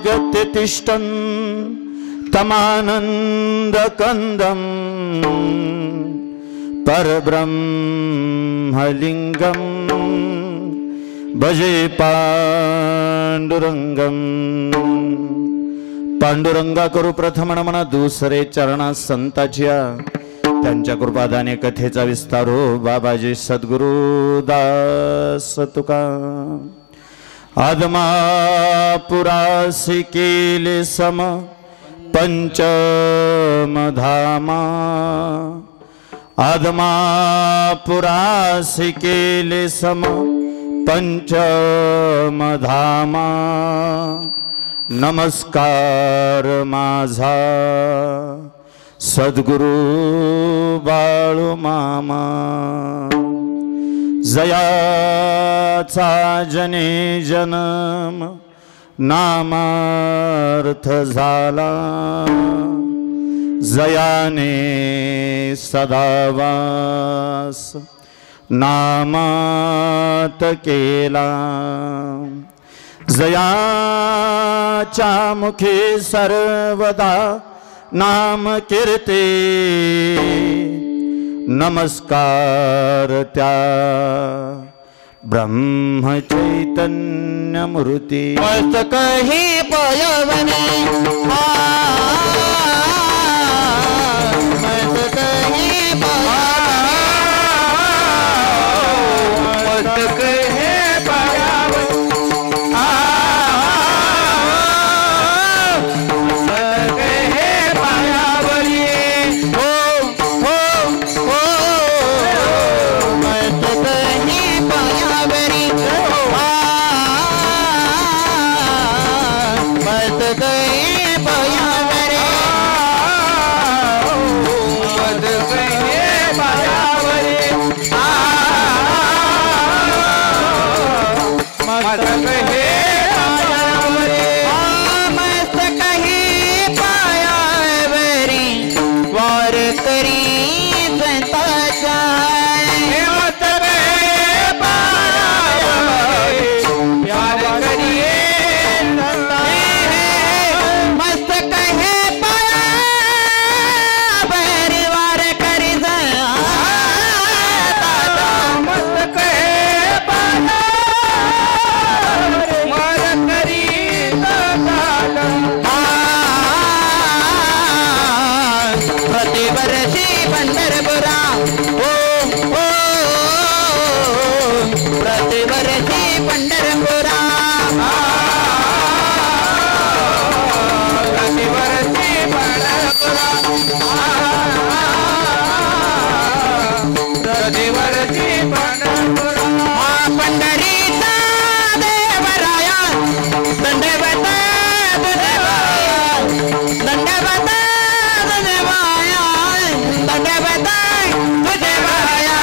समागत्य तिष्ठन् तमानन्दकन्दं परब्रह्मलिङ्गं भजे पांडुरंगम. पांडुरंगा करू प्रथम नमन दुसरे चरणा संताच्या त्यांच्या कृपादाने कथेचा विस्तार हो बाबाजी सद्गुरु दास तुका. आदमापुरासी केले सम पंचमधामा. आदमापुरासी केले सम पंचमधामा. नमस्कार माझा सद्गुरु बाळू मामा. जयाचा जने जन्म नामार्थ झाला. जयाने सदावास नामात केला. जयाच्या मुखी सर्वदा नाम कीर्ती. नमस्कार त्या ब्रह्म चैतन्य मूर्ती. मस्तक ही पयवने मस्तक ही मस्तक हे पयावने मस्तक हे पयावने. हो हो हो मस्तक ही पयावने मस्तक हे पयावने मस्तक हे पयावने मस्तक हे पायावरी. मस्तक हे पायावरी वार करी संताचा. मस्तक हे पायावरी प्यार करी मस्तक हे पायावरी वार करी मस्तक हे प्रतिवर्षी पंढरपुरा. हो हो प्रतिवर्षी पंढरपुरा. प्रतिवर्षी पंढरपुरा. प्रतिवर्षी पंढरपुरा. पंढरीचा देवराया दंडवत देवाया दंडवत देवाया दंडवत देवाया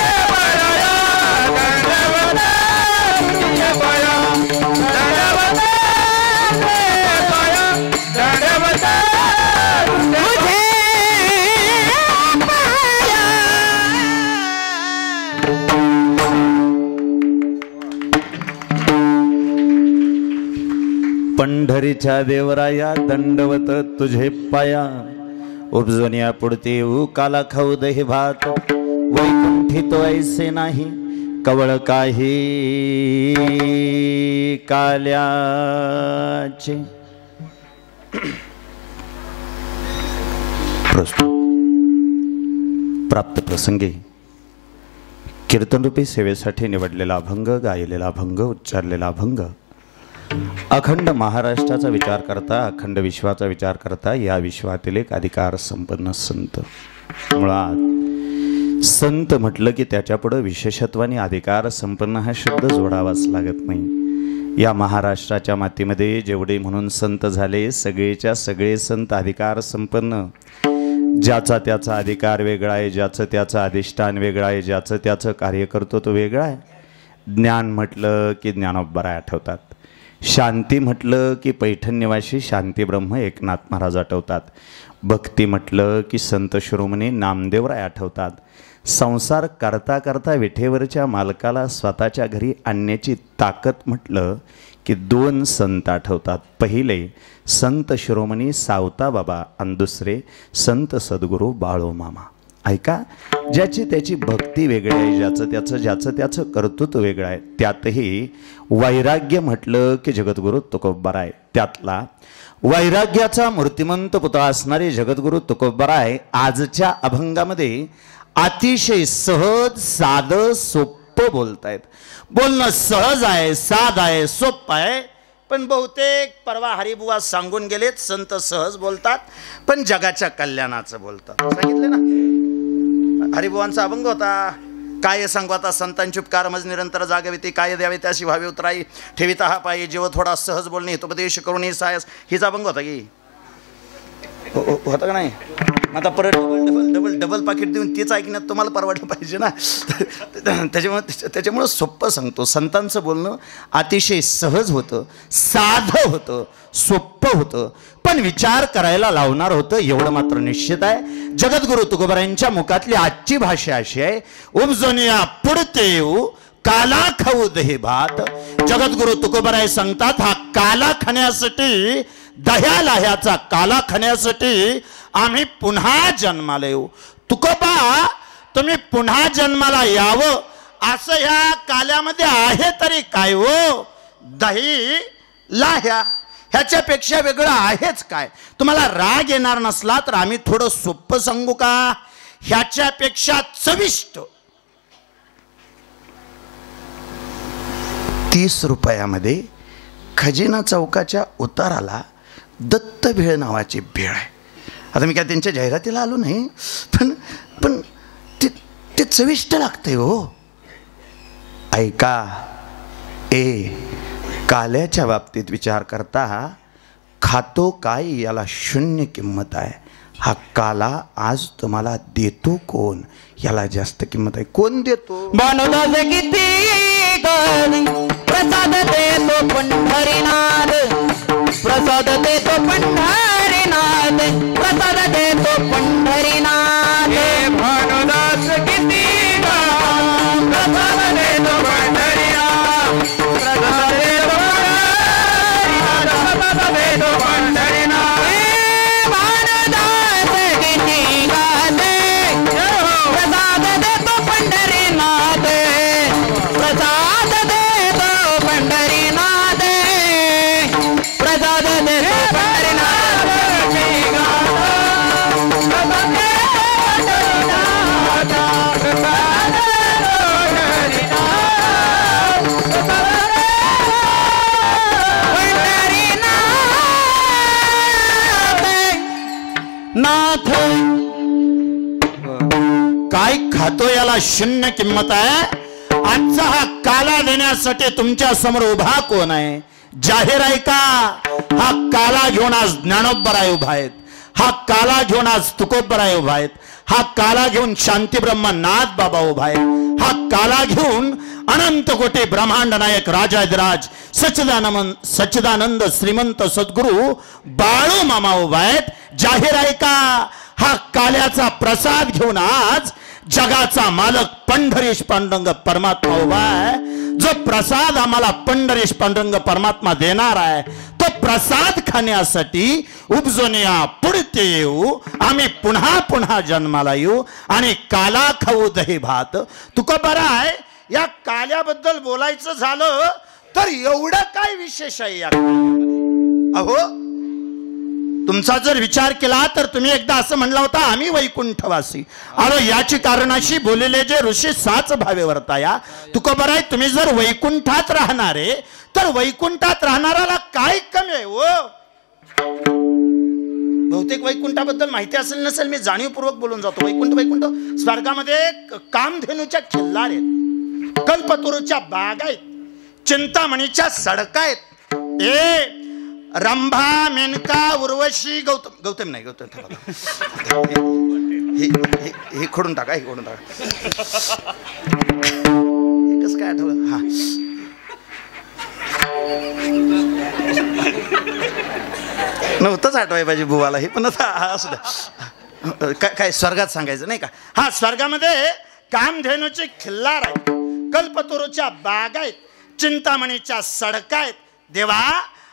देवाया दंडवत देवाया दंडवत देवाया दंडवत मुझे पाया. पंढरीच्या देवराया दंडवत तुझे पाया. उपजवनिया पुढते काला खाऊ दही भात. वैकुंठी तो ऐसे नाही कवळ काही काल्याचे. प्राप्त प्रसंगी कीर्तनरूपी सेवेसाठी निवडलेला अभंग, गायलेला अभंग, उच्चारलेला अभंग अखंड महाराष्ट्राचा विचार करता, अखंड विश्वाचा विचार करता या विश्वातील एक अधिकार संपन्न संत. मुळात संत म्हटलं की त्याच्यापुढं विशेषत्वाने अधिकार संपन्न हा शब्द जोडावाच लागत नाही. या महाराष्ट्राच्या मातीमध्ये जेवढे म्हणून संत झाले सगळेच्या सगळे संत अधिकार संपन्न. ज्याचा त्याचा अधिकार वेगळा आहे, ज्याचं त्याचं अधिष्ठान वेगळं आहे, ज्याचं त्याचं कार्य करतो तो वेगळा आहे. ज्ञान म्हटलं की ज्ञानोबराय आठवतात. शांती म्हटलं की पैठण निवासी शांती ब्रह्म एकनाथ महाराज आठवतात. भक्ती म्हटलं की संत शिरोमणी नामदेवराय आठवतात. संसार करता करता विठेवरच्या मालकाला स्वतःच्या घरी आणण्याची ताकद म्हटलं की दोन संत आठवतात. पहिले संत शिरोमणी सावता बाबा आणि दुसरे संत सद्गुरू बाळू मामा. ऐका, ज्याची त्याची भक्ती वेगळी आहे, ज्याचं त्याचं कर्तृत्व वेगळं आहे. त्यातही वैराग्य म्हटलं की जगद्गुरू तुकोबाराय. त्यातला वैराग्याचा मूर्तिमंत पुतळा असणारे जगद्गुरू तुकोबाराय आजच्या अभंगामध्ये अतिशय सहज साधं सोपं बोलतायत. बोलणं सहज आहे, साध आहे, सोपं आहे. पण बहुतेक परवा हरिबुवा सांगून गेलेत, संत सहज बोलतात पण जगाच्या कल्याणाचं बोलतात. सांगितलं ना, हरिबुवांचा अभंग होता, काय सांगू आता संतांची उपकार मज निरंतर जागविते, काय द्यावे त्याशी व्हावे उतराई, ठेविता हा पायी जीव थोडा सहज बोलणे हितोपदेश करून सायस. हिचा अभंग होता की होता का नाही? आता परत डबल पाकिट देऊन तेच ऐकण्यात तुम्हाला परवडलं पाहिजे ना. त्याच्यामुळं सोपं सांगतो. संतांचं बोलणं अतिशय सहज होतं, साधं होतं, सोपं होतं, पण विचार करायला लावणार होतं एवढं मात्र निश्चित आहे. जगद्गुरू तुकोबारायांच्या मुखातली आजची भाषा अशी आहे, उपजोनिया पुढते येऊ काला खाऊ दही भात. जगद्गुरू तुकोबाराय सांगतात, हा काला खाण्यासाठी, दह्या लाह्याचा काला खाण्यासाठी आम्ही पुन्हा जन्माला येऊ. तुकोबा, तुम्ही पुन्हा जन्माला यावं असं ह्या काल्यामध्ये आहे तरी काय हो? दही लाह्या ह्याच्यापेक्षा वेगळं आहेच काय? तुम्हाला राग येणार नसला तर आम्ही थोडं सोपं सांगू का? ह्याच्यापेक्षा चविष्ट 30 रुपयामध्ये खजिना चौकाच्या उताराला दत्त भेळ नावाची भेळ आहे. आता मी काय त्यांच्या जाहिरातीला आलो नाही, पण पण ते चविष्ट लागते हो. ऐका, काल्याच्या बाबतीत विचार करता खातो काय याला शून्य किंमत आहे. हा काला आज तुम्हाला देतो कोण याला जास्त किंमत आहे. कोण देतो? बनवलं किती प्रसाद देतो पंढरीनाथ, प्रसाद देतो पंढरीनाथ, प्रसाद देतो पंढरीनाथ. म्हणूनच किती प्रसाद देतो पंढरीनाथ, प्रसाद देतो पंढरीनाथ, प्रसाद देतो पंढरीनाथ. भानुदास किती गाते प्रसाद देतो पंढरीनाथ, प्रसाद देतो पंढरीनाथ, प्रसाद देतो नाथ. काय खातो याला शून्य किंमत आहे. आजचा हा काला देण्यासाठी तुमच्या समोर उभा कोण आहे? जाहीर आहे का? हा काला घेऊन आज ज्ञानोबराय उभा आहेत, हा काला घेऊन आज तुकोबराय उभा आहेत, हा काला घेऊन शांतीब्रह्म नाथ बाबा उभा आहेत, हा काला घेऊन अनंत कोटी ब्रह्मांड नायक राजाधिराज सच्चिदानंद श्रीमंत सद्गुरू बाळू मामा उभा आहेत. जाहीर आहे का? हा काल्याचा प्रसाद घेऊन आज जगाचा मालक पंढरीश पांडुरंग परमात्मा उभा आहे. जो प्रसाद आम्हाला पंढरीश पांडुरंग परमात्मा देणार आहे, तो प्रसाद खाण्यासाठी उपजोनिया पुढते येऊ, आम्ही पुन्हा पुन्हा जन्माला येऊ आणि काला खाऊ दही भात. तुकोबाराय, या काल्याबद्दल बोलायचं झालं तर एवढं काय विशेष आहे या? अहो, तुमचा जर विचार केला तर तुम्ही एकदा असं म्हणला होता, आम्ही वैकुंठवासी. अरे याची कारणाशी बोललेले जे ऋषी साच भावे वर्ताया. तुकोबाराय, तुम्ही जर वैकुंठात राहणारे तर वैकुंठात राहणाऱ्याला काय कमी आहे हो? बहुतेक वैकुंठाबद्दल माहिती असेल नसेल, मी जाणीवपूर्वक बोलून जातो. वैकुंठ स्वर्गामध्ये कामधेनूच्या खिल्लार आहेत, कल्पतरूच्या बाग आहेत, चिंतामणीच्या सडका आहेत. रंभा, मेनका, उर्वशी, गौतम नाही, हे खोडून टाका, हे खोडून टाका. एकच काय आठवलं? हा, नव्हतंच आठवाय पाहिजे बुवाला हे, पण असं काय स्वर्गात सांगायचं नाही का? हा, स्वर्गामध्ये कामधेनूची खिल्लार आहेत, कल्पतरूच्या बाग आहेत, चिंतामणीच्या सडका आहेत. देवा,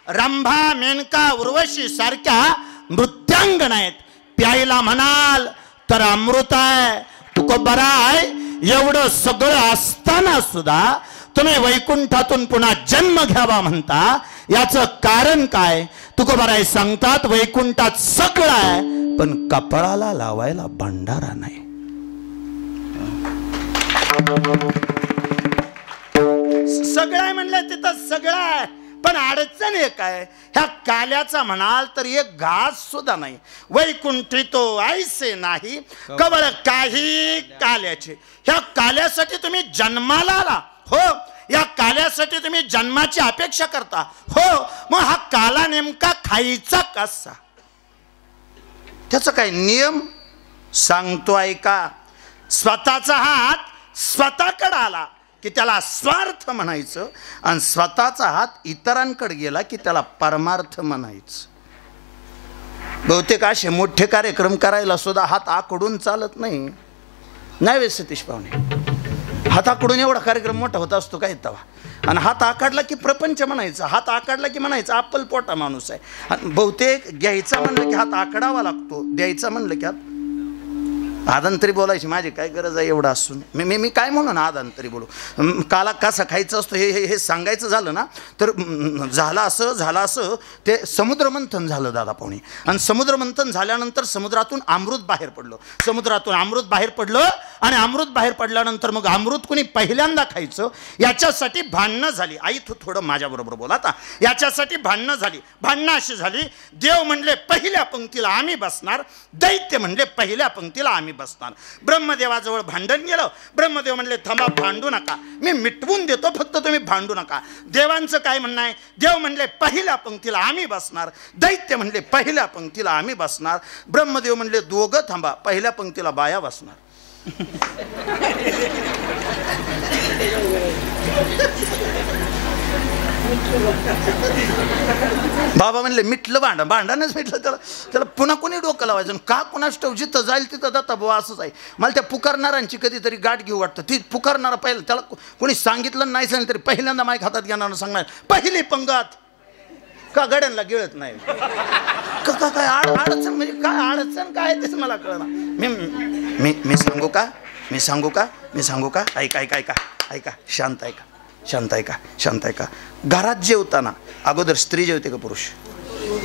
रंभा, मेनका, उर्वशी सारख्या नृत्यांगण आहेत. प्यायला म्हणाल तर अमृत आहे. तुकोबरा आहे. एवढं सगळं असताना सुद्धा तुम्ही वैकुंठातून पुन्हा जन्म घ्यावा म्हणता. याचं कारण काय? तुकोबराय सांगतात, वैकुंठात सगळं आहे पण कपाळाला लावायला भंडारा नाही. सगळं आहे म्हणलं तिथं सगळं आहे, पण अडचण एक आहे, ह्या काल्याचा म्हणाल तर एक घास सुद्धा नाही. वैकुंठी तो ऐसे नाही कवळ काही काल्याचे. ह्या काल्यासाठी तुम्ही जन्माला आला हो, या काल्यासाठी तुम्ही जन्माची अपेक्षा करता हो. मग हा काला नेमका खायचा कसा? त्याचा काय नियम सांगतो ऐका. स्वतःचा हात स्वतःकडे आला की त्याला स्वार्थ म्हणायचं, आणि स्वतःचा हात इतरांकडे गेला की त्याला परमार्थ म्हणायचं. बहुतेक असे मोठे कार्यक्रम करायला सुद्धा हात आकडून चालत नाही. नाही सतीश पाहुणे, हात आकडून एवढा कार्यक्रम मोठा होत असतो काय तवा. आणि हात आकाडला की प्रपंच म्हणायचा, हात आकाडला की म्हणायचं अप्पल पोटा माणूस आहे. आणि बहुतेक घ्यायचा म्हणलं की हात आकडावा लागतो, द्यायचा म्हणलं की हात आदांतरी बोलायची माझी काय गरज आहे एवढं असून. मी काय म्हणून आदांतरी बोलू. काला कसा खायचं असतं हे सांगायचं झालं ना तर झालं असं ते समुद्रमंथन झालं दादा पाहुणे. आणि समुद्रमंथन झाल्यानंतर समुद्रातून अमृत बाहेर पडलं. समुद्रातून अमृत बाहेर पडलं आणि अमृत बाहेर पडल्यानंतर मग अमृत कोणी पहिल्यांदा खायचं याच्यासाठी भांडणं झाली. आई तू थोडं माझ्याबरोबर बोला आता. याच्यासाठी भांडणं झाली. भांडणं अशी झाली, देव म्हणले पहिल्या पंक्तीला आम्ही बसणार, दैत्य म्हणले पहिल्या पंक्तीला आम्ही बसणार. ब्रह्मदेवाजवळ भांडण गेलं. ब्रह्मदेव म्हणले थांबा, भांडू नका, मी मिटवून देतो, फक्त तुम्ही भांडू नका. देवांचं काय म्हणणं आहे? देव म्हणले पहिल्या पंक्तीला आम्ही बसणार, दैत्य म्हणले पहिल्या पंक्तीला आम्ही बसणार. ब्रह्मदेव म्हणले दोघं थांबा, पहिल्या पंक्तीला बाया बसणार. बाबा म्हणले मिटलं भांडणच मिटलं. त्याला पुन्हा कोणी डोकं लावायचं का? कुणाच ठाऊक, जिथं जाईल तिथं जाता बुवा असंच आहे. मला त्या पुकारणाऱ्यांची कधीतरी गाठ घेऊ वाटतं. ती पुकारणारा पहिलं त्याला कोणी सांगितलं नाही सांगितलं तरी पहिल्यांदा माईक हातात घेणार सांगणार पहिली पंगत. का गड्यांना गिळत नाही का? काय अडचण म्हणजे काय अडचण काय तेच मला कळलं. मी सांगू का? ऐका शांत ऐका. घरात जेवताना अगोदर स्त्री जेवते का पुरुष?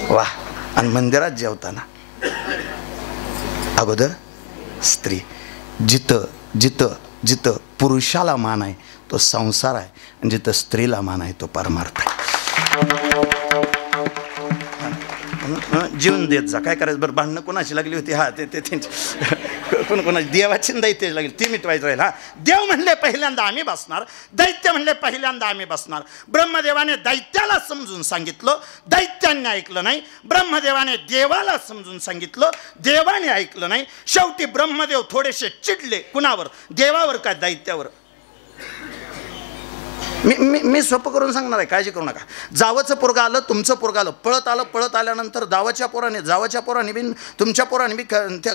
वा. आणि मंदिरात जेवताना अगोदर स्त्री. जिथं पुरुषाला मान आहे तो संसार आहे, आणि जिथं स्त्रीला मान आहे तो परमार्थ आहे. जीवन देत जा. काय करायचं बरं? भांडणं कोणाची लागली होती? हा ते कोणाची देवाची दैत्य लागली, ती मिटवायचं राहील. हा, देव म्हणले पहिल्यांदा आम्ही बसणार, दैत्य म्हणले पहिल्यांदा आम्ही बसणार. ब्रह्मदेवाने दैत्याला समजून सांगितलं, दैत्याने ऐकलं नाही. ब्रह्मदेवाने देवाला समजून सांगितलं, देवाने ऐकलं नाही. शेवटी ब्रह्मदेव थोडेसे चिडले. कुणावर? देवावर का दैत्यावर? मी सोपं करून सांगणार आहे, काळजी करू नका. जावचं पोरगं आलं, तुमचं पोरगं आलं, पळत आल्यानंतर जावच्या पोराने बिन तुमच्या पोराने बी त्या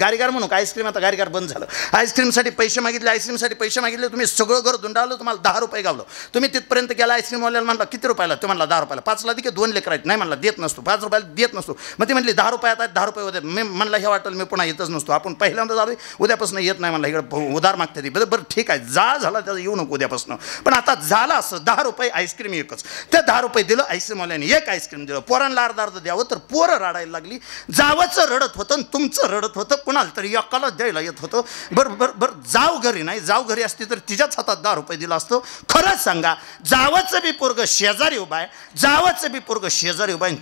गारीगार म्हणू का आईस्क्रीम, आता गारीगार बंद झालं. आईस्क्रीमसाठी पैसे मागितले. तुम्ही सगळं घर धुंडावलं, तुम्हाला 10 रुपये गावलं. तुम्ही तिथपर्यंत गेला, आईस्क्रीमवाल्याला म्हणला किती रुपयाला? ते म्हणला 10 रुपयाला. 5ला दे की 2 लेकर आहेत. नाही म्हणला देत नसतो, 5 रुपयाला देत नसतो. मग ती म्हणली 10 रुपये आता 10 रुपये होते. मी म्हणला हे वाटेल मी पुन्हा येतच नसतो, आपण पहिल्यांदा झालो, उद्यापासून येत नाही म्हणला, इकडे उधार मागते ती. बरं ठीक आहे, झाला त्याचा येऊ नको उद्यापासून. पण आता झालं असं, 10 रुपये आईस्क्रीम एकच. ते 10 रुपये दिलं आईस्क्रीमवाल्याने, एक आईस्क्रीम दिलं. पोरांना अर्ध द्यावं तर पोरं रडायला लागली. जावचं रडत होतं, तुमचं रडत होतं, कुणाला तरी एकाला द्यायला येत होतं. बरं जाव घरी नाही, जाव घरी असती तर तिच्याच हातात 10 रुपये दिला असतो. खरंच सांगा, जावचं बी पोरगं शेजारी उभा आहे,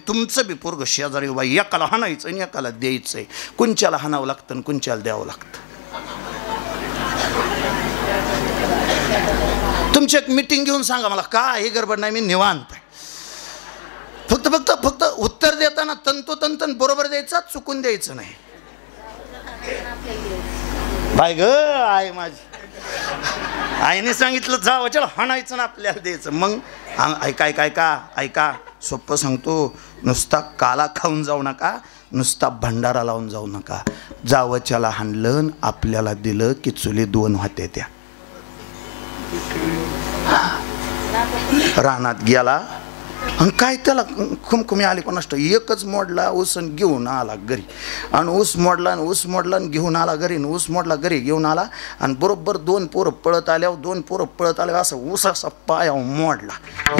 तुमचं बी पोरगं शेजारी उभा आहे. एकाला हाणायचं आणि एकाला द्यायचंय. कुंच्याला हाणावं लागतं आणि कुंच्याला द्यावं लागतं. तुमची एक मीटिंग घेऊन सांगा मला, काय गडबड नाही, मी निवांत आहे. फक्त उत्तर देताना तंतोतंत बरोबर द्यायचं, चुकून द्यायचं नाही. बाय ग आई माझी, आईने सांगितलं जावं, चल हाणायचं ना आपल्याला द्यायचं. मग ऐका सोप्पं सांगतो, नुसता काला खाऊन जाऊ नका, नुसता भंडारा लावून जाऊ नका. जावच्याला हाणलं आपल्याला दिलं की चुली 2 होत्या त्या. रानात गेला आणि काय त्याला खुमखुमी आली कोणास एकच मोडला ऊस आणि घेऊन आला घरी. आणि ऊस मोडला आणि घेऊन आला घरी. आणि ऊस मोडला घरी घेऊन आला आणि बरोबर 2 पोरं पळत आल्यावर असं ऊस असा पाया मोडला.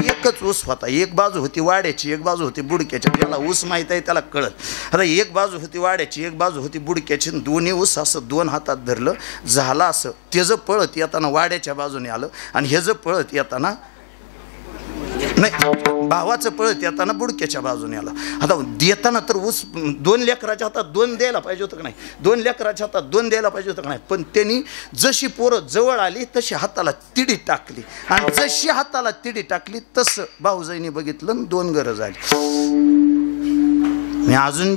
एकच ऊस होता. एक बाजू होती वाड्याची, एक बाजू होती बुडक्याची. ज्याला ऊस माहीत आहे त्याला कळत. आता एक बाजू होती वाड्याची, एक बाजू होती बुडक्याची. दोन्ही ऊस असं 2 हातात धरलं. झालं असं, त्याचं पळत येताना वाड्याच्या बाजूने आलं आणि ह्याचं पळत येताना नाही भावाचं पळत येताना बुडक्याच्या बाजूने आला. आता देताना तर ऊस 2 लेकराच्या हातात 2 द्यायला पाहिजे होतं का नाही, 2 लेकराच्या हातात 2 द्यायला पाहिजे होतं का नाही. पण त्यांनी जशी पोरं जवळ आली तशी हाताला तिडी टाकली. आणि जशी हाताला तिडी टाकली तसं भाऊजाईने बघितलं 2 गरज आली. मी अजून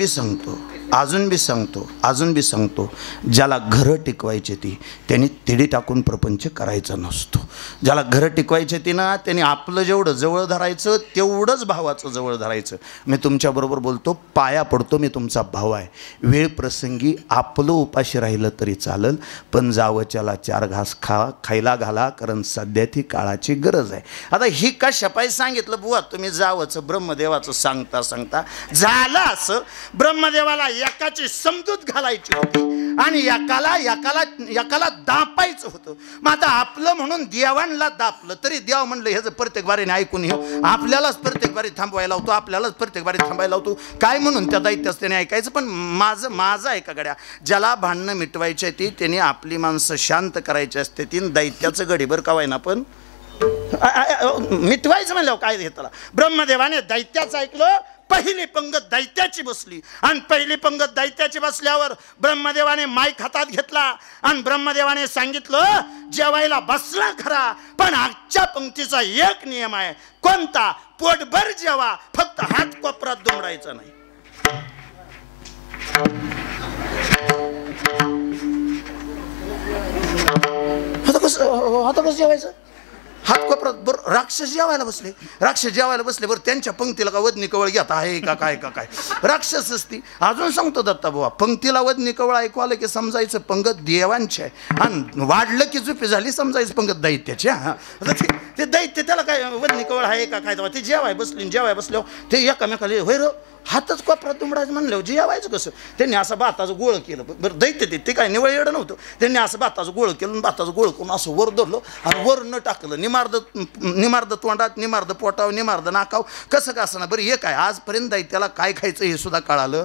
बी सांगतो ज्याला घरं टिकवायची ती त्यांनी तिडी टाकून प्रपंच करायचा नसतो. ज्याला घरं टिकवायची ती ना त्यांनी आपलं जेवढं जवळ धरायचं तेवढंच भावाचं जवळ धरायचं. मी तुमच्याबरोबर बोलतो, पाया पडतो, मी तुमचा भाऊ आहे. वेळ प्रसंगी आपलं उपाशी राहिलं तरी चालेल, पण जावच्याला 4 घास खायला घाला, कारण सध्या ती काळाची गरज आहे. आता ही का शपाई सांगितलं बुवा तुम्ही जावचं ब्रह्मदेवाचं सांगता झालं असं. ब्रह्मदेवाला एकाची समजूत घालायची होती आणि एकाला दापायचं होतं. मग आता आपलं म्हणून देवांना दापलं तरी देव म्हणलं ह्याचं प्रत्येक बारीने ऐकून घेऊ, आपल्यालाच प्रत्येक बारी थांबवायला लावतो, काय म्हणून त्या दैत्यास त्याने ऐकायचं. पण माझं ऐका गड्या, ज्याला भांडणं मिटवायची ती त्यांनी आपली माणसं शांत करायची असते. ती दैत्याचं गडीभर कवायना पण मिटवायचं म्हणल्यावर काय घेतला. ब्रह्मदेवाने दैत्याचं ऐकलं, पहिली पंगत दैत्याची बसली. आणि पहिली पंगत दैत्याची बसल्यावर ब्रह्मदेवाने माईक हातात घेतला आणि ब्रह्मदेवाने सांगितलं, जेवायला बसला खरा, पण आजच्या पंक्तीचा एक नियम आहे. कोणता? पोटभर जेवा, फक्त हात कोपरात दुमडायचा नाही. आता कसं जेवायचं? हात कोपरात. बरं, राक्षस जेवायला बसले. बरं, त्यांच्या पंक्तीला का वदनी कवळ घेता आहे का काय राक्षस असती. अजून सांगतो दत्ता बाबा, पंक्तीला वदनी कवळ ऐकू आलं की समजायचं पंगत देवांची आहे, आणि वाढलं की झुपी झाली समजायचं पंगत दैत्याची. ते दैत्य त्याला काय वदनी कवळ आहे का काय, ते जेवाय बसल्यावर ते एकामेकाला होय र हातच कोपरात दुमडायचं म्हणलं जेवायचं कसं. त्यांनी असं भाताचं गोळ केलं. बरं, दैत्य ते काय निवळ येडं नव्हतं. त्यांनी असं भाताचं गोळ केलं, भाताचं गोळ करून असं वर धरलं आणि वर न टाकलं. निमार्द तोंडात, निमार्द पोटाव, निमार्द नाकाव, कसं का असं ना. बरं, हे काय आजपर्यंत दैत्याला काय खायचं हे सुद्धा कळालं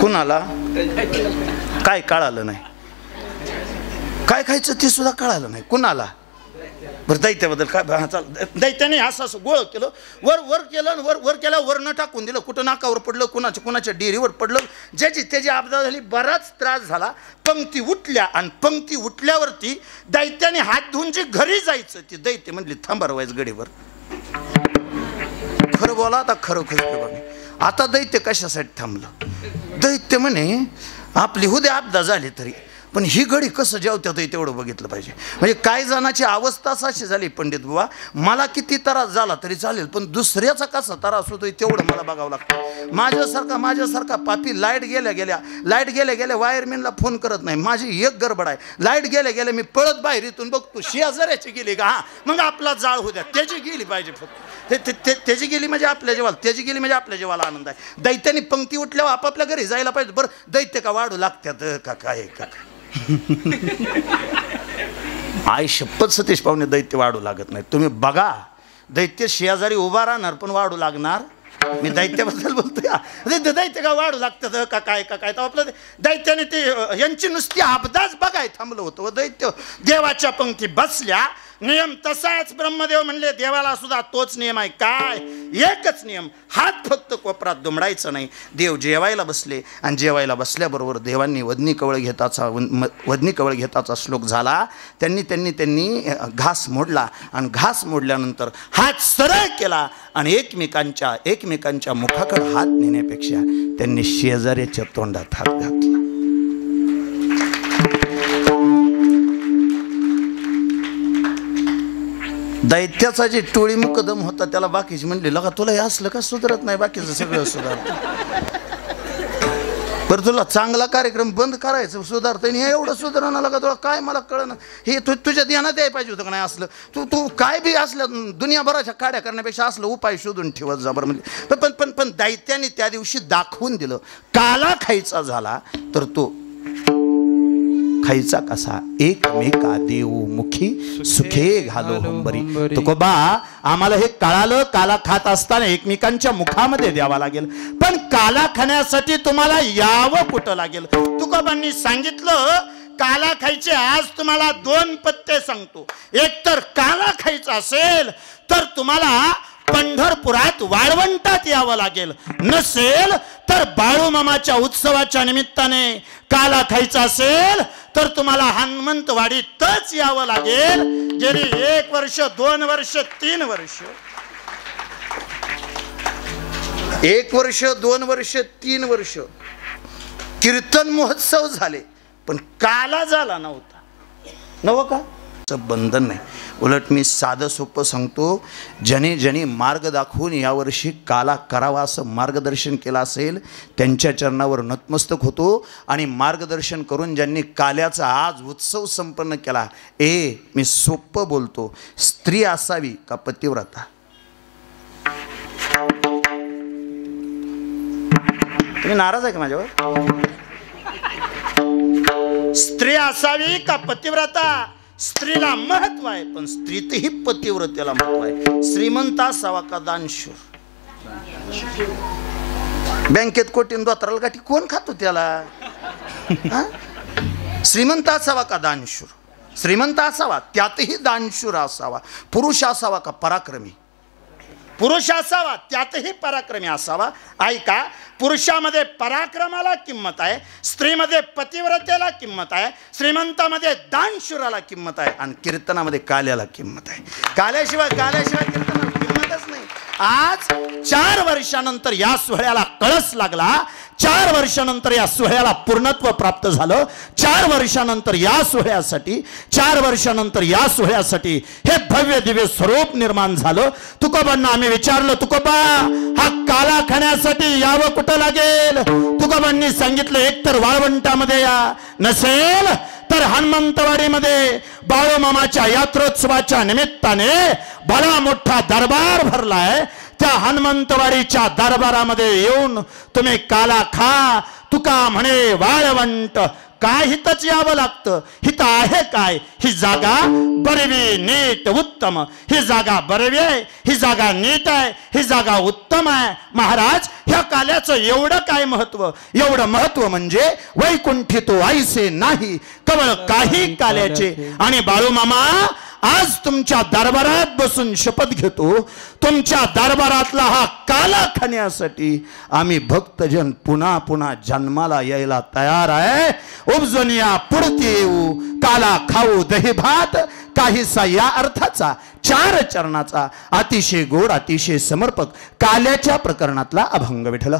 कुणाला? काय कळालं नाही. काय खायचं ते सुद्धा कळालं नाही कुणाला. बरं, दैत्याबद्दल काय दैत्याने असं गोळ केलं, वर केलं, वर केलं, वर न टाकून दिलं. कुठं नाकावर पडलं, कुणाच्या डेअरीवर पडलं. त्याची आपदा झाली, बराच त्रास झाला. पंक्ती उठल्या आणि पंक्ती उठल्यावरती दैत्याने हात धुवून जे घरी जायचं ती दैत्य म्हणली थांबा रवायचं गडीवर. खरं बोला आता, खरं आता दैत्य कशासाठी थांबलं? दैत्य म्हणे आपली हुद्या आपदा झाली तरी पण ही घडी कसं जेवत्यात तेवढं बघितलं पाहिजे. म्हणजे काही जणांची अवस्था अशी झाली पंडित बुवा, मला किती त्रास झाला तरी चालेल, पण दुसऱ्याचा कसा त्रास होतोय तेवढं मला बघावं लागतं. माझ्यासारखा पापी लाईट गेल्या वायरमॅनला फोन करत नाही. माझी एक गडबड आहे, लाईट गेल्या मी पळत बाहेर इथून बघतो शेजाऱ्याची गेली का, मग आपला जाळ होऊ द्या. त्याची गेली पाहिजे फक्त, त्याची गेली म्हणजे आपल्या जेवाला आनंद आहे. दैत्याने पंक्ती उठल्यावर आपापल्या घरी जायला पाहिजे. बरं, दैत्य का वाढू लागतात का काय आई शपथ सतीश पाहुणे, दैत्य वाढू लागत नाही. तुम्ही बघा, दैत्य शेजारी उभा राहणार पण वाढू लागणार. मी दैत्याबद्दल बोलतोय. दैत्य का वाढू लागतं का काय तर आपलं दैत्याने ते यांची नुसती आपदाच बघाय थांबलं होतं. दैत्य देवाच्या पंक्ती बसल्या. नियम तसाच ब्रह्मदेव म्हणले, देवाला सुद्धा तोच नियम आहे. काय? एकच नियम, हात फक्त कोपरात दुमडायचं नाही. देव जेवायला बसले आणि जेवायला बसल्याबरोबर देवांनी वदनी कवळ घेताचा श्लोक झाला. त्यांनी घास मोडला आणि घास मोडल्यानंतर हात सरळ केला आणि एकमेकांच्या मुखाकडे हात नेण्यापेक्षा त्यांनी शेजाऱ्याच्या तोंडात हात घातला. दैत्याचा जे टोळी मुकदम होता त्याला बाकीची म्हणली लगा तुला हे असलं का सुधारत नाही बाकीचं सगळं सुधारत बरं तुला चांगला कार्यक्रम बंद करायचं सुधारता हे एवढं सुधारणा लगा तुला काय मला कळलं हे तुझ्या ध्यानात यायला पाहिजे होतं का नाही असलं तू काय बी असलं दुनियाभराच्या काड्या करण्यापेक्षा असलं उपाय शोधून ठेवत जा बरं म्हणजे पण दैत्याने त्या दिवशी दाखवून दिलं काला खायचा झाला तर तो खायचा कसा एकमेका देऊ मुखी सुखे घालो हंबरी तुकोबा आम्हाला हे कळालं काला खात असताना एकमेकांच्या मुखामध्ये द्यावा लागेल पण काला खाण्यासाठी तुम्हाला यावं कुठं लागेल तुकोबांनी सांगितलं काला खायचे आज तुम्हाला 2 पत्ते सांगतो एक तर काला खायचा असेल तर तुम्हाला पंढरपुरात वाळवंटात यावं लागेल नसेल तर बाळूमामाच्या उत्सवाच्या निमित्ताने काला खायचा असेल तर तुम्हाला हनुमंतवाडीतच यावं लागेल गेली 1 वर्ष 2 वर्ष 3 वर्ष 1 वर्ष 2 वर्ष 3 वर्ष कीर्तन महोत्सव झाले पण काला झाला नव्हता नव का बंधन नाही उलट मी साधं सोपं सांगतो ज्याने मार्ग दाखवून यावर्षी काला करावा असं मार्गदर्शन केलं असेल त्यांच्या चरणावर नतमस्तक होतो आणि मार्गदर्शन करून ज्यांनी काल्याचा आज उत्सव संपन्न केला मी सोपं बोलतो स्त्री असावी का पतिव्रता तुम्ही नाराज आहे का माझ्यावर स्त्री असावी का पतिव्रता स्त्रीला महत्व आहे पण स्त्रीतही पतिव्रतेला महत्व आहे श्रीमंत असावा का दानशूर बँकेत कोटीन दोतराला गाठी कोण खातो त्याला श्रीमंत असावा का दानशूर श्रीमंत असावा त्यातही दानशूर असावा पुरुष असावा का पराक्रमी पुरुष असावा त्यातही पराक्रमी असावा ऐका पुरुषामध्ये पराक्रमाला किंमत आहे स्त्रीमध्ये पतिव्रतेला किंमत आहे श्रीमंतामध्ये दानशूराला किंमत आहे आणि कीर्तनामध्ये काल्याला किंमत आहे काल्याशिवाय कीर्तनाला किंमतच नाही आज 4 वर्षानंतर या सोहळ्याला कळस लागला 4 वर्षानंतर या सोहळ्याला पूर्णत्व प्राप्त झालं 4 वर्षानंतर या सोहळ्यासाठी हे भव्य दिव्य स्वरूप निर्माण झालं तुकोबांना आम्ही विचारलं तुकोबा हा काला खाण्यासाठी यावं कुठं लागेल तुकोबांनी सांगितलं एक तर वाळवंटामध्ये या नसेल तर हनुमंतवाडीमध्ये बाळूमामाच्या यात्रोत्सवाच्या निमित्ताने भला मोठा दरबार भरलाय त्या हनुमंतवाडीच्या दरबारामध्ये येऊन तुम्ही काला खा तुका म्हणे वाळवंट काय हितच यावं लागतं हित आहे काय ही जागा बरवी नीट उत्तम ही जागा बरवी आहे ही जागा नीट आहे ही जागा उत्तम आहे महाराज ह्या काल्याचं एवढं काय महत्व एवढं महत्व म्हणजे वैकुंठी तो ऐसे नाही केवळ काही काल्याचे आणि बाळूमामा आज तुमच्या दरबारात बसून शपथ घेतो तुमच्या दरबारातला हा काला खाण्यासाठी आम्ही भक्तजन पुन्हा पुन्हा जन्माला यायला तयार आहे उपजून या पुढती येऊ काला खाऊ दही भात काहीसा या अर्थाचा 4 चरणाचा अतिशय गोड अतिशय समर्पक काल्याच्या प्रकरणातला अभंग विठला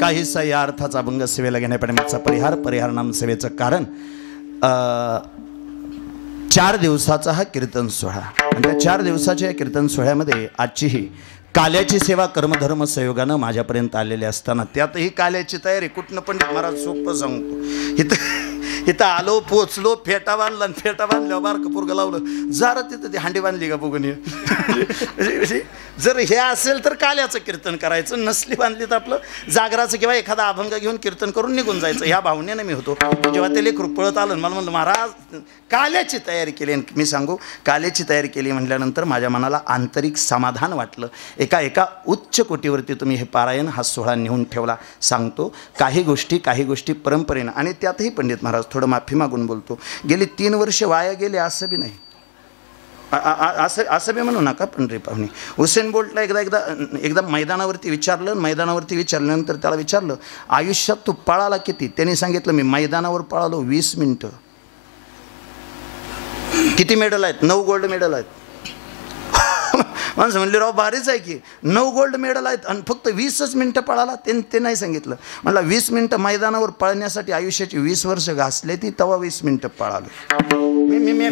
काहीसा या अर्थाचा अभंग सेवेला घेण्यापाठीमागचा परिहार नाम सेवेचं कारण 4 दिवसाचा हा कीर्तन सोहळा आणि त्या 4 दिवसाच्या या कीर्तन सोहळ्यामध्ये आजची ही काल्याची सेवा कर्मधर्म संयोगानं माझ्यापर्यंत आलेली असताना त्यातही काल्याची तयारी कुठनं पंडित महाराज सोपं सांगतो इथं आलो पोचलो फेटा बांधला फेटा बांधल्यावर बारकं पोरगं लावलं जरा तिथं ती हांडी बांधली का बघून जर हे असेल तर काल्याचं कीर्तन करायचं नसली बांधली तर आपलं जागराचं किंवा एखादा अभंग घेऊन कीर्तन करून निघून जायचं ह्या भावनेनं मी होतो जेव्हा ते लेकरू पळत आलं मला म्हणलं महाराज काल्याची तयारी केली मी सांगू काल्याची तयारी केली म्हटल्यानंतर माझ्या मनाला आंतरिक समाधान वाटलं एका उच्च कोटीवरती तुम्ही हे पारायण हा सोहळा नेऊन ठेवला सांगतो काही गोष्टी परंपरेनं आणि त्यातही पंडित महाराज थोडं माफी मागून बोलतो गेली 3 वर्ष वाया गेले असं बी नाही असं बी म्हणू नका पण रे पाहुणे. हुसेन बोल्टला एकदा मैदानावरती विचारल्यानंतर त्याला विचारलं आयुष्यात तू पळाला किती. त्यांनी सांगितलं मी मैदानावर पळालो 20 मिनिटं. किती मेडल आहेत? 9 गोल्ड मेडल आहेत. माणसं म्हणले राव भारीच आहे की 9 गोल्ड मेडल आहेत आणि फक्त 20च मिनिटं पळाला. ते नाही सांगितलं. म्हणला 20 मिनिटं मैदानावर पळण्यासाठी आयुष्याची 20 वर्ष घासले ती तेव्हा 20 मिनिटं पळालो. मी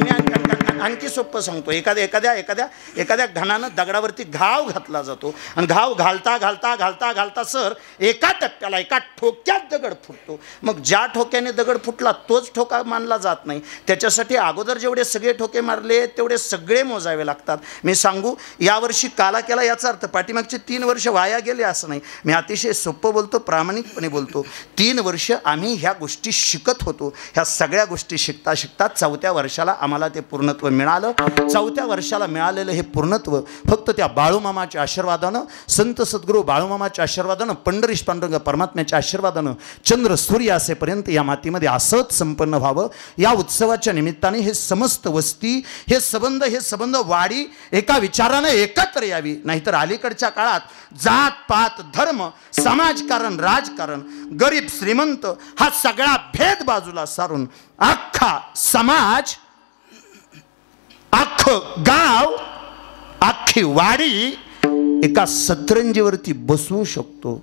आणखी सोपं सांगतो. एखाद्या घणानं दगडावरती घाव घातला जातो आणि घाव घालता सर एका टप्प्याला एका ठोक्यात दगड फुटतो. मग ज्या ठोक्याने दगड फुटला तोच ठोका मानला जात नाही. त्याच्यासाठी अगोदर जेवढे सगळे ठोके मारले तेवढे सगळे मोजावे लागतात. मी सांगू यावर्षी काला केला याचा अर्थ पाठीमागचे 3 वर्ष वाया गेले असं नाही. मी अतिशय सोपं बोलतो, प्रामाणिकपणे बोलतो. 3 वर्ष आम्ही ह्या गोष्टी शिकत होतो. ह्या सगळ्या गोष्टी शिकता 4थ्या वर्षाला आम्हाला ते पूर्णत्व मिळालं. 4थ्या वर्षाला मिळालेलं हे पूर्णत्व फक्त त्या बाळूमामाच्या आशीर्वादानं, संत सद्गुरू बाळूमामाच्या आशीर्वादानं, पंढरीश पांडुरंग परमात्म्याच्या आशीर्वादानं चंद्र सूर्य असेपर्यंत या मातीमध्ये असंच संपन्न व्हावं. या उत्सवाच्या निमित्ताने हे समस्त वस्ती, हे संबंध वाडी एका विचारानं एकत्र यावी. नाहीतर अलीकडच्या काळात जात पात धर्म समाजकारण राजकारण गरीब श्रीमंत हा सगळा भेद बाजूला सारून अख्खा समाज, अख्खं गाव, अख्खी वाडी एका सतरंजीवरती बसवू शकतो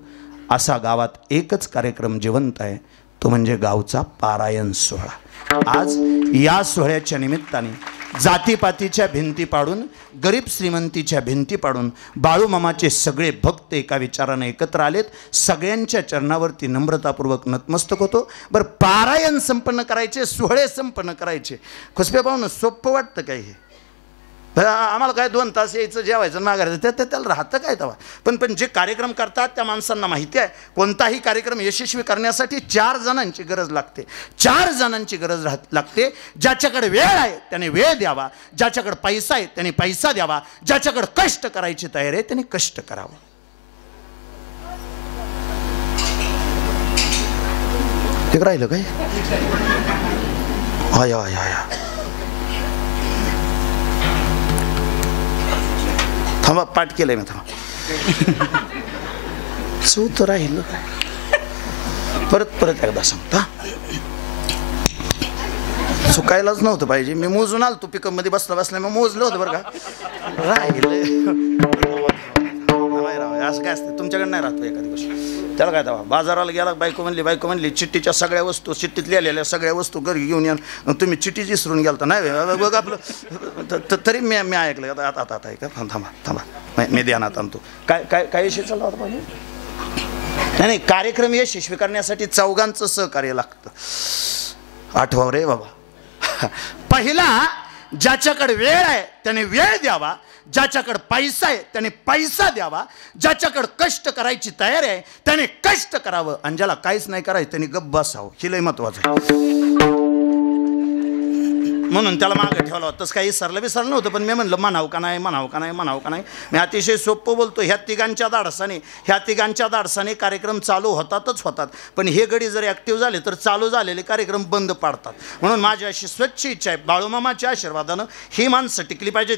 असा गावात एकच कार्यक्रम जिवंत आहे. तो म्हणजे गावचा पारायण सोहळा. आज या सोहळ्याच्या निमित्ताने जातीपातीच्या भिंती पाडून, गरीब श्रीमंतीच्या भिंती पाडून बाळूमामाचे सगळे भक्त एका विचाराने एकत्र आलेत. सगळ्यांच्या चरणावरती नम्रतापूर्वक नतमस्तक होतो. बरं, पारायण संपन्न करायचे, सोहळे संपन्न करायचे, खुसपे पाहून सोपं वाटतं काय? हे आम्हाला काय 2 तास यायचं, जेवायचं, मागायचं, त्याला राहतं काय तेव्हा? पण जे कार्यक्रम करतात त्या माणसांना माहिती आहे कोणताही कार्यक्रम यशस्वी करण्यासाठी 4 जणांची गरज लागते. 4 जणांची गरज लागते. ज्याच्याकडे वेळ आहे त्याने वेळ द्यावा, ज्याच्याकडे पैसा आहे त्याने पैसा द्यावा, ज्याच्याकडे कष्ट करायची तयारी आहे त्याने कष्ट करावं. ते राहिलं काय? आया थांबा, पाठ केलंय मी. थांबा, सूत राहिलं काय? परत एकदा सांगता. चुकायलाच नव्हतं पाहिजे. मी मोजून आलो. तू पिकअप मध्ये बसला मी मोजलं होतं बरं का. राहिलं असं काय असतं तुमच्याकडे नाही राहतो एखादी गोष्ट. त्याला काय तेव्हा बाजाराला गेला, बायको म्हणली चिठ्ठीच्या सगळ्या वस्तू, चिठ्ठीत लिहिलेल्या सगळ्या वस्तू घरी घेऊन या. तुम्ही चिठ्ठी विसरून गेलता नाही बघ आपलं. तरी मी ऐकलं. आता ऐका, थांबा मी ध्यानात आणतो. काय विषय चालला होता पाहिजे? नाही, कार्यक्रम यशस्वी करण्यासाठी 4घांचं सहकार्य लागतं. आठवा रे बाबा. पहिला, ज्याच्याकडे वेळ आहे त्याने वेळ द्यावा, ज्याच्याकडे पैसा आहे त्याने पैसा द्यावा, ज्याच्याकडे कष्ट करायची तयारी आहे त्याने कष्ट करावं, आणि ज्याला काहीच नाही करायचं त्याने गप्प बसावं. हे लय महत्वाचं आहे. म्हणून त्याला मागे ठेवलं होतं. तसं काही विसरलं नव्हतं, पण मी म्हणलं म्हणावं का नाही. मी अतिशय सोपं बोलतो. ह्या तिघांच्या दाडसाने कार्यक्रम चालू होतात. पण हे गडी जर ॲक्टिव्ह झाले तर चालू झालेले कार्यक्रम बंद पाडतात. म्हणून माझी अशी स्वच्छ इच्छा आहे, बाळूमामाच्या आशीर्वादानं ही माणसं टिकली पाहिजेत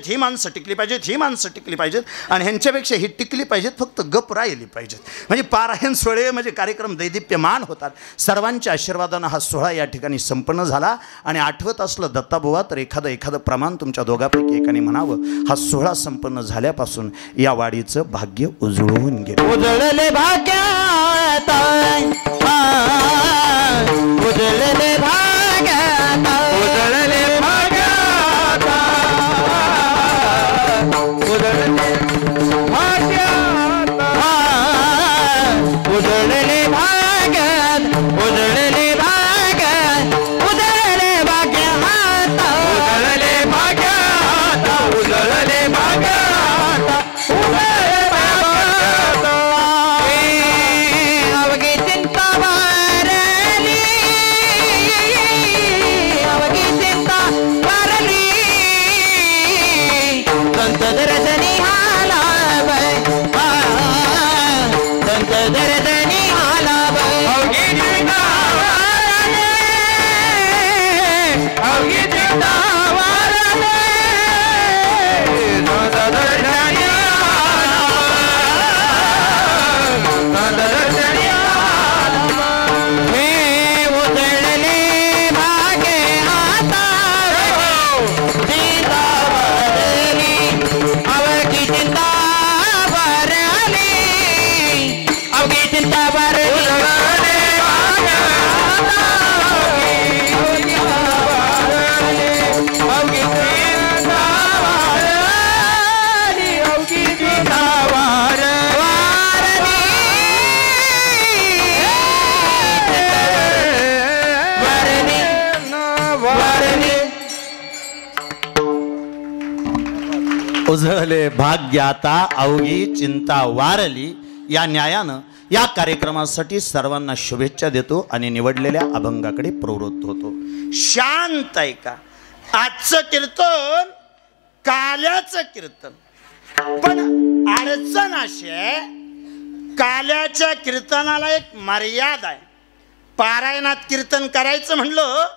आणि ह्यांच्यापेक्षा ही टिकली पाहिजेत, फक्त गप राहिली पाहिजेत. म्हणजे पारायण सोहळे म्हणजे कार्यक्रम दैदिप्यमान होतात. सर्वांच्या आशीर्वादानं हा सोहळा या ठिकाणी संपन्न झाला. आणि आठवत असलं दत्ता बुवा तर एखादं प्रमाण तुमच्या दोघांपैकी एकाने म्हणावं. हा सोहळा संपन्न झाल्यापासून या वाडीचं भाग्य उजळून गेलं. उजळले भाग्यात, उजळले भाग्यात, उजळले भाग्यात, उजळले भाग्यात, उजळले भाग्यात, उजळले भाग्यात, उजळले भाग्यात, उजळले भाग्यात, उजळले भाग्यात, उजळले भाग्यात. अवघी चिंता उजळले भाग्य आता अवघी चिंता वारली. या न्यायानं या कार्यक्रमासाठी सर्वांना शुभेच्छा देतो आणि निवडलेल्या अभंगाकडे प्रवृत्त होतो. शांत आहे का? आजचं कीर्तन काल्याचं कीर्तन, पण अडचण अशी आहे, काल्याच्या कीर्तनाला एक मर्यादा आहे. पारायणात कीर्तन करायचं म्हणलं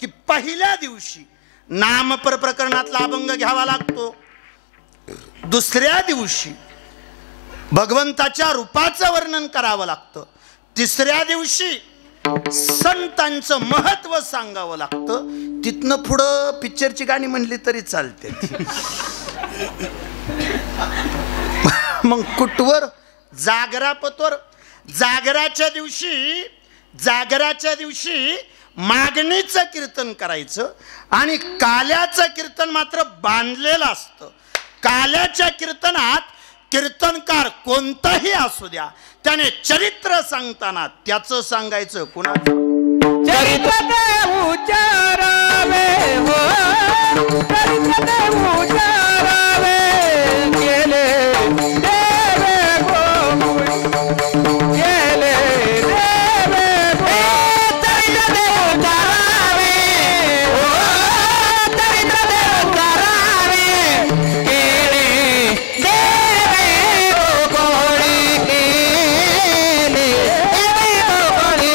की पहिल्या दिवशी नामपर प्रकरणातला अभंग घ्यावा लागतो. दुसऱ्या दिवशी भगवंताच्या रूपाचं वर्णन करावं लागतं. तिसऱ्या दिवशी संतांचं महत्व सांगावं लागतं. तिथनं पुढं पिक्चरची गाणी म्हणली तरी चालते. मग कुठवर जागरापतवर जागराच्या दिवशी मागणीचं कीर्तन करायचं आणि काल्याचं कीर्तन मात्र बांधलेलं असतं. काल्याच्या कीर्तनात कीर्तनकार कोणताही असू द्या, त्याने चरित्र सांगताना त्याचं सांगायचं कुणाचं? चरित्र उच्चारावे हो, चरित्र उच्चारावे गेले देवे गोकुळी, गेले देवे चरित्र उच्चारावे हो, चरित्र उच्चारावे गेले देवे गोकुळी, गेले देवे गोकुळी.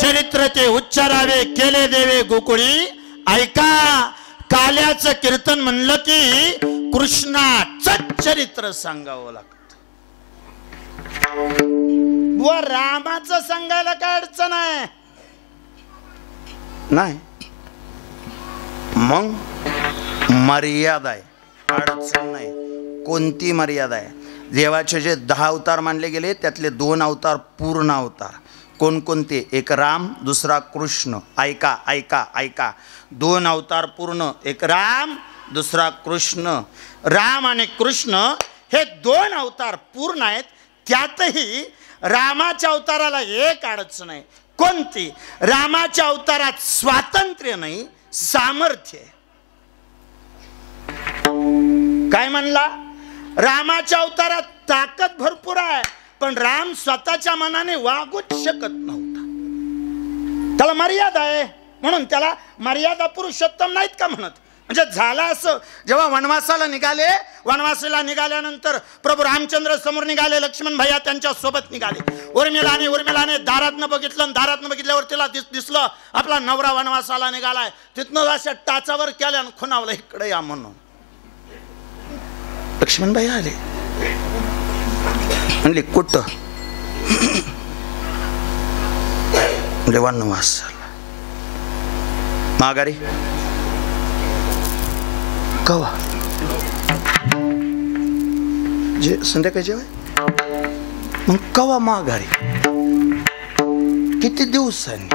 चरित्र ते उच्चारावे केले देवे गोकुळी. ऐका, काल्याचं कीर्तन म्हणलं की कृष्णाचं चरित्र सांगावं लागतं. व रामाचं सांगायला काय अडचण आहे? नाही. मग मर्यादा आहे, अडचण नाही. कोणती मर्यादा आहे? देवाचे जे 10 अवतार मानले गेले त्यातले 2 अवतार पूर्ण अवतार. कोणकोणते? एक राम, दुसरा कृष्ण. ऐका ऐका ऐका, 2 अवतार पूर्ण, एक राम, दुसरा कृष्ण. राम आणि कृष्ण हे 2 अवतार पूर्ण आहेत. त्यातही रामाच्या अवताराला एक अडचण आहे. कोणती? रामाच्या अवतारात स्वातंत्र्य नाही, सामर्थ्य. काय म्हणला? रामाच्या अवतारात ताकद भरपूर आहे, पण राम स्वतःच्या मनाने वागूच शकत नव्हता. त्याला मर्यादा आहे, म्हणून त्याला मर्यादा पुरुषोत्तम नाहीत का म्हणत. म्हणजे झालं असं, जेव्हा वनवासाला निघाले, वनवासाला निघाल्यानंतर प्रभू रामचंद्र समोर निघाले, लक्ष्मण भैया त्यांच्या सोबत निघाले. उर्मिलाने दारातनं बघितलं, आणि दारातनं बघितल्यावर तिला दिसलं आपला नवरा वनवासाला निघालाय. तिथनं अशा टाचावर केल्या आणि खुणावलं, इकडे या म्हणून. लक्ष्मण भैया आले, म्हणले कुठं? म्हणजे वनवासाला. माघारी कवा? जे संध्याकाळी जेवाय. मग कवा माघारी? किती दिवसांनी?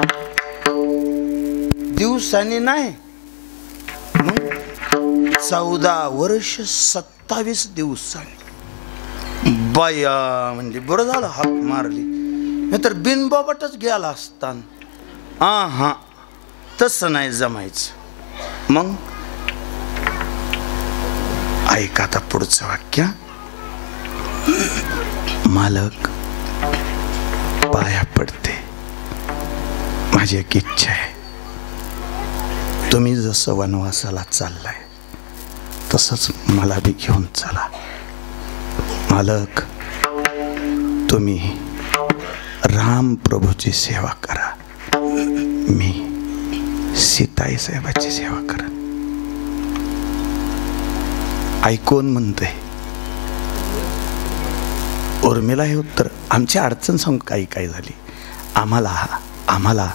दिवसांनी नाही, मग 14 वर्ष 27 दिवसांनी. बाया म्हणजे बरं झालं हाक मारली, नाही तर बिनबाबटच गेला असताना. हा तसं नाही जमायचं. मग ऐका आता पुढचं वाक्य. मालक पाया पडते, माझी एक इच्छा आहे, तुम्ही जसं वनवासाला चाललाय तसंच मला बी घेऊन चला. मालक, तुम्ही राम प्रभूची सेवा करा, मी सीताई साहेबाची सेवा करा. ऐकून म्हणते उर्मिला हे उत्तर. आमची अडचण सांगू काही झाली. आम्हाला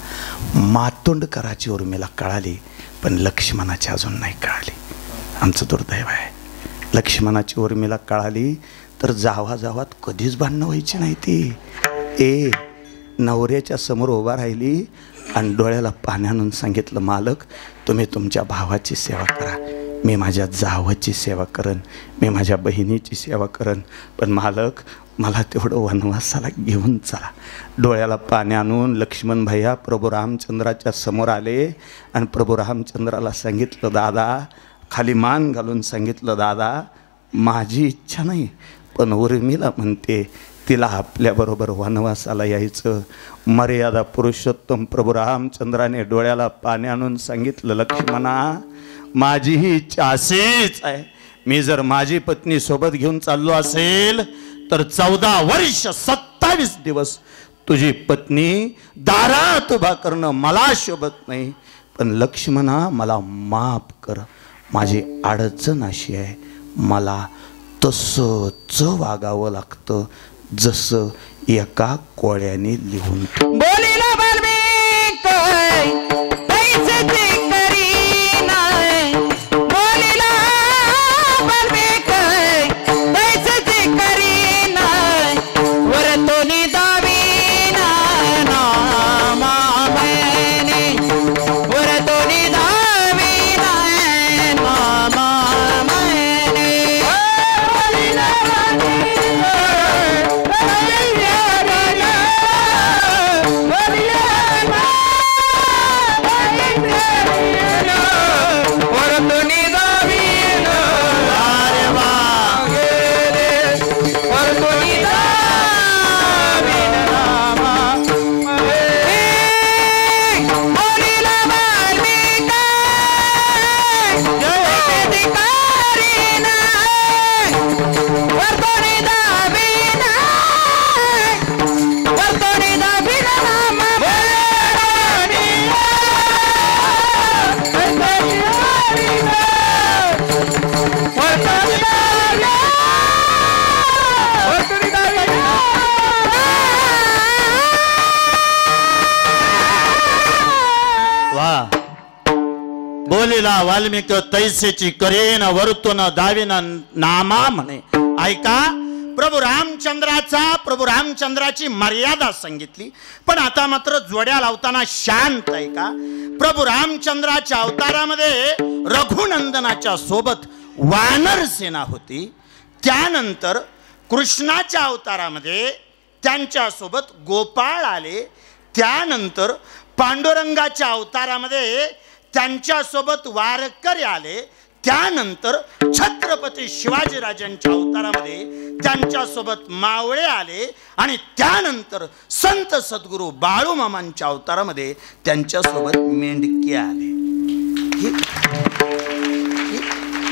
मातोंड कराची उर्मिला कळाली, पण लक्ष्मणाची अजून नाही कळाली. आमचं दुर्दैव आहे. लक्ष्मणाची उर्मिला कळाली तर जावात कधीच भांडणं व्हायची नाही ती. नवऱ्याच्या समोर उभा राहिली आणि डोळ्याला पाणी आणून सांगितलं, मालक तुम्ही तुमच्या भावाची सेवा करा, मी माझ्या जावाची सेवा करन, मी माझ्या बहिणीची सेवा करन, पण मालक मला तेवढं वनवासाला घेऊन चला. डोळ्याला पाणी आणून लक्ष्मण भैया प्रभू रामचंद्राच्या समोर आले आणि प्रभू रामचंद्राला सांगितलं, दादा, खाली मान घालून सांगितलं, दादा माझी इच्छा नाही, पण उर्मिला म्हणते तिला आपल्याबरोबर वनवासाला यायचं. मर्यादा पुरुषोत्तम प्रभू रामचंद्राने डोळ्याला पाणी आणून सांगितलं, लक्ष्मणा माझीही इच्छा अशीच आहे. मी जर माझी पत्नी सोबत घेऊन चाललो असेल तर 14 वर्ष 27 दिवस तुझी पत्नी दारात उभा करणं मला शोभत नाही. पण लक्ष्मणा मला माफ कर, माझी अडचण अशी आहे, मला तसंच वागावं लागतं जसं एका कोळ्याने लिहून. बोलिला वाल्मिक तैसेची करी नाही, बोलिला वाल्मिक तैसेची करी नाही, वरतोनी दावीना नामाने, वरतोनी दावीना नामाने. बोलिला वाल्मिक तैसेची करेन वरतून दाविना नामा म्हणे. ऐका, प्रभू रामचंद्राची मर्यादा सांगितली, पण आता मात्र जोड्या लावताना शांत आहे का. प्रभू रामचंद्राच्या अवतारामध्ये रघुनंदनाच्या सोबत वानर सेना होती. त्यानंतर कृष्णाच्या अवतारामध्ये त्यांच्या सोबत गोपाळ आले. त्यानंतर पांडुरंगाच्या अवतारामध्ये त्यांच्यासोबत वारकरी आले. त्यानंतर छत्रपती शिवाजीराजांच्या अवतारामध्ये त्यांच्यासोबत मावळे आले आणि त्यानंतर संत सद्गुरू बाळूमामांच्या अवतारामध्ये त्यांच्यासोबत मेंढके आले.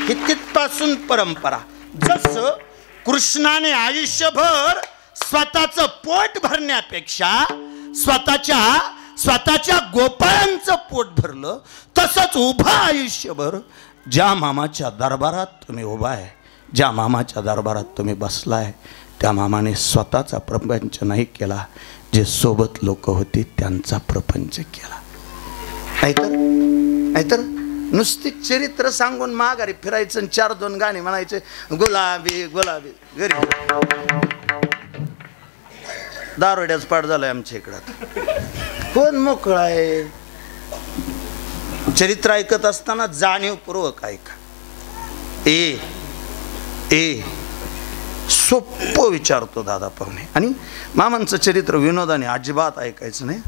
ही तिथपासून परंपरा. जसं कृष्णाने आयुष्यभर स्वतःचं पोट भरण्यापेक्षा स्वतःच्या गोपाळांचं पोट भरलं, तसंच उभं आयुष्यभर ज्या मामाच्या दरबारात तुम्ही उभा आहे, ज्या मामाच्या दरबारात तुम्ही बसलाय, त्या मामाने स्वतःचा प्रपंच नाही केला, जे सोबत लोक होती त्यांचा प्रपंच केला. नाहीतर नुसती चरित्र सांगून माघारी फिरायचं आणि 4-2 गाणे म्हणायचे, गुलाबी गुलाबी. घरी दारोड्याच पाठ झालाय आमच्या इकडं. कोण मोकळा आहे? चरित्र ऐकत असताना जाणीवपूर्वक ऐका. सोपं विचारतो दादा पाहुणे, आणि मामांचं चरित्र विनोदाने अजिबात ऐकायचं नाही,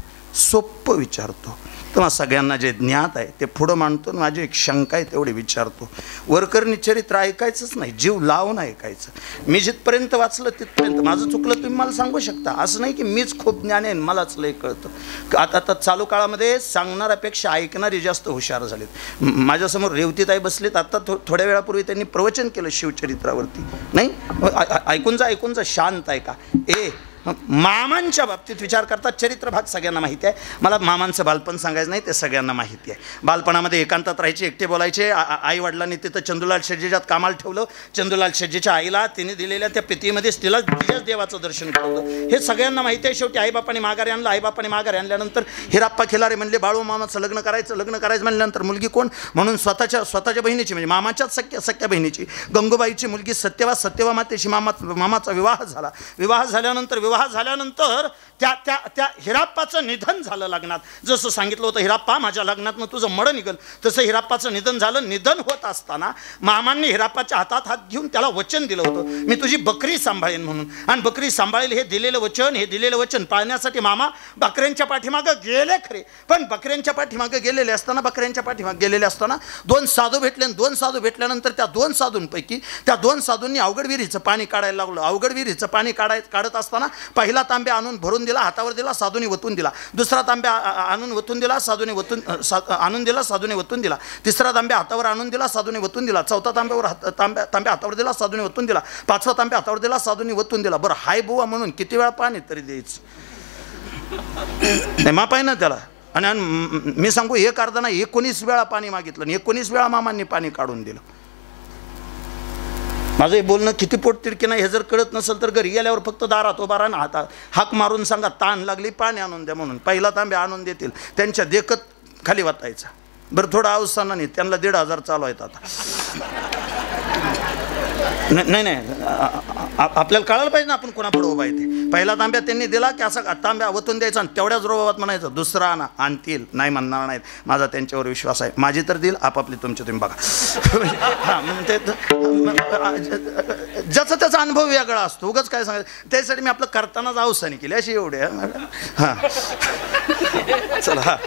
सोपं विचारतो. तेव्हा सगळ्यांना जे ज्ञात आहे ते पुढं मांडतो. माझी एक शंका आहे तेवढी विचारतो. वरकरणी चरित्र ऐकायचंच नाही, जीव लावून ऐकायचं. मी जिथपर्यंत वाचलं तिथपर्यंत. माझं चुकलं तुम्ही मला सांगू शकता. असं नाही की मीच खूप ज्ञान आहे मलाच लय कळतं. आता चालू काळामध्ये सांगणाऱ्यापेक्षा ऐकणारी जास्त हुशार झालीत. माझ्यासमोर रेवतीताई बसलीत. आता थोड्या वेळापूर्वी त्यांनी प्रवचन केलं शिवचरित्रावरती. नाही, ऐकून जा, शांत ऐका. मामांच्या बाबतीत विचार करतात. चरित्र भाग सगळ्यांना माहिती आहे. मला मामांचं बालपण सांगायचं नाही, ते सगळ्यांना माहिती आहे. बालपणामध्ये एकांतात राहायचे, एकटे बोलायचे. आई वडिलांनी तिथं चंदूलाल शेटजीच्यात कामाला ठेवलं. चंदूलाल शेटजीच्या आईला तिने दिलेल्या त्या पितीमध्येच तिच्याच देवाचं दर्शन ठेवलं. हे सगळ्यांना माहिती आहे. शेवटी आईबापाने माघारी आणलं. आईबापाने माघारी आणल्यानंतर हिराप्पा खिलारे म्हणले, बाळू मामाचं लग्न करायचं म्हणल्यानंतर मुलगी कोण म्हणून स्वतःच्या बहिणीची, म्हणजे मामाच्याच सख्या बहिणीची, गंगूबाईची मुलगी सत्यवा मातेशी मामाचा विवाह झाला. विवाह झाल्यानंतर विवाह झाल्यानंतर त्या त्या त्या हिराप्पाचं निधन झालं लग्नात. जसं सांगितलं होतं, हिराप्पा माझ्या लग्नातनं तुझं मड निघल, तसं हिराप्पाचं निधन झालं. निधन होत असताना मामांनी हिराप्पाच्या हातात हात घेऊन त्याला वचन दिलं होतं, मी तुझी बकरी सांभाळेन म्हणून. आणि बकरी सांभाळेल हे दिलेलं वचन पाळण्यासाठी मामा बकऱ्यांच्या पाठीमागं गेले खरे. पण बकऱ्यांच्या पाठीमागं गेलेले असताना 2 साधू भेटले. 2 साधू भेटल्यानंतर त्या 2 साधूंपैकी त्या 2 साधूंनी अवघड विहिरीचं पाणी काढायला लागलं. अवघड विहिरीचं पाणी काढत असताना पहिला तांब्या आणून भरून दिला, हातावर दिला, साधूने वतून दिला. दुसरा तांब्या आणून वतून दिला, साधूने वतून दिला. तिसरा तांब्या हातावर आणून दिला, साधूने वतून दिला. चौथा तांब्या हातावर दिला, साधूने वतून दिला. 5वा तांब्या हातावर दिला, साधूने वतून दिला. बरं, हाय बुवा म्हणून किती वेळा पाणी तरी द्यायचं नाही, माप आहे ना त्याला. आणि मी सांगू, एक अर्धाना 19 वेळा पाणी मागितलं, 19 वेळा मामांनी पाणी काढून दिलं. माझं हे बोलणं किती पोट तिडकी नाही हे जर कळत नसेल तर घरी गेल्यावर फक्त दारात उभा राहा, हातात हाक मारून सांगा, ताण लागली पाणी आणून द्या म्हणून. पहिला तांब्या आणून देतील, त्यांच्या देखत खाली वाटायचा. बरं, थोडा अवसाना नाही, त्यांना 1,500 चालू आहेत आता. नाही आपल्याला कळायला पाहिजे ना आपण कोणापुढे उभा आहे ते. पहिला तांब्या त्यांनी दिला की असा तांब्या वतून द्यायचा आणि तेवढ्याच रोबात म्हणायचं, दुसरा आणा, आणतील, नाही म्हणणार नाहीत, माझा त्यांच्यावर विश्वास आहे. माझी तर देईल, आपापली तुमची तुम्ही बघा. हां, ते ज्याचा त्याचा अनुभव वेगळा असतो, उगाच काय सांगायचं. त्यासाठी मी आपलं करतानाच अवसानी केली अशी एवढे. हां चला, हां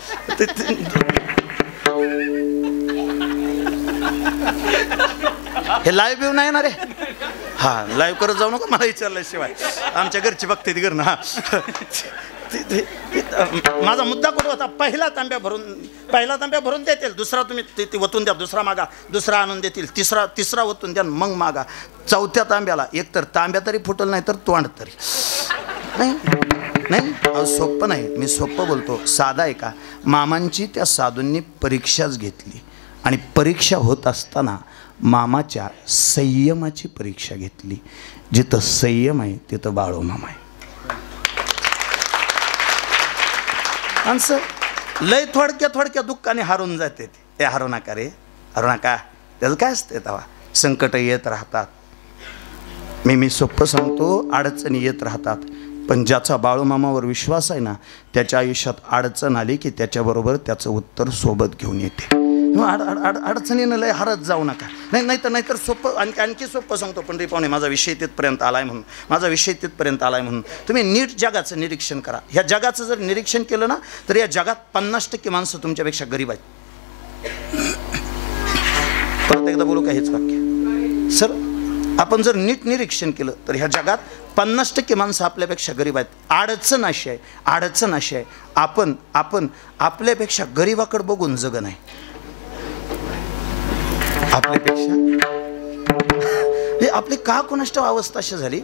हे लाईव्ह येऊ नाही ना रे. हा, लाईव्ह करत जाऊ नका मला विचारल्याशिवाय, आमच्या घरची बघते ती घरनं. हा, माझा मुद्दा कुठं होता, पहिला तांब्या भरून देतील, दुसरा तुम्ही ती वतून द्या, दुसरा मागा, दुसरा आणून देतील, तिसरा वतून द्या, मग मागा. 4थ्या तांब्याला एक तर तांब्या तरी फुटल, नाही तर तोंड तरी नाही. सोपं नाही, मी सोपं बोलतो, साधा आहे का. मामांची त्या साधूंनी परीक्षाच घेतली आणि परीक्षा होत असताना मामाच्या संयमाची परीक्षा घेतली. जिथं संयम आहे तिथं बाळू मामा आहे. माणसं लय थोडक्या दुःखाने हारून जाते. ते हारू नका रे, हारू नका. त्याचं काय असते तेव्हा, संकट येत राहतात. मी सोपं सांगतो, अडचणी येत राहतात. पण ज्याचा बाळूमामावर विश्वास आहे ना, त्याच्या आयुष्यात अडचण आली की त्याच्याबरोबर त्याचं उत्तर सोबत घेऊन येते. अडचणीनं लय हरत जाऊ नका. नाहीतर सोपं आणखी सोपं सांगतो. पंढरी पाहुणे, माझा विषय तिथपर्यंत आलाय म्हणून तुम्ही नीट जगाचं निरीक्षण करा. ह्या जगाचं जर निरीक्षण केलं ना, तर या जगात 50% माणसं तुमच्यापेक्षा गरीब आहेत. परत एकदा बोलू का हेच वाक्य सर. आपण जर नीट निरीक्षण केलं तर ह्या जगात 50% माणसं आपल्यापेक्षा गरीब आहेत. अडचण अशी आहे, आपण आपल्यापेक्षा गरीबाकडे बघून जगन आहे. आपल्यापेक्षा आपली का कोणाष्ट अवस्था अशी झाली,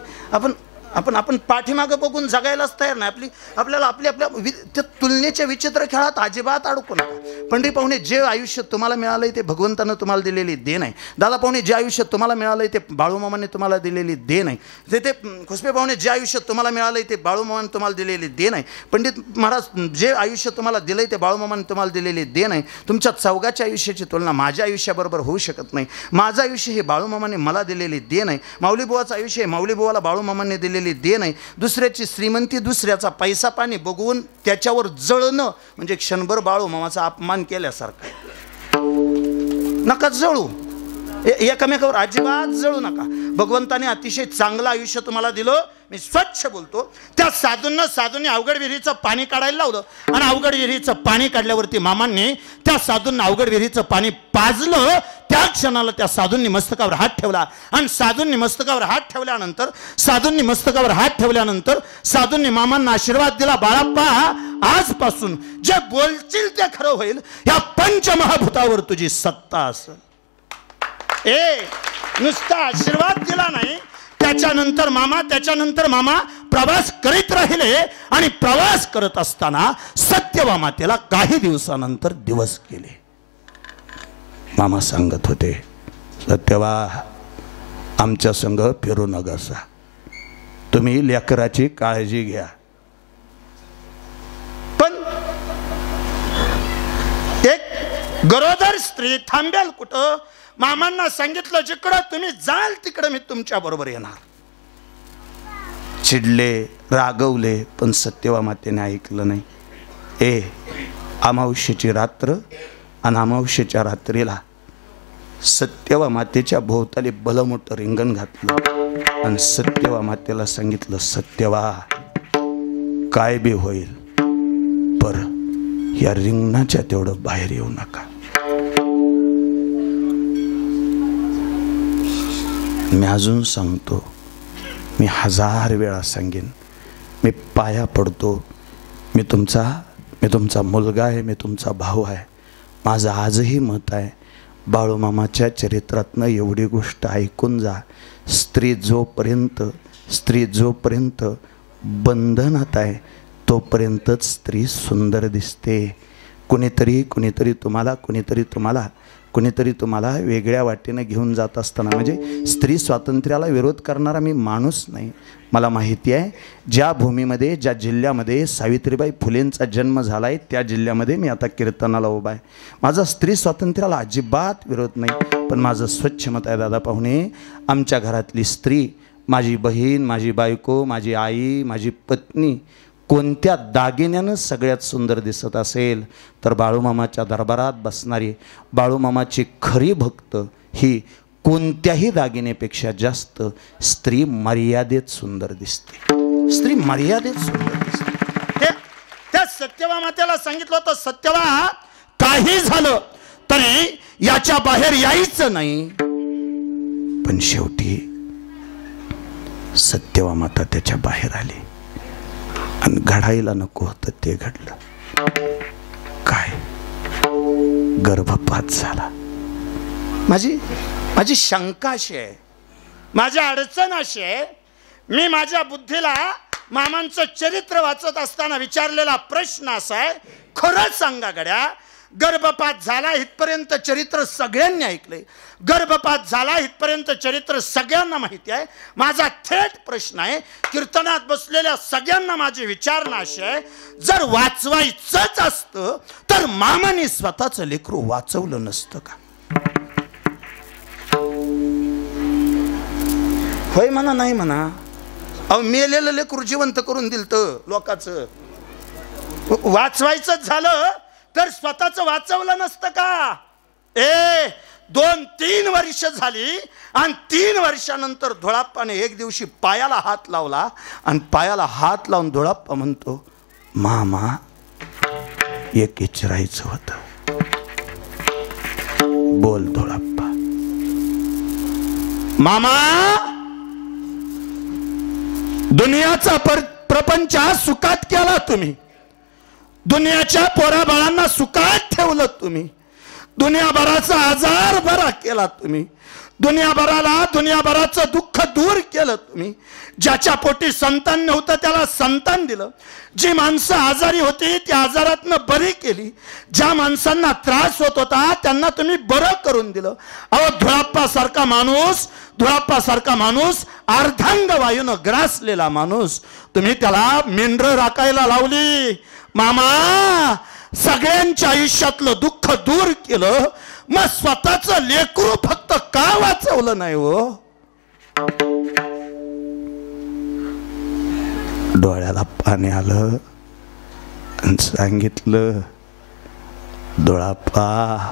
आपण पाठीमागं बघून जगायलाच तयार नाही. आपल्याला आपल्या त्या तुलनेच्या विचित्र खेळात अजिबात अडकू नका. पंढरी पाहुणे, जे आयुष्य तुम्हाला मिळालंय ते भगवंतानं तुम्हाला दिलेली देण आहे. दादा पाहुणे, जे आयुष्य तुम्हाला मिळालंय ते बाळूमामाने तुम्हाला दिलेली देण आहे. ते खुसपे पाहुणे, जे आयुष्य तुम्हाला मिळालंय ते बाळूमामाने तुम्हाला दिलेली देण आहे. पंडित महाराज, जे आयुष्य तुम्हाला दिलंय ते बाळूमामाने तुम्हाला दिलेली देण आहे. तुमच्या चौघाच्या आयुष्याची तुलना माझ्या आयुष्याबरोबर होऊ शकत नाही. माझं आयुष्य हे बाळूमामाने मला दिलेली देण आहे. माऊलीबुवाचं आयुष्य हे माऊलीबुवाला बाळूमामाने दिलेली देण आहे. दुसऱ्याची श्रीमंती, दुसऱ्याचा पैसा पाणी बघून त्याच्यावर जळणं म्हणजे क्षणभर बाळूमामाचा अपमान केल्यासारखं. नका जळू, एकमेकावर अजिबात जळू नका. भगवंताने अतिशय चांगलं आयुष्य तुम्हाला दिलं. मी स्वच्छ बोलतो, त्या साधूंनी अवघड विहिरीचं पाणी काढायला लावलं आणि अवघड विहिरीचं पाणी काढल्यावरती मामांनी त्या साधूंना अवघड विहिरीचं पाणी पाजलं. त्या क्षणाला त्या साधूंनी मस्तकावर हात ठेवला आणि साधूंनी मस्तकावर हात ठेवल्यानंतर साधूंनी मामांना आशीर्वाद दिला, बाळाप्पा, आजपासून जे बोलतील ते खरं होईल. या पंचमहाभूतावर तुझी सत्ता असेल. नुसता आशीर्वाद दिला नाही, त्याच्यानंतर मामा प्रवास करीत राहिले आणि प्रवास करत असताना सत्यवा मातेला काही दिवसानंतर दिवस गेले. मामा सांगत होते, सत्यवा, आमच्या संग फिरू नका, तुम्ही लेकराची काळजी घ्या. पण एक गरोदर स्त्री थांबेल कुठं? मामांना सांगितलं, जिकडं तुम्ही जाल तिकडं मी तुमच्या बरोबर येणार. चिडले, रागवले, पण सत्यवा मातेने ऐकलं नाही. अमावस्येची रात्र आणि अमावस्येच्या रात्रीला सत्यवा मातेच्या भोवताली बलमोठं रिंगण घातलं आणि सत्यवा मातेला सांगितलं, सत्यवा काय बी होईल पर या रिंगणाच्या तेवढं बाहेर येऊ नका. मी अजून सांगतो, मी 1000 वेळा सांगेन, मी पाया पडतो. मी तुमचा मुलगा आहे, मी तुमचा भाऊ आहे. माझं आजही मत आहे, बाळूमामाच्या चरित्रातनं एवढी गोष्ट ऐकून जा. स्त्री जोपर्यंत बंधनात आहे तोपर्यंतच स्त्री सुंदर दिसते. कुणीतरी तुम्हाला वेगळ्या वाटेनं घेऊन जात असताना, म्हणजे स्त्री स्वातंत्र्याला विरोध करणारा मी माणूस नाही. मला माहिती आहे, ज्या भूमीमध्ये, ज्या जिल्ह्यामध्ये सावित्रीबाई फुलेंचा जन्म झाला आहे त्या जिल्ह्यामध्ये मी आता कीर्तनाला उभा आहे. माझा स्त्री स्वातंत्र्याला अजिबात विरोध नाही. पण माझं स्वच्छ मत आहे दादा पाहुणे, आमच्या घरातली स्त्री, माझी बहीण, माझी बायको, माझी आई, माझी पत्नी कोणत्या दागिन्यानं सगळ्यात सुंदर दिसत असेल तर बाळूमामाच्या दरबारात बसणारी बाळूमामाची खरी भक्त ही कोणत्याही दागिनेपेक्षा जास्त स्त्री मर्यादेत सुंदर दिसते. स्त्री मर्यादेत सुंदर दिसते. त्या सत्यवा मातेला सांगितलं होतं, सत्यवा काही झालं तरी याच्या बाहेर यायचं नाही. पण शेवटी सत्यवा माता त्याच्या बाहेर आली आणि घडायला नको होतं ते घडलं. काय? गर्भपात झाला. माझी शंका अशी आहे, माझी अडचण अशी आहे, मी माझ्या बुद्धीला मामांचं चरित्र वाचत असताना विचारलेला प्रश्न असा आहे, खरं सांगा गड्या, गर्भपात झाला इथपर्यंत चरित्र सगळ्यांनी ऐकले, गर्भपात झाला इथपर्यंत चरित्र सगळ्यांना माहिती आहे. माझा थेट प्रश्न आहे, कीर्तनात बसलेल्या सगळ्यांना माझी विचारणा अशी आहे, जर वाचवायचंच असतं तर मामाने स्वतःचं लेकरू वाचवलं नसतं का? होय म्हणा, नाही म्हणा. अहो, मेलेलं लेकरू जिवंत करून दिलतं लोकांचं. वाचवायचंच झालं तर स्वतःच वाचवलं नसतं का? 2-3 वर्ष झाली आणि 3 वर्षानंतर धुळाप्पाने एक दिवशी पायाला हात लावला आणि पायाला हात लावून धुळाप्पा म्हणतो, मामा एक विचारायचं होतं. बोल धुळाप्पा. मामा, दुनियाचा प्रपंच सुखात केला तुम्ही, दुनियाच्या पोराबाळांना सुखात ठेवलं तुम्ही, दुनियाभराचा आजार बरा केला तुम्ही, दुनियाभराचं दुःख दूर केलं तुम्ही. ज्याच्या पोटी संतान नव्हतं त्याला संतान दिलं. जी माणसं आजारी होती त्या आजारातनं बरी केली. ज्या माणसांना त्रास होत होता त्यांना तुम्ही बरं करून दिलं. अहो, धुळाप्पा सारखा माणूस अर्धांग वायूनं ग्रासलेला माणूस, तुम्ही त्याला मेंढरं राखायला लावली. मामा, सगळ्यांच्या आयुष्यातलं दुःख दूर केलं, मग स्वतःचं लेकरू फक्त का वाचवलं नाही हो? डोळ्याला पाणी आलं आणि सांगितलं, डोळाप्पा,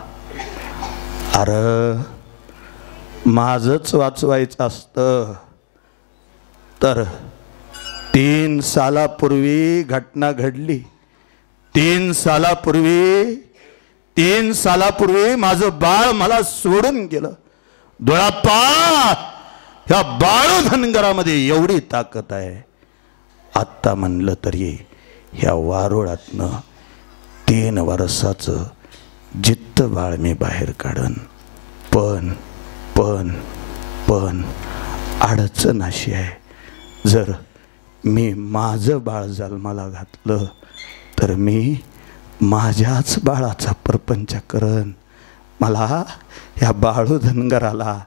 अरे माझंच वाचवायचं असतं तर 3 सालापूर्वी घटना घडली. 3 सालापूर्वी माझं बाळ मला सोडून गेलं. डोळाप्पा, ह्या बाळू धनगरामध्ये एवढी ताकद आहे. आत्ता म्हणलं तरी ह्या वारुळातनं 3 वर्षाचं जित्त बाळ मी बाहेर काढन. पण अडचण अशी आहे, जर मी माझं बाळ जन्माला घातलं तर मी माझ्याच बाळाचा प्रपंच करन. मला या बाळू धनगराला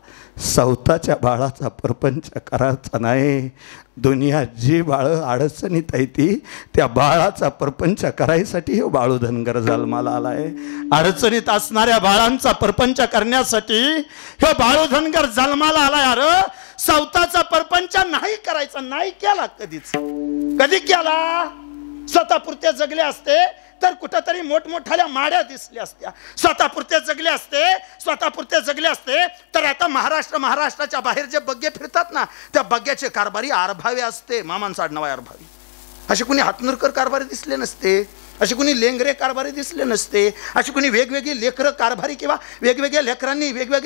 सवताच्या बाळाचा परपंच करायचा नाही. दुनिया जी बाळं अडचणीत आहे ती त्या बाळाचा परपंच करायसाठी हे बाळू धनगर जन्माला आलाय. अडचणीत असणाऱ्या बाळांचा परपंच करण्यासाठी हे बाळू धनगर जन्माला आलाय. अरे सवताचा परपंच नाही करायचा, नाही केला कधीच. कधी केला? स्वतःपुरते जगले असते तर कुठंतरी मोठमोठ्याल्या माड्या दिसल्या असत्या. स्वतःपुरते जगले असते तर आता महाराष्ट्राच्या बाहेर जे बग्गे फिरतात ना, त्या बग्ग्याचे कारभारी आरभावे असते. मामांचा आडनाव आहे आरभावी. असे कुणी हातनुरकर कारभारी दिसले नसते, असे कुणी लेंगरे कारभारी दिसले नसते, अशी कुणी वेगवेगळी लेकरं कारभारी किंवा वेगवेगळ्या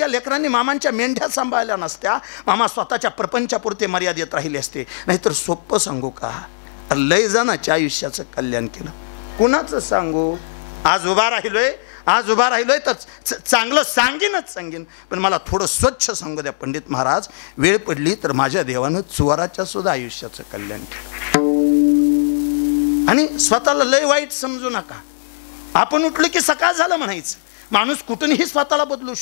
लेकरांनी मामांच्या मेंढ्या सांभाळल्या नसत्या. मामा स्वतःच्या प्रपंचापुरते मर्यादित राहिले असते. नाहीतर सोपं सांगू का, लय जणांच्या आयुष्याचं कल्याण केलं. कुणाचं सांगू? आज उभा राहिलोय तर चांगलं सांगीन, पण मला थोडं स्वच्छ सांगू द्या पंडित महाराज. वेळ पडली तर माझ्या देवानं चोराच्या सुद्धा आयुष्याचं कल्याण केलं. आणि स्वतःला लय वाईट समजू नका. आपण उठलो की सकाळ झालं म्हणायचं. माणूस कुठूनही स्वतःला बदलू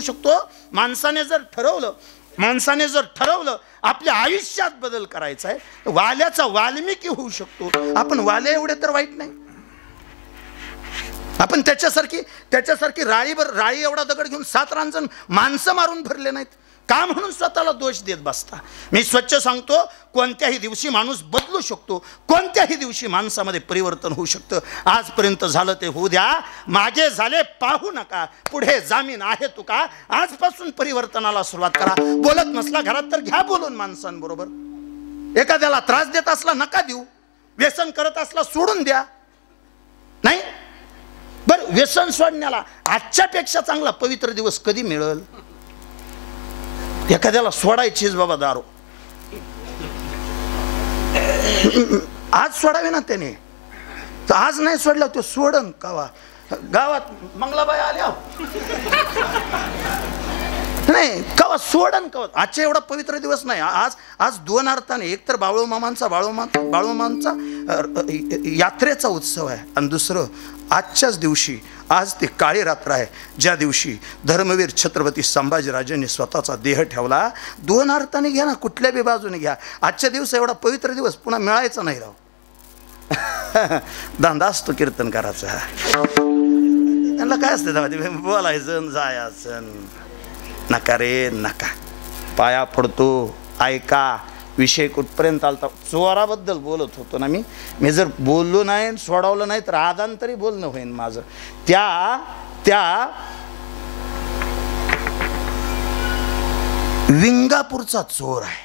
शकतो. माणसाने जर ठरवलं आपल्या आयुष्यात बदल करायचा आहे, वाल्याचा वाल्मिकी होऊ शकतो. आपण वाले एवढे तर वाईट नाही. आपण त्याच्यासारखी राळी एवढा दगड घेऊन 7 रांजण माणसं मारून भरले नाहीत का म्हणून स्वतःला दोष देत बसता. मी स्वच्छ सांगतो, कोणत्याही दिवशी माणूस बदलू शकतो, कोणत्याही दिवशी माणसामध्ये परिवर्तन होऊ शकतं. आजपर्यंत झालं ते होऊ द्या, मागे झाले पाहू नका, पुढे जामीन आहे तुका. आजपासून परिवर्तनाला सुरुवात करा. बोलत नसला घरात तर घ्या बोलून माणसांबरोबर. एखाद्याला त्रास देत असला नका देऊ. व्यसन करत असला सोडून द्या. नाही बरं, व्यसन सोडण्याला आजच्या पेक्षा चांगला पवित्र दिवस कधी मिळेल? एखाद्याला सोडायचीच बाबा दारू, आज सोडावे ना त्याने, तर आज नाही सोडला तो सोडन कवा. गावात मंगलाबाई आल्या नाही कवा सोडन कवा. आजचा एवढा पवित्र दिवस नाही. आज 2 अर्थाने, एक तर बाळूमामांचा यात्रेचा उत्सव आहे, आणि दुसरं आजच्याच दिवशी, आज ती काळी रात्र आहे ज्या दिवशी धर्मवीर छत्रपती संभाजीराजांनी स्वतःचा देह ठेवला. 2 अर्थाने घ्या ना, कुठल्या बी बाजूने घ्या. आजच्या दिवस एवढा पवित्र दिवस पुन्हा मिळायचा नाही राव. धंदा असतो कीर्तनकाराचा. त्यांना काय असतं बोलायचं जायचं. नका रे नका, पाया पडतो, ऐका. विषय कुठपर्यंत आलता? चोराबद्दल बोलत होतो ना मी जर बोललो नाही, सोडवलं नाही तर आदांतरी बोलणं होईन माझं. त्या विंगापूरचा चोर आहे,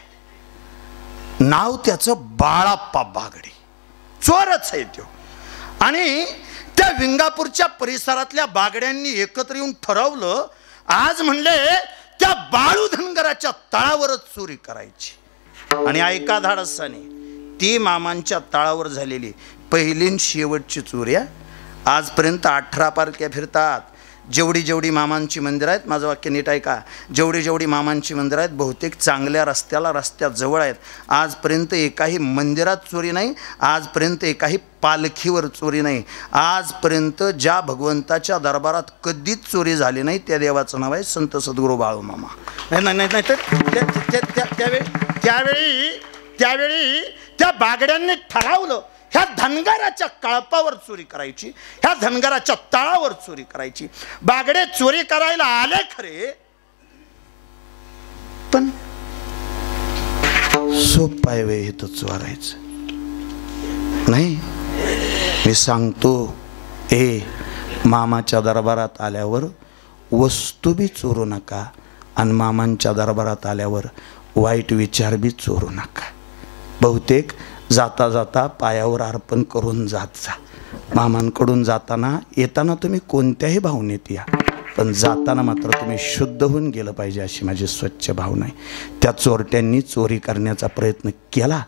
नाव त्याचं बाळाप्पा बागडे. चोरच आहे तो. आणि त्या विंगापूरच्या परिसरातल्या बागड्यांनी एकत्र येऊन ठरवलं, आज म्हणले त्या बाळू धनगराच्या तळावरच चोरी करायची. आणि ऐका धाडसाने, ती मामांच्या तळावर झालेली पहिली आणि शेवटची चोरी. आजपर्यंत 18 पालख्या फिरतात. जेवढी मामांची मंदिरं आहेत, माझं वाक्य नीट ऐका, जेवढी मामांची मंदिरं आहेत बहुतेक चांगल्या रस्त्याजवळ आहेत. आजपर्यंत एकाही मंदिरात चोरी नाही, आजपर्यंत एकाही पालखीवर चोरी नाही. आजपर्यंत ज्या भगवंताच्या दरबारात कधीच चोरी झाली नाही त्या देवाचं नाव आहे संत सद्गुरू बाळू मामा. नाही तर त्यावेळी त्या बागड्यांनी ठरवलं, ह्या धनगराच्या कळपावर चोरी करायची, ह्या धनगराच्या तळावर चोरी करायची. बागडे चोरी करायला आले खरे, पण सोपं आहे वे इथं चोरायचं नाही. मी सांगतो, मामाच्या दरबारात आल्यावर वस्तू बी चोरू नका, आणि मामांच्या दरबारात आल्यावर वाईट विचार बी चोरू नका. बहुतेक जाता जाता पायावर अर्पण करून जात जा. मामांकडून येताना तुम्ही कोणत्याही भावनेत या, पण जाताना मात्र तुम्ही शुद्ध होऊन गेलं पाहिजे अशी माझी स्वच्छ भावना आहे. त्या चोरट्यांनी चोरी करण्याचा प्रयत्न केला,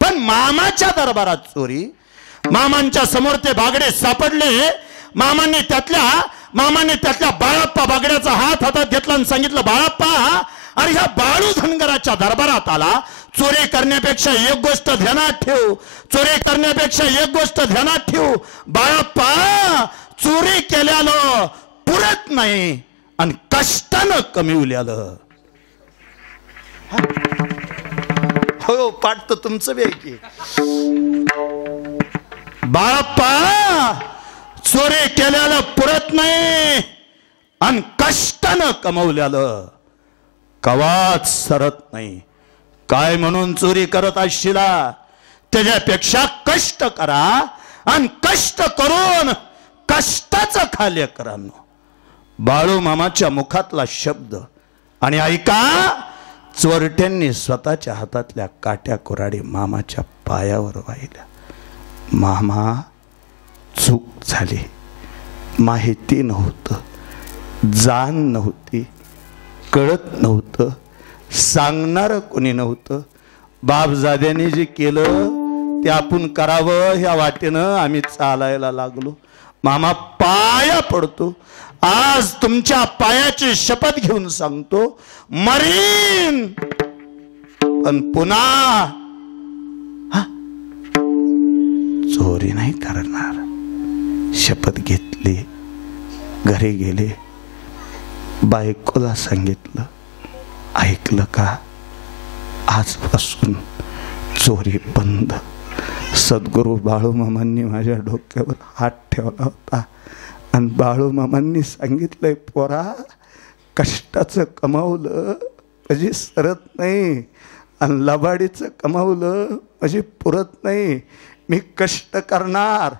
पण मामाच्या दरबारात चोरी. मामांच्या समोर ते बागडे सापडले. मामाने त्यातल्या बाळाप्पा बागड्याचा हातात घेतला आणि सांगितलं, बाळाप्पा, अरे ह्या बाळू धनगराच्या दरबारात आला. चोरी करण्यापेक्षा एक गोष्ट ध्यानात ठेव बाळाप्पा, चोरी केल्यानं पुरत नाही आणि कष्टानं कमिवल्यालं. हो पाठ तर तुमचं बी आहे की. बाळप्पा चोरी केल्याला पुरत नाही आणि कष्टानं कमवल्यालं कवाच सरत नाही. काय म्हणून चोरी करत असशीला, त्याच्यापेक्षा कष्ट करा आणि कष्ट करून कष्टाचं खा लेकरांनो. बाळू मामाच्या मुखातला शब्द आणि ऐका. चोरट्यांनी स्वतःच्या हातातल्या काट्या कुऱ्हाडी मामाच्या पायावर वाहिल्या. मामा चूक झाली, माहिती नव्हतं, जाण नव्हती, कळत नव्हतं, सांगणार कोणी नव्हतं. बापजाद्याने जे केलं ते आपण करावं ह्या वाटेनं आम्ही चालायला लागलो. मामा पाया पडतो, आज तुमच्या पायाची शपथ घेऊन सांगतो, मरीन पण पुन्हा चोरी नाही करणार. शपथ घेतली, घरी गेले, बायकोला सांगितलं. ऐकलं का, आजपासून चोरी बंद. सद्गुरू बाळूमामांनी माझ्या डोक्यावर हात ठेवला होता आणि बाळूमामांनी सांगितलंय, पोरा कष्टाचं कमावलं म्हणजे सरत नाही आणि लबाडीचं कमावलं म्हणजे पुरत नाही. मी कष्ट करणार,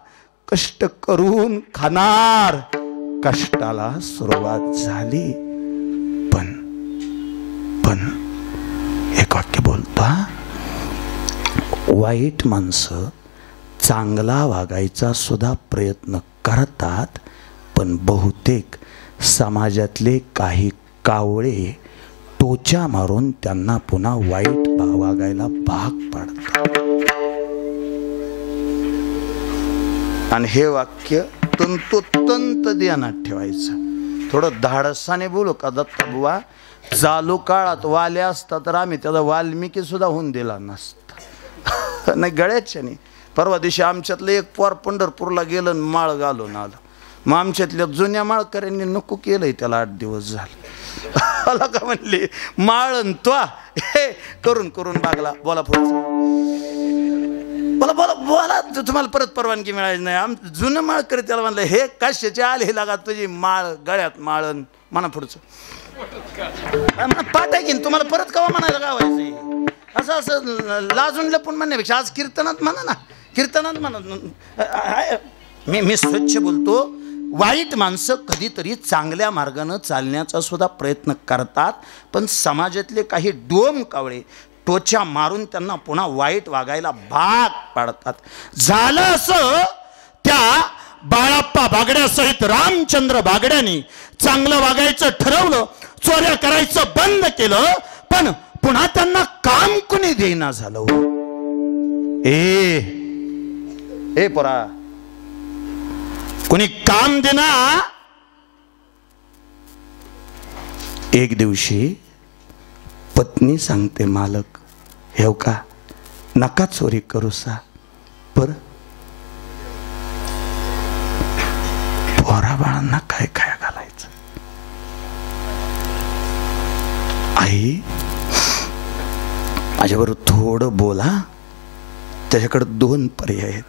कष्ट करून खाणार. कष्टाला सुरुवात झाली, पण एक वाक्य बोलतो. वाईट माणसं चांगला वागायचा सुद्धा प्रयत्न करतात, पण बहुतेक समाजातले काही कावळे टोचा मारून त्यांना पुन्हा वाईट वागायला भाग पाडतात. आणि हे वाक्य तंतोतंत ध्यानात ठेवायचं. थोडं धाडसाने बोलू का दत्ता बुवा, चालू काळात वाल्या असता तर आम्ही त्याचा वाल्मिकी सुद्धा होऊन दिला नसता. नाही गळ्याच्या नाही. परवा दिवशी आमच्यातलं एक पोर पंढरपूरला गेलं आणि माळ घालून आलं. मग आमच्यातल्या जुन्या माळकऱ्यांनी नको केलंय त्याला. 8 दिवस झाले. मला का म्हणले माळन तो हे करून करून बागला. बोला पुढचं, बोला बोला बोला. तुम्हाला परत परवानगी मिळाली नाही. जुनं माळकरी त्याला म्हणलं, हे कशाचे आले लागा तुझी माळ गळ्यात माळन. म्हणा पुढचं पाठ आहे की तुम्हाला परत कवा म्हणायला गावायचं. असं असं लाजून लपून म्हणण्यापेक्षा आज कीर्तनात म्हणा ना, कीर्तनात म्हणा. मी स्वच्छ बोलतो. वाईट माणसं कधीतरी चांगल्या मार्गानं चालण्याचा सुद्धा प्रयत्न करतात, पण समाजातले काही डोम कावळे टोचा मारून त्यांना पुन्हा वाईट वागायला भाग पाडतात. झालं असं, त्या बाळाप्पा बागड्यासहित रामचंद्र बागड्यांनी चांगलं वागायचं ठरवलं, चोऱ्या करायचं बंद केलं, पण पुन्हा त्यांना काम कुणी देईना झालं. ए पोरा, कुणी काम देना. एक दिवशी पत्नी सांगते, मालक हेव का नका चोरी करू सा, पर पोरा बाळांना काय खाया घालायचं. आई माझ्याबरोबर थोडं बोला. त्याच्याकडे 2 पर्याय आहेत.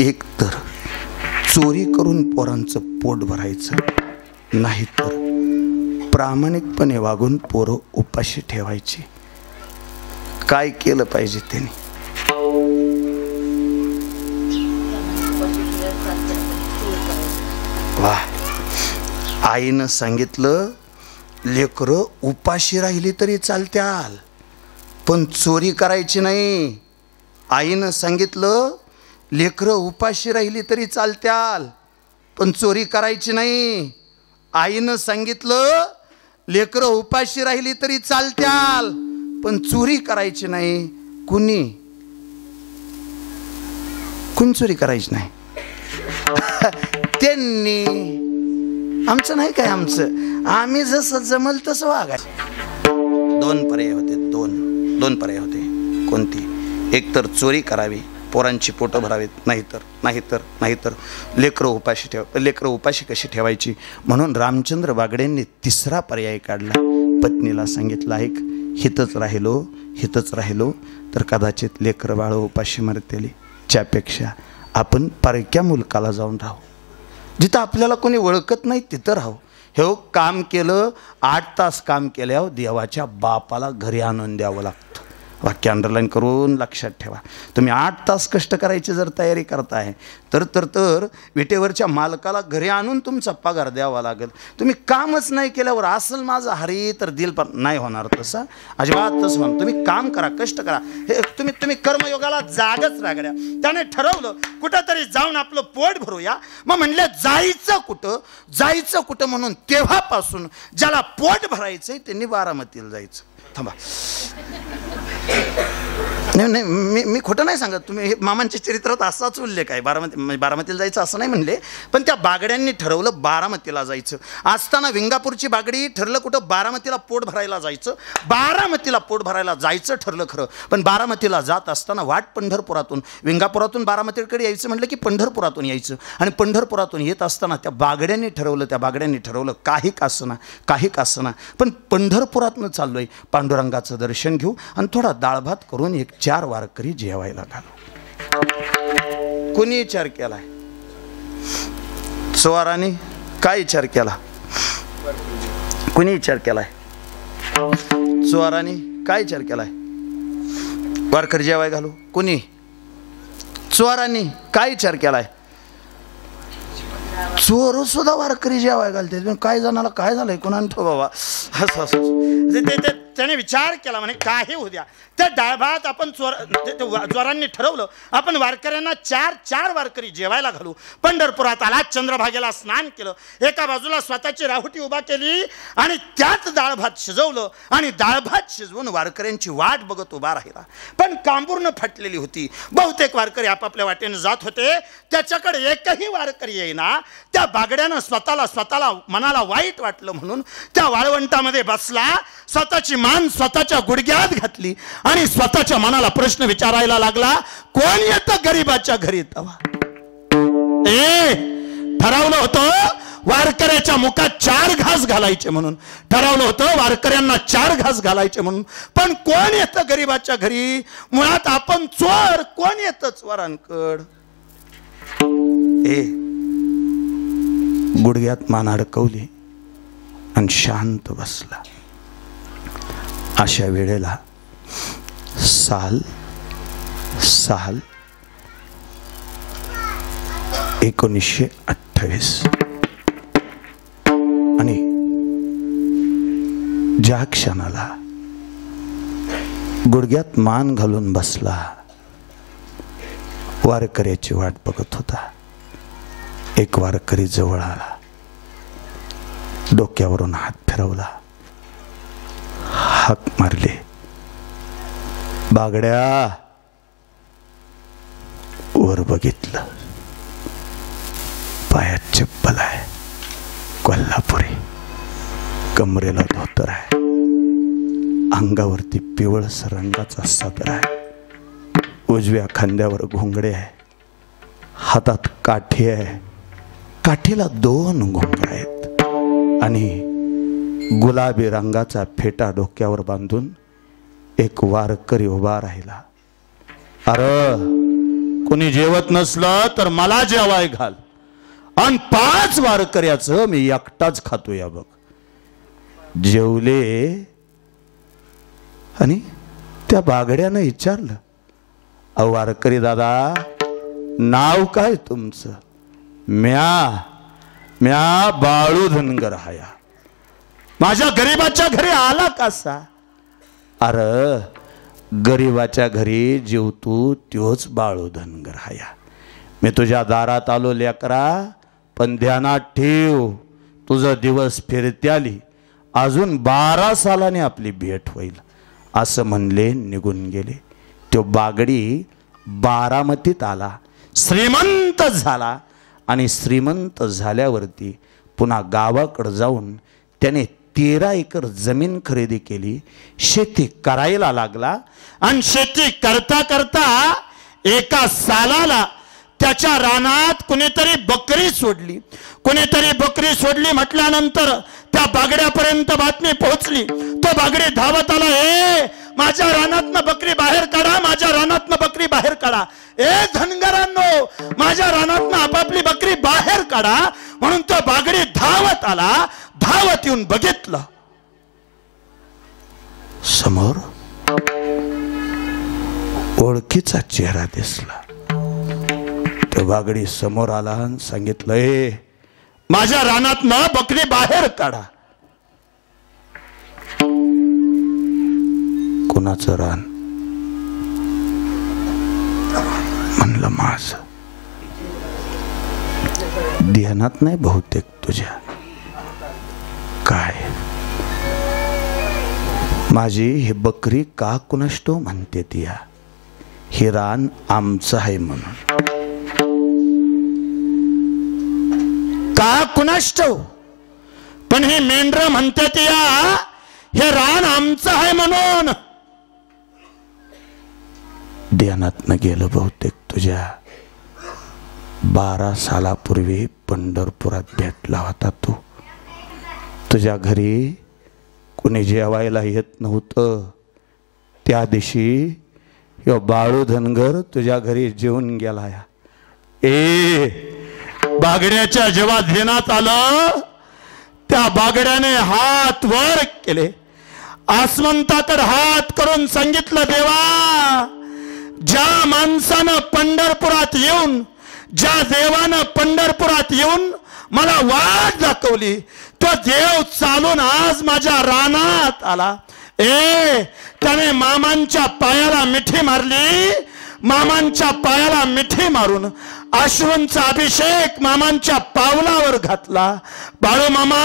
एक तर चोरी करून पोरांचं पोट भरायचं, नाहीतर प्रामाणिकपणे वागून पोरं उपाशी ठेवायची. काय केलं पाहिजे त्याने? वा, आईनं सांगितलं लेकरं उपाशी राहिली तरी चालत्याल, पण चोरी करायची नाही. आईनं सांगितलं लेकरं उपाशी राहिली तरी चालत्याल, पण चोरी करायची नाही. आईनं सांगितलं लेकरं उपाशी राहिली तरी चालत्याल, पण चोरी करायची नाही. कुणी चोरी करायची नाही. त्यांनी. आमचं नाही काय, आमचं आम्ही जसं जमल तसं वागायचं. 2 पर्याय होते. दोन पर्याय होते. कोणती? एक तर चोरी करावी, पोरांची पोटं भरावीत, नाहीतर लेकरं उपाशी कशी ठेवायची. म्हणून रामचंद्र बागड्यांनी तिसरा पर्याय काढला. पत्नीला सांगितलं, ऐक, हितच राहिलो तर कदाचित लेकरं बाळ उपाशी मरतेली. त्यापेक्षा आपण परक्या मुलकाला जाऊन राहू, जिथं आपल्याला कोणी ओळखत नाही तिथं राहू. हे काम केलं, 8 तास काम केल्यावर देवाच्या बापाला घरी आणून द्यावं लागतं. वाक्य अंडरलाईन करून लक्षात ठेवा. तुम्ही 8 तास कष्ट करायची जर तयारी करताय तर विटेवरच्या मालकाला घरी आणून तुमचा पगार द्यावा लागेल. तुम्ही कामच नाही केल्यावर असल माझं हरी तर दिल पण नाही होणार. तसं अजिबात तसं म्हणून तुम्ही काम करा, कष्ट करा. हे तुम्ही कर्मयोगाला जागच रागड्या. त्याने ठरवलं कुठंतरी जाऊन आपलं पोट भरूया. मग म्हणले जायचं कुठं म्हणून तेव्हापासून ज्याला पोट भरायचंय त्यांनी बारामतीला जायचं. थांबा, नाही मी खोटं नाही सांगत. तुम्ही मामांच्या चरित्रात असाच उल्लेख आहे. बारामतीला जायचं असं नाही म्हणले, पण त्या बागड्यांनी ठरवलं बारामतीला जायचं. असताना विंगापूरची बागडी ठरलं कुठं बारामतीला पोट भरायला जायचं. बारामतीला पोट भरायला जायचं ठरलं खरं, पण बारामतीला जात असताना वाट पंढरपुरातून, विंगापुरातून बारामतीकडे यायचं म्हटलं की पंढरपुरातून यायचं. आणि पंढरपुरातून येत असताना त्या बागड्यांनी ठरवलं काही कासना पण पंढरपुरातनं चाललोय, पांडुरंगाचं दर्शन घेऊ आणि थोडा डाळ भात करून 4 वारकरी जेवायला घालू. कोणी विचार केलाय? चोराने काय विचार केला? कोणी विचार केलाय? चोराने काय विचार केलाय? वारकरी जेवाय घालू. कोणी? चोरांनी काय विचार केलाय? चोर सुद्धा वारकरी जेवाय घालते. काय जणाला काय झालंय कोणा बाबा, त्याने विचार केला म्हणे काही होऊ द्या, त्या डाळ भात आपण चोरांनी ठरवलं आपण वारकऱ्यांना 4 वारकरी जेवायला घालू. पंढरपुरात आला, चंद्रभागेला स्नान केलं, एका बाजूला स्वतःची राहुटी उभा केली आणि त्यात डाळ भात शिजवलं आणि डाळ भात शिजवून वारकऱ्यांची वाट बघत उभा राहिला. पण कांबूर्ण फाटलेली होती. बहुतेक वारकरी आपापल्या वाटेने जात होते. त्याच्याकडे एकही वारकरी येईना. त्या बागड्यानं स्वतःला मनाला वाईट वाटलं म्हणून त्या वाळवंटामध्ये बसला, स्वतःची मान स्वतःच्या गुडघ्यात घातली आणि स्वतःच्या मनाला प्रश्न विचारायला लागला, कोण येतं गरीबाच्या घरी तवा? ठरवलं होतं वारकऱ्याच्या मुखात 4 घास घालायचे म्हणून, ठरवलं होतं वारकऱ्यांना 4 घास घालायचे म्हणून, पण कोण येतं गरीबाच्या घरी? मुळात आपण चोर. कोण येतं चोरांकड? गुडघ्यात मान अडकवली आणि शांत बसला. अशा वेळेला साल 1928 आणि ज्या क्षणाला गुडघ्यात मान घालून बसला, वारकऱ्याची वाट बघत होता. एक वारकरी जवळ आला, डोक्यावरून हात फिरवला, हाक मारली, बागड्या. वर बघितलं, पायात चप्पल आहे, कोल्हापुरी, कमरेला धोतर आहे, अंगावरती पिवळसर रंगाचा सदर आहे, उजव्या खांद्यावर घोंगडे आहे, हातात काठी आहे, काठीला 2 घोंगड आहेत आणि गुलाबी रंगाचा फेटा डोक्यावर बांधून एक वारकरी उभा राहिला. अरे कोणी जेवत नसलं तर मला जेवाय घाल आणि 5 वारकऱ्याचं मी एकटाच खातोय बघ. जेवले आणि त्या बागड्यानं विचारलं, अहो वारकरी दादा, नाव काय तुमचं? म्या बाळू धनगर हाया. माझ्या गरीबाच्या घरी आला कसा? अरे गरीबाच्या घरी जेवतो त्योच बाळू धनगर हाया. मी तुझ्या दारात आलो लेकरा, पण ध्यानात ठेव, तुझा दिवस फिरत्याली, अजून 12 सालाने आपली भेट होईल, असं म्हणले निघून गेले. तो बागडी बारामतीत आला, श्रीमंत झाला आणि श्रीमंत झाल्यावरती पुन्हा गावाकडे जाऊन त्याने 13 एकर जमीन खरेदी केली, शेती करायला लागला आणि शेती करता करता एका सालाला त्याच्या रानात कुणीतरी बकरी सोडली. कुणीतरी बकरी सोडली म्हटल्यानंतर त्या बागड्यापर्यंत बातमी पोहोचली. तो बागडी धावत आला, ए माझ्या रानातनं बकरी बाहेर काढा, माझ्या रानातनं बकरी बाहेर काढा. ए धनगरांनो, माझ्या रानातनं आपापली बकरी बाहेर काढा. म्हणून तो बागडी धावत आला. धावत येऊन बघितलं, समोर ओळखीचा चेहरा दिसला. तो बागडी समोर आला आणि सांगितलं, ए माझ्या रानातनं बकरी बाहेर काढा. कोणाचं रान? म्हणलं माझं. ध्यानात नाही बहुतेक तुझ्या. काय माझी ही बकरी का कुणाष्टो म्हणते ती? हे रान आमचं आहे म्हणून का कुणाष्टो, पण हे मेंढर म्हणते ती हे रान आमचं आहे म्हणून. ध्यानात न गेलं बहुतेक तुझ्या. 12 सालापूर्वी पंढरपुरात भेटला होता तू. तुझ्या घरी कुणी जेवायला येत नव्हतं. त्या दिवशी यो बाळू धनगर तुझ्या घरी जेवून गेला. ए बागड्याच्या जेव्हा ध्यानात आलं, त्या बागड्याने हात वर केले, आसमंताकडे हात करून सांगितलं, देवा ज्या माणसानं पंढरपुरात येऊन, ज्या देवानं पंढरपुरात येऊन मला वाट दाखवली, तो देव चालून आज माझ्या रानात आला. ए त्याने मामांच्या पायाला मिठी मारली. मामांच्या पायाला मिठी मारून अश्रूंचा अभिषेक मामांच्या पावलावर घातला. बाळू मामा,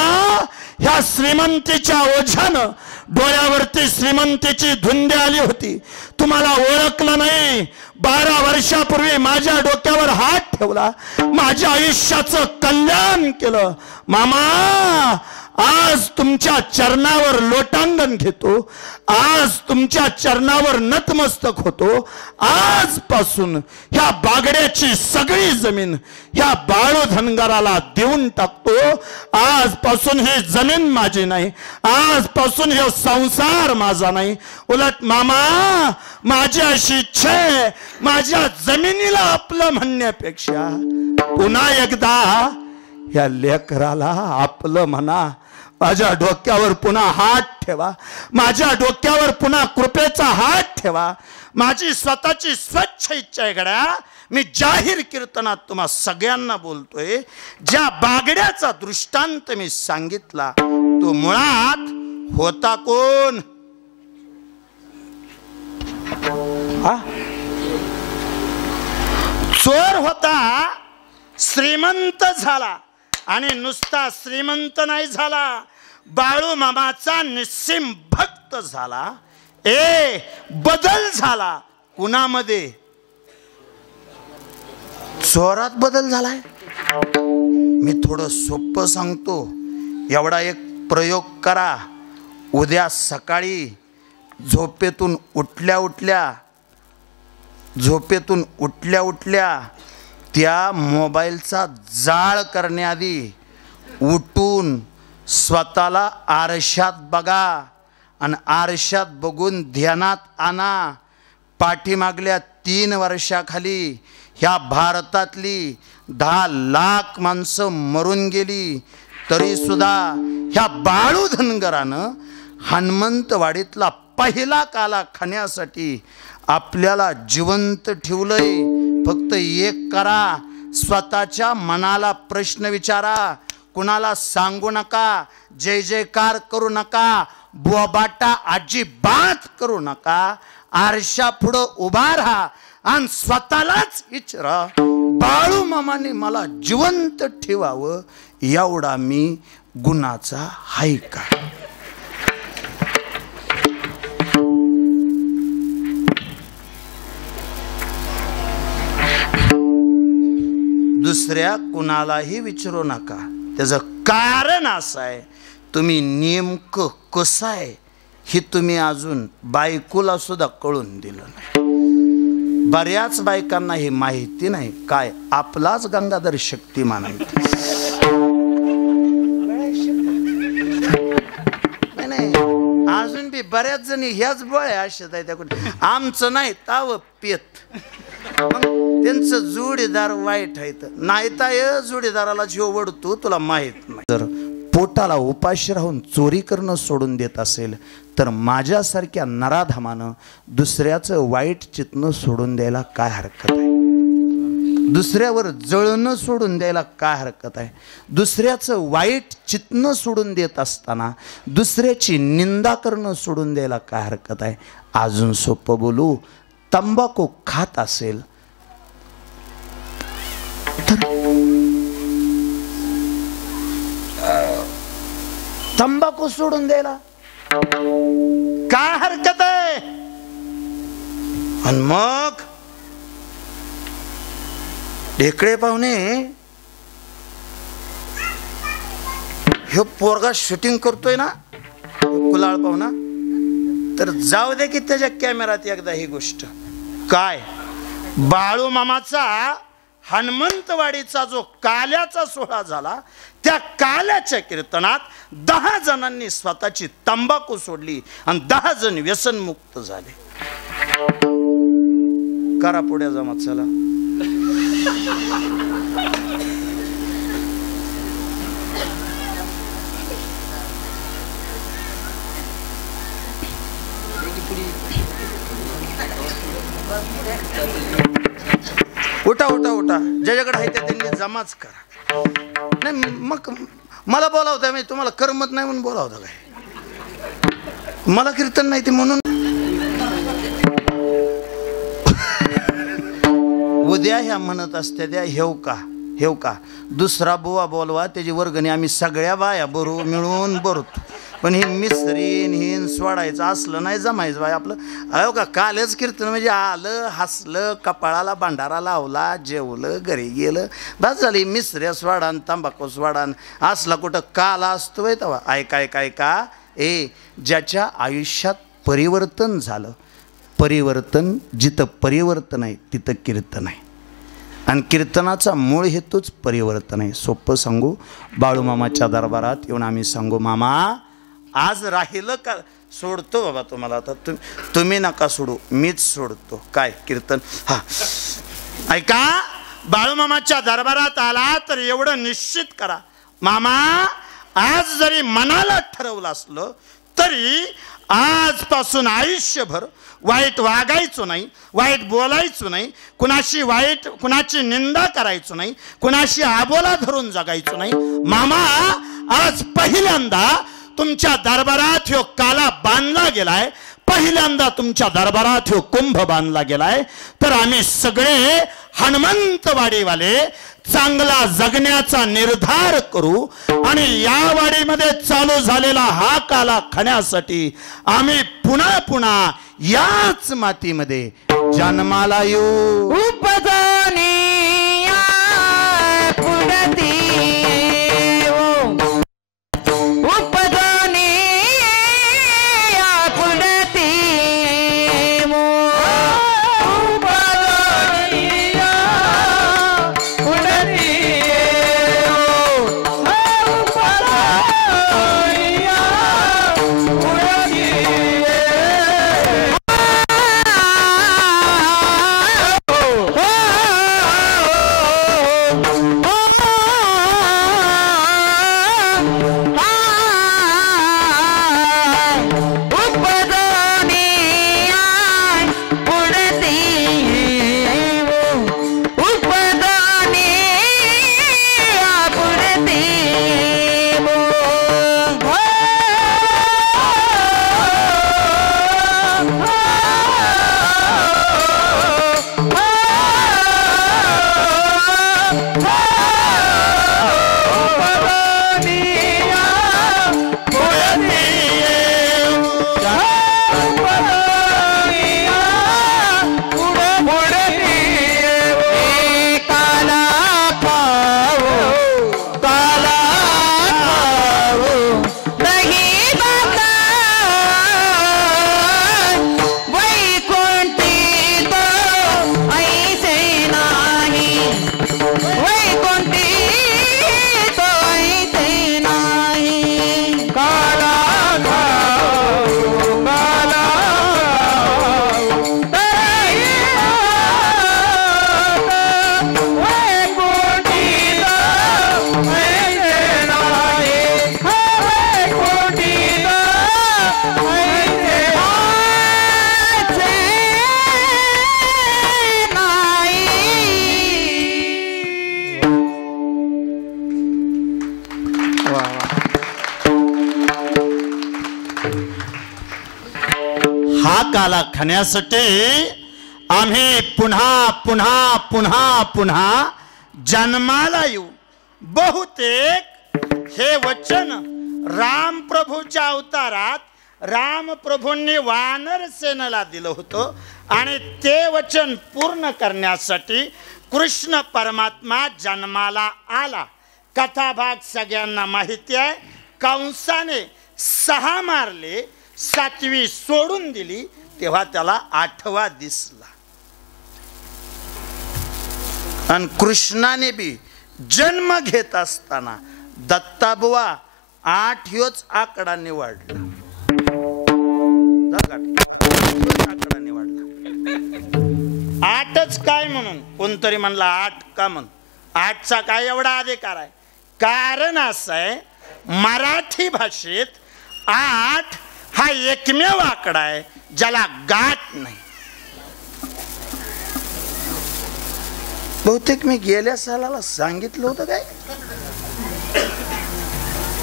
ह्या श्रीमंतीच्या ओझ्यानं डोळ्यावरती श्रीमंतीची धुंदी आली होती. तुम्हाला ओळखलं नाही. 12 वर्षापूर्वी माझ्या डोक्यावर हात ठेवला, माझ्या आयुष्याचं कल्याण केलं. मामा, आज तुमच्या चरणावर लोटांगण घेतो, आज तुमच्या चरणावर नतमस्तक होतो. आजपासून ह्या बागड्याची सगळी जमीन ह्या बाळू धनगराला देऊन टाकतो. आजपासून ही जमीन माझी नाही, आजपासून हे संसार माझा नाही. उलट मामा, माझी अशी इच्छा आहे, माझ्या जमिनीला आपलं म्हणण्यापेक्षा पुन्हा एकदा या लेकराला आपलं म्हणा. माझ्या डोक्यावर पुन्हा हात ठेवा, माझ्या डोक्यावर पुन्हा कृपेचा हात ठेवा. माझी स्वतःची स्वच्छ इच्छा आहे गड्या. मी जाहीर कीर्तनात तुम्हा सगळ्यांना बोलतोय. ज्या बागड्याचा दृष्टांत मी सांगितला, तो मुळात होता कोण? चोर होता, श्रीमंत झाला. आणि नुसता श्रीमंत नाही झाला, बाळू मामाचा निस्सीम भक्त झाला. बदल झाला. कुणामध्ये? चोरात बदल झालाय. मी थोडं सोपं सांगतो. एवढा एक प्रयोग करा. उद्या सकाळी झोपेतून उठल्या त्या मोबाईलचा जाळ करण्याआधी उठून स्वतःला आरशात बघा आणि आरशात बघून ध्यानात आणा. पाठीमागल्या 3 वर्षाखाली ह्या भारतातली 10 लाख माणसं मरून गेली, तरी सुद्धा ह्या बाळू धनगरानं हनुमंतवाडीतला पहिला काला खाण्यासाठी आपल्याला जिवंत ठेवलंय. फक्त एक करा, स्वतःच्या मनाला प्रश्न विचारा. कुणाला सांगू नका, जय जयकार करू नका, बोबाटा अजिबात करू नका. आरशा पुढं उभा राहा आणि स्वतःलाच विचारा, बाळू मामाने मला जिवंत ठेवावं एवढा मी गुणाचा हाय का? दुसऱ्या कुणालाही विचारू नका. त्याचं कारण असं आहे, तुम्ही नेमकं कसं आहे हे तुम्ही अजून बायकोला सुद्धा कळून दिलं नाही. बऱ्याच बायकांना हे माहिती नाही काय आपलाच गंगाधर शक्तिमान आहे. नाही अजून बी बऱ्याच जणी ह्याच बळ्या अशात आहे. त्या कुठे आमचं नाही ताव पेत मग त्यांचं जोडीदार वाईट आहे. नाही तर जोडीदाराला जीव वडतो तुला माहित नाही. जर पोटाला उपाशी राहून चोरी करणं सोडून देत असेल तर माझ्यासारख्या नराधामानं दुसऱ्याचं वाईट चित्न सोडून द्यायला काय हरकत आहे. दुसऱ्यावर जळणं सोडून द्यायला काय हरकत आहे. दुसऱ्याचं वाईट चित्न सोडून देत असताना दुसऱ्याची निंदा करणं सोडून द्यायला काय हरकत आहे. अजून सोपं बोलू, तंबाखू खात असेल तर तंबाखू सोडून द्यायला काय हरकत आहे. आणि मग ढेकळे पाहुणे ह्यो पोरगा शूटिंग करतोय ना कुलाळ पाहुणा, तर जाऊ दे की त्याच्या कॅमेरात एकदा ही गोष्ट काय बाळू मामाचा हनुमंतवाडीचा जो काल्याचा सोहळा झाला त्या काल्याच्या कीर्तनात 10 जणांनी स्वतःची तंबाखू सोडली आणि 10 जण व्यसनमुक्त झाले. करा पुढे जमा चला. उठा उठा उठा, ज्याच्याकडे आहे त्या त्यांनी जमाच करा. नाही मग मला बोलावता मी तुम्हाला करमत नाही म्हणून बोलावता काय. मला कीर्तन नाही ते म्हणून. उद्या ह्या म्हणत असते त्या हेव का दुसरा बुवा बोलवा त्याची वर्गणी आम्ही सगळ्या बाया बरू मिळून बरतो. पण हे मिसरीन हिन सोडायचं असलं नाही जमायचं बाय आपलं. अहो का कालच कीर्तन म्हणजे आलं हसलं कपाळाला भांडारा लावला जेवलं घरी गेलं बस झाली. मिसऱ्या स्वाडान तंबाखू स्वाडान असला कुठं काल असतोय तेव्हा. ऐका ज्याच्या आयुष्यात परिवर्तन झालं, परिवर्तन जिथं परिवर्तन आहे तिथं कीर्तन आहे. आणि कीर्तनाचा मूळ हेतूच परिवर्तन आहे. सोपं सांगू, बाळूमामाच्या दरबारात येऊन आम्ही सांगू मामा आज राहिलं का सोडतो बाबा तुम्हाला. आता तुम्ही नका सोडू मीच सोडतो. काय कीर्तन. हा ऐका, बाळूमामाच्या दरबारात आला तर एवढं निश्चित करा मामा आज जरी मनाला ठरवलं असलं तरी आजपासून आयुष्यभर वाईट वागायचो नाही, वाईट बोलायचो नाही, कुणाची निंदा करायचो नाही, कुणाशी आबोला धरून जगायचो नाही. मामा आज पहिल्यांदा तुमच्या दरबारात ह्यो काला बांधला गेलाय, पहिल्यांदा तुमच्या दरबारात ह्यो कुंभ बांधला गेलाय. तर आम्ही सगळे हनुमंतवाडीवाले चांगला जगण्याचा निर्धार करू आणि या वाडीमध्ये चालू झालेला हा काला खाण्यासाठी आम्ही पुन्हा पुन्हा याच मातीमध्ये जन्माला येऊ. उपजनी या पुढती उपजनी या पुढती तुम्हाला खाण्यासाठी आम्ही पुन्हा पुन्हा पुन्हा पुन्हा जन्माला येऊ. बहुतेक हे वचन राम प्रभूच्या अवतारात राम प्रभूंनी वानर सेनेला दिलं होतं आणि ते वचन पूर्ण करण्यासाठी कृष्ण परमात्मा जन्माला आला. कथाभाग सगळ्यांना माहिती आहे. कंसाने 6 मारले, 7वी सोडून दिली, तेव्हा त्याला 8वा दिसला. आणि कृष्णाने बी जन्म घेत असताना दत्ताबुवा 8 ह्योच आकडा निवडला. आकडा निवडला 8च काय म्हणून. कोणतरी म्हणला 8 का म्हणून. 8चा काय एवढा अधिकार आहे. कारण असं आहे मराठी भाषेत 8 हा एकमेव आकडा आहे ज्याला गाठ नाही. बहुतेक मी गेल्या सालाला सांगितलं होतं काय.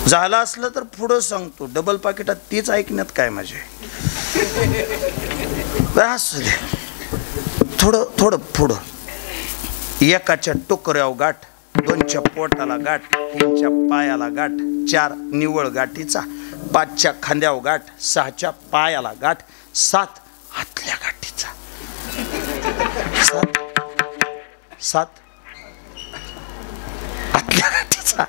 झालं असलं तर पुढं सांगतो. डबल पाकिटात तीच ऐकण्यात काय मजा आहे. असू दे. थोडं थोडं पुढं. 1च्या टोकऱ्यावर गाठ, 2च्या पोटाला गाठ, 3च्या पायाला गाठ, 4 निवळ गाठीचा, 5च्या खांद्यावर गाठ, 6च्या पायाला गाठ, 7 हातल्या गाठीचा. 7 हातल्या गाठीचा.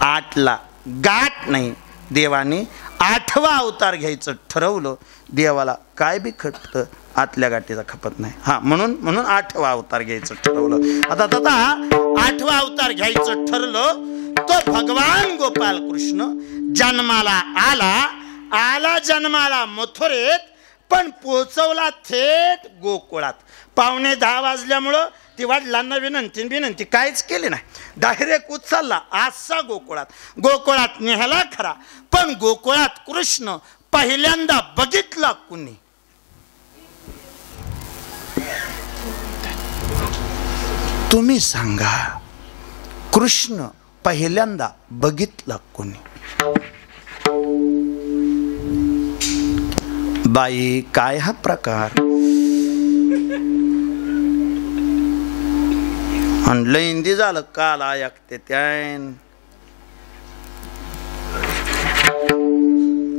8ला गाठ नाही. देवाने 8वा अवतार घ्यायचं ठरवलं. देवाला काय बी खपतं, आतल्या गाठीचा खपत नाही. हा म्हणून 8वा अवतार घ्यायचं ठरवलं. आता 8वा अवतार घ्यायचं ठरलं तो भगवान गोपाल कृष्ण जन्माला आला जन्माला मथुरेत, पण पोचवला थेट गोकुळात. 9:45 वाजल्यामुळं ती वडिलांना विनंती काहीच केली नाही. डायरेक्ट उचलला आजचा गोकुळात नेहला खरा, पण गोकुळात कृष्ण पहिल्यांदा बघितला कुणी. तुम्ही सांगा कृष्ण पहिल्यांदा बघितला कोणी. बाई काय हा प्रकार. म्हणलं हिंदी झालं काल ऐकते त्यान.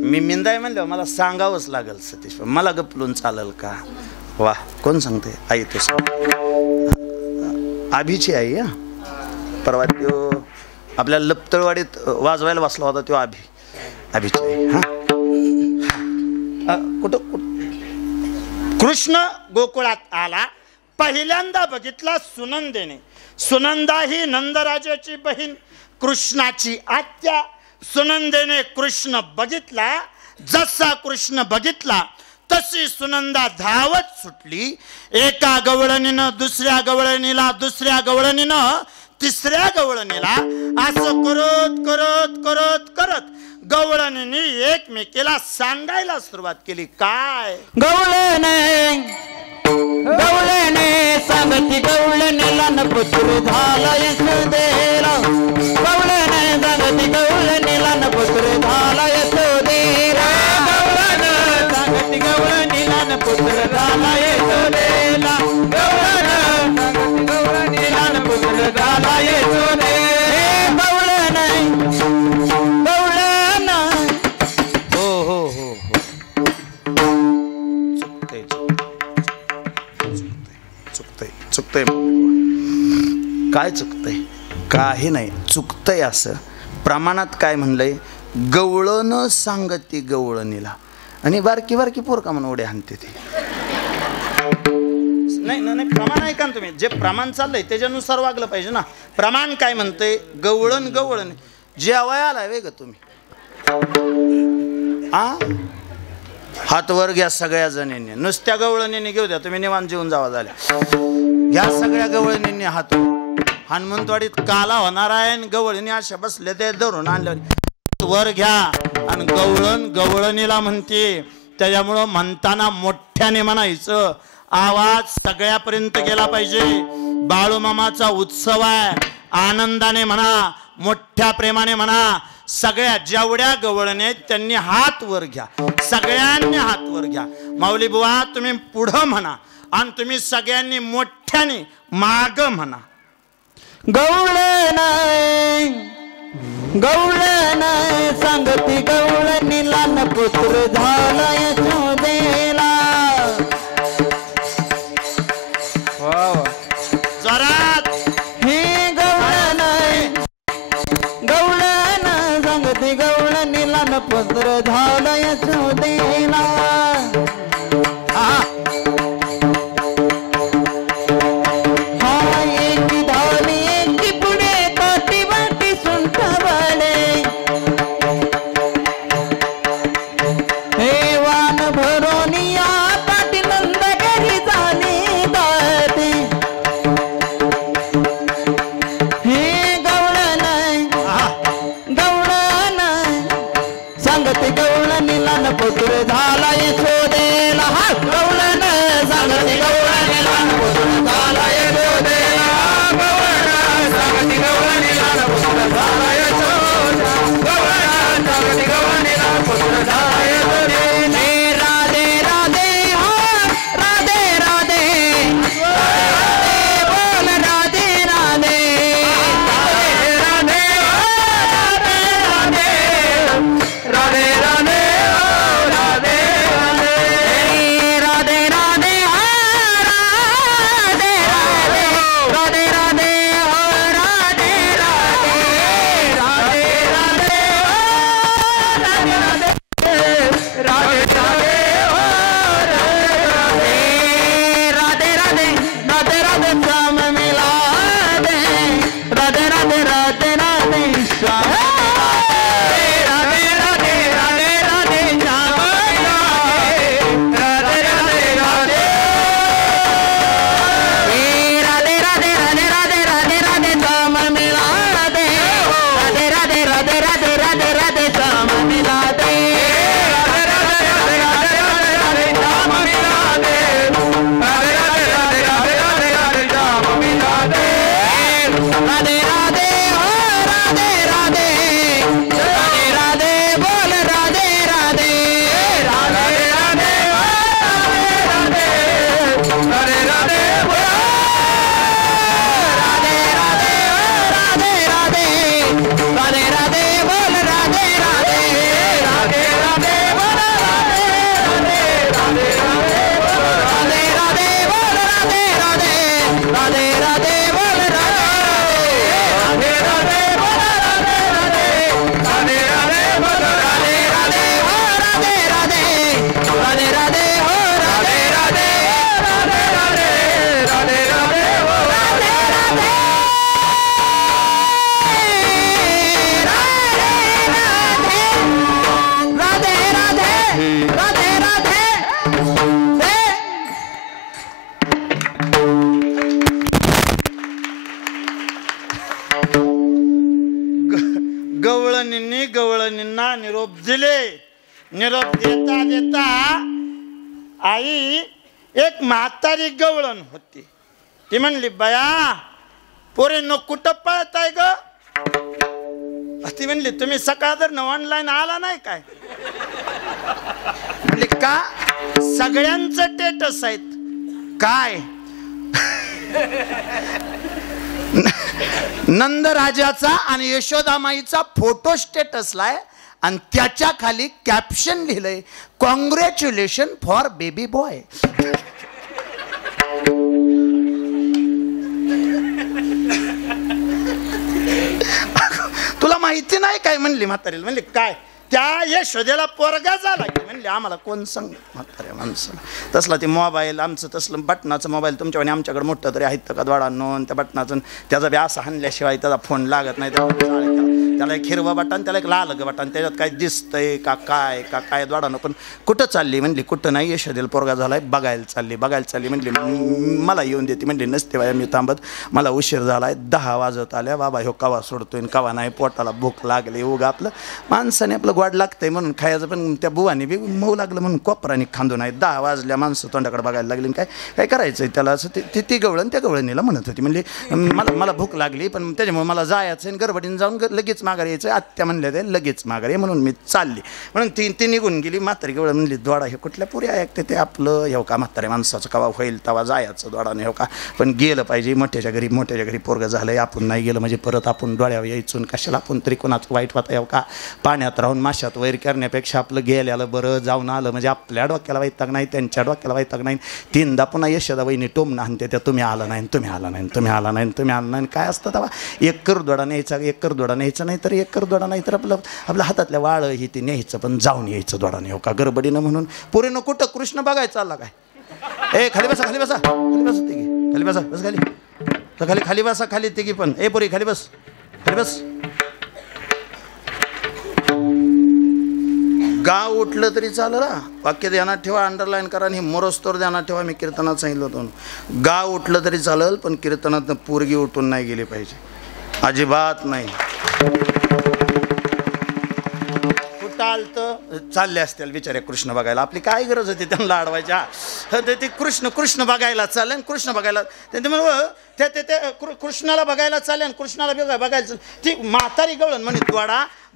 मी मिंदाय म्हणलं मला सांगावंच लागल सतीश. मला गपलून चालल का. वा कोण सांगते. आई तो आभीची आई. हा परवा त्यो आपल्या लपतळवाडीत वाजवायला बसला होता तो आभीची आई. हा कुठं कृष्ण गोकुळात आला. पहिल्यांदा बघितला सुनंदेने. सुनंदा ही नंदराजाची बहीण, कृष्णाची आत्या. सुनंदेने कृष्ण बघितला. जसा कृष्ण बघितला तशी सुनंदा धावत सुटली. एका गवळणीनं दुसऱ्या गवळणीला, दुसऱ्या गवळणीनं तिसऱ्या गवळणीला, असं करत करत करत करत गवळणीने एकमेकीला सांगायला सुरुवात केली. काय गवळणे सांगती गवळणीला न पुत्र झाला यशोदेला. गवळणे सांगती गवळणीला न पुत्र झाला यशोदेला. गवळण सांगती गवळणीला न पुत्र झाला यशोदेला. गवळण सांगती गवळणीला न पुत्र झाला यशोदेला. गवळण हो चुकतंय. काय चुकतंय. काही नाही चुकतंय. असं प्रमाणात काय म्हणलंय. गवळण सांगती गवळणीला. आणि बारकी बारकी पोरका म्हणून उड्या हाणते ती. नाही प्रमाण आहे का तुम्ही. जे प्रमाण चाललंय त्याच्यानुसार वागलं पाहिजे ना. प्रमाण काय म्हणतंय. गवळण जेवाय आलाय वेग तुम्ही. हात वर घ्या सगळ्या जणींनी. नुसत्या गवळणीने घेऊ द्या. तुम्ही निवांत जेवून जावा झाल्या. घ्या सगळ्या गवळणींनी हात. हनुमंतवाडीत काला होणार आहे आणि गवळणी अशा बसले ते धरून आणलं. वर घ्या. आणि गवळणीला म्हणते. त्याच्यामुळं म्हणताना मोठ्याने म्हणायचं. आवाज सगळ्यापर्यंत गेला पाहिजे. बाळूमामाचा उत्सव आहे. आनंदाने म्हणा, मोठ्या प्रेमाने म्हणा. सगळ्या जेवढ्या गवळणे त्यांनी हात वर घ्या, सगळ्यांनी हात वर घ्या. माऊली बुवा तुम्ही पुढं म्हणा आणि तुम्ही सगळ्यांनी मोठ्याने माग म्हणा. गवळण गवळण सांगती गवळण निलान पुत्र झाला यशोदेला. जोरात हे गवळण गवळण सांगती गवळण निलान पुत्र झाला यशोदेला. गवळणींना निरोप दिले. निरोप देता देता आई एक म्हातारी गवळण होती. ती म्हणली बया पोरेंनो कुठं पळताय ग. ती म्हणली तुम्ही सकाळ ऑनलाईन आला नाही काय. म्हणली का सगळ्यांचं स्टेटस आहेत काय. नंदराजाचा आणि यशोदामाईचा फोटो स्टेटसलाय आणि त्याच्या खाली कॅप्शन लिहिलंय कॉंग्रॅच्युलेशन फॉर बेबी बॉय. तुला माहिती नाही काय म्हणली म्हातारीला. म्हणली काय त्या यशोदेला पोरगा झाला की. म्हणले आम्हाला कोण सांग म्हाताऱ्या माणसं तसला ते मोबाईल आमचं तसलं बटनाचं मोबाईल तुमच्या आणि आमच्याकडे मोठं तरी आहेत का द्वाडांनो. त्या बटनाचं त्याचा बी असं हाणल्याशिवाय त्याचा फोन लागत नाही. त्याला एक हिरवं बटन त्याला एक लाल बटन त्याच्यात काय दिसतंय का काय द्वाडानं. पण कुठं चालली म्हणली कुठं नाही यशोदेला पोरगा झालाय बघायला चालली म्हणली मला येऊन देते. म्हणली नसते बाया मी थांबत मला उशीर झालाय 10 वाजत आल्या. बाबा ह्यो कवा सोडतोय कवा नाही पोटाला भूक लागली. उगा आपलं माणसाने आपलं गोड लागतंय म्हणून खायचं. पण त्या बुवाने बी मऊ लागलं म्हणून कोपराने खांदून आहे. 10 वाजल्या माणसं तोंडाकडे बघायला लागली. काय करायचंय त्याला असं ती गवळण त्या गवळणीला म्हणत होती. म्हणली मला भूक लागली पण त्याच्यामुळे मला जायचं गडबडीने जाऊन लगेच माघारी यायचं. आत्या म्हणल्या ते लगेच माघारी ये म्हणून मी चालली. म्हणून ती निघून गेली. म्हातारी गवळ म्हणली दोडा हे कुठल्या पुरी ऐकते ते आपलं हे का म्हातारे माणसाचं कवा होईल तवा जायचं दोडाने हो का. पण गेलं पाहिजे मोठ्याच्या घरी पोरगं झालंय. आपण नाही गेलं म्हणजे परत आपण डोळ्यावर यायचून कशाला आपण तरी कोणाचं वाईट होता हो का. पाण्यात राहून माशात वैर करण्यापेक्षा आपलं गेल्याला बरं जाऊन आलं म्हणजे आपल्या डोक्याला वैताग नाही त्यांच्या डोक्याला वैताग नाही. तीनदा पुन्हा यशोदा वहिनी टोमणं आणते त्या तुम्ही आला नाही तुम्ही आला नाही तुम्ही आला नाही तुम्ही आला नाही. काय असतं तेव्हा एक करदोडा न्यायचा एक करदोडा न्यायचा नाही तर एक करदोडा नाही तर आपल्या हातातल्या वाळ ही ते न्यायचं पण जाऊन यायचं दोडा नाही हो का गडबडीनं. म्हणून पोरीनं कुठं कृष्ण बघायचं चालला काय. ए खाली बसा खाली बसा खाली बस तिघी खाली बसा बस खाली खाली खाली बसा खाली तिघी पण. ए पोरी खाली बस खाली बस. गाव उठलं तरी चालेल ना. वाक्य ध्यानात ठेवा अंडरलाईन करा आणि मोरस्तोर ध्यानात ठेवा. मी कीर्तनात सांगितलं होतं गाव उठलं तरी चालेल पण कीर्तनात पोरगी उठून नाही गेली पाहिजे अजिबात नाही. तर चालले असतील बिचारे कृष्ण बघायला. आपली काय गरज होती त्यांना अडवायच्या. ते कृष्ण बघायला चालेल कृष्ण बघायला ते कृष्णाला बघायला चालेल कृष्णाला बघायला ती म्हातारी गवळण म्हणे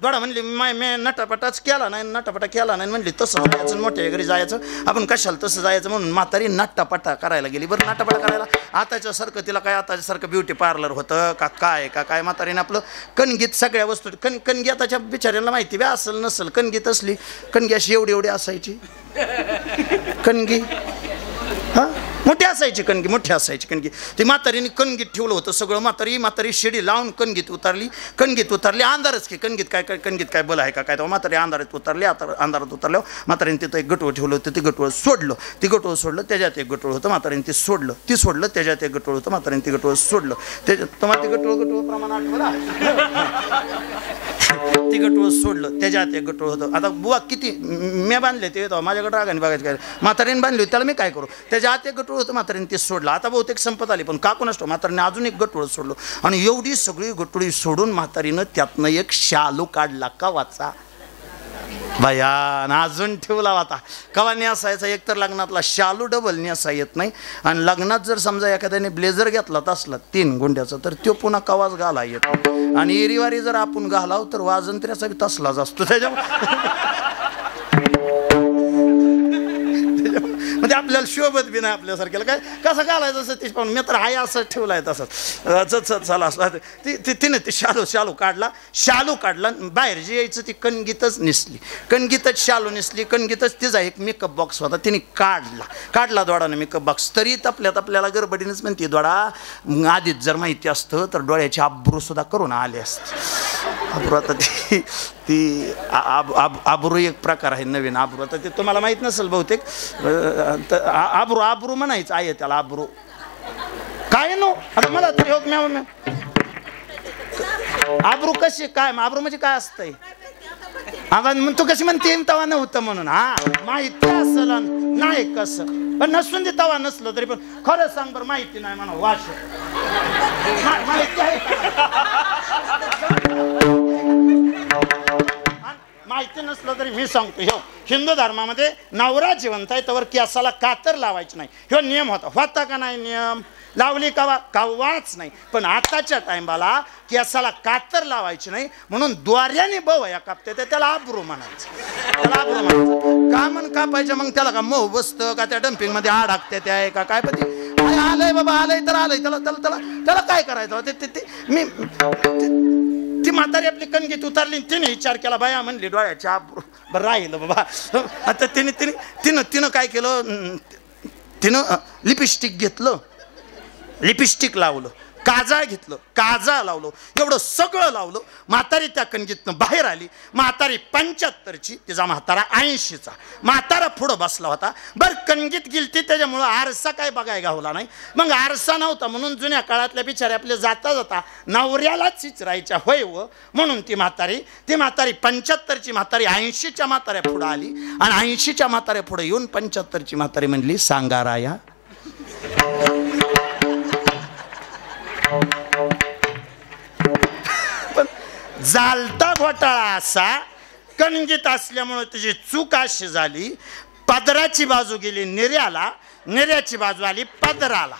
दोडा म्हणली मी नटापटाच केला नाही नटापटा केला नाही म्हणली तसं जायचं मोठ्या घरी जायचं आपण कशाला तसं जायचं म्हणून म्हातारी नटापटा करायला गेली. बरं नटापटा करायला आताच्या सारखं तिला काय आताच्या सारखं ब्युटी पार्लर होतं का काय म्हातारीने आपलं कणगीत सगळ्या वस्तू कणगी आताच्या बिचाऱ्याला माहिती बी असेल नसेल. कणगीत असली कणगी अशी एवढी असायची कणगी हां मोठी असायची कणगी ती म्हातारीने कणगीत ठेवलं होतं सगळं. म्हातारी शिडी लावून कणगीत उतरली अंधारच की कणगीत काय बल आहे का काय. तेव्हा म्हातारी अंधारात उतरली. अंधारात उतरल्यावर म्हातारीने तिथं एक गटवळ ठेवलं होतं. ते गटवळ सोडलं त्याच्यात एक गटवळ होतं म्हातारीने ते सोडलं त्याच्यात एक गटवळ होतं म्हातारीने ते गटवळ सोडलं. त्याच्यात तुम्हाला ते गटवळ प्रमाण आठवला. ते गटवळ सोडलं त्याच्यात एक गटवळ होतं. आता बुवा किती मी बांधले ते माझ्याकडे रागाने बघायचं काय म्हातारीने बांधली त्याला मी काय करू. त्याच्यात एक गटवळ होतं म्हातारीने ते सोडलं. आता बहुतेक संपत आली पण का कोण असतो म्हातारीने अजून एक गटवळ सोडलं आणि एवढी सगळी गटोळी सोडून म्हातारीनं त्यातनं एक शालू काढला कवाचा भयान अजून ठेवला होता. कवा नेसायचा एक तर लग्नातला शालू डबल नेसा येत नाही आणि लग्नात जर समजा एखाद्याने ब्लेझर घेतला तसला 3 गुंड्याचा तर तो पुन्हा कवाच घाला येत आणि एरीवारी जर आपण घालाव तर वाजंत्र्याचा बी तसलाच असतो. म्हणजे आपल्याला शोभत बी नाही आपल्यासारख्याला काय कसं घालायचं सतीश पाहून मी तर हाय असं ठेवलाय तसंच चला तिने ते शालू काढला बाहेर जे यायचं ती कणगीतच शालू नेसली कणगीतच तिचा एक मेकअप बॉक्स होता तिने काढला दोडाने मेकअप बॉक्स. तरी आपल्याला गडबडीनेच म्हणते दोडा आधीच जर माहिती असतं तर डोळ्याची आब्रू सुद्धा करून आले असते. आब्रू आता ती आब्रू एक प्रकार आहे नवीन आब्रू. आता ते तुम्हाला माहित नसेल बहुतेक. आब्रू म्हणायचं आहे त्याला आब्रू काय नो. आता मला तरी आब्रू कशी काय आब्रू म्हणजे काय असतंय मग तू कशी म्हणते तवा नव्हतं म्हणून. हा माहिती असेल नाही कसं पण नसून दे तवा नसलं तरी पण खरं सांग बरं माहिती नाही म्हणा वाश माहिती आहे माहिती नसलं तरी मी सांगतो. हिंदू धर्मामध्ये नवरा जिवंत आहे त्यावर केसाला कातर लावायची नाही ह्यो नियम होता का नाही नियम लावली कवाच नाही. पण आताच्या टाइमला केसाला कातर लावायची नाही म्हणून द्वार्याने बवया कापते त्याला आब्रू म्हणायचं. का म्हण कापायचं मग त्याला का मऊ बसतं का त्या डम्पिंग मध्ये अडकते ते आहे का काय पण आलंय बाबा आलंय तर आलंय त्याला काय करायचं. मी ती म्हातारी आपली कणगीत उतरली तिने विचार केला बाया म्हणली डोळ्याच्या आब्रू बरं राहिलं बाबा. आता तिनं काय केलं तिनं लिपस्टिक लावलं काजळ घेतलं काजळ लावलं एवढं सगळं लावलं. म्हातारी त्या कणगीतनं बाहेर आली. म्हातारी 75ची तिचा म्हातारा 80चा. म्हातारा पुढं बसला होता. बरं कणगीत गेलती त्याच्यामुळं आरसा काय बघाय गावला नाही. मग आरसा नव्हता म्हणून जुन्या काळातल्या बिचारे आपले जाता नवऱ्यालाच चिचरायच्या होय व म्हणून ती म्हातारी 75ची म्हातारी 80च्या म्हाताऱ्या पुढं आली आणि 80च्या म्हाताऱ्या पुढे येऊन 75ची म्हातारी म्हणली सांगा राया. जालता घोटाळा असा कणगीत असल्यामुळे तुझी चूक अशी झाली. पदराची बाजू गेली निर्याला निर्याची बाजू आली पदराला.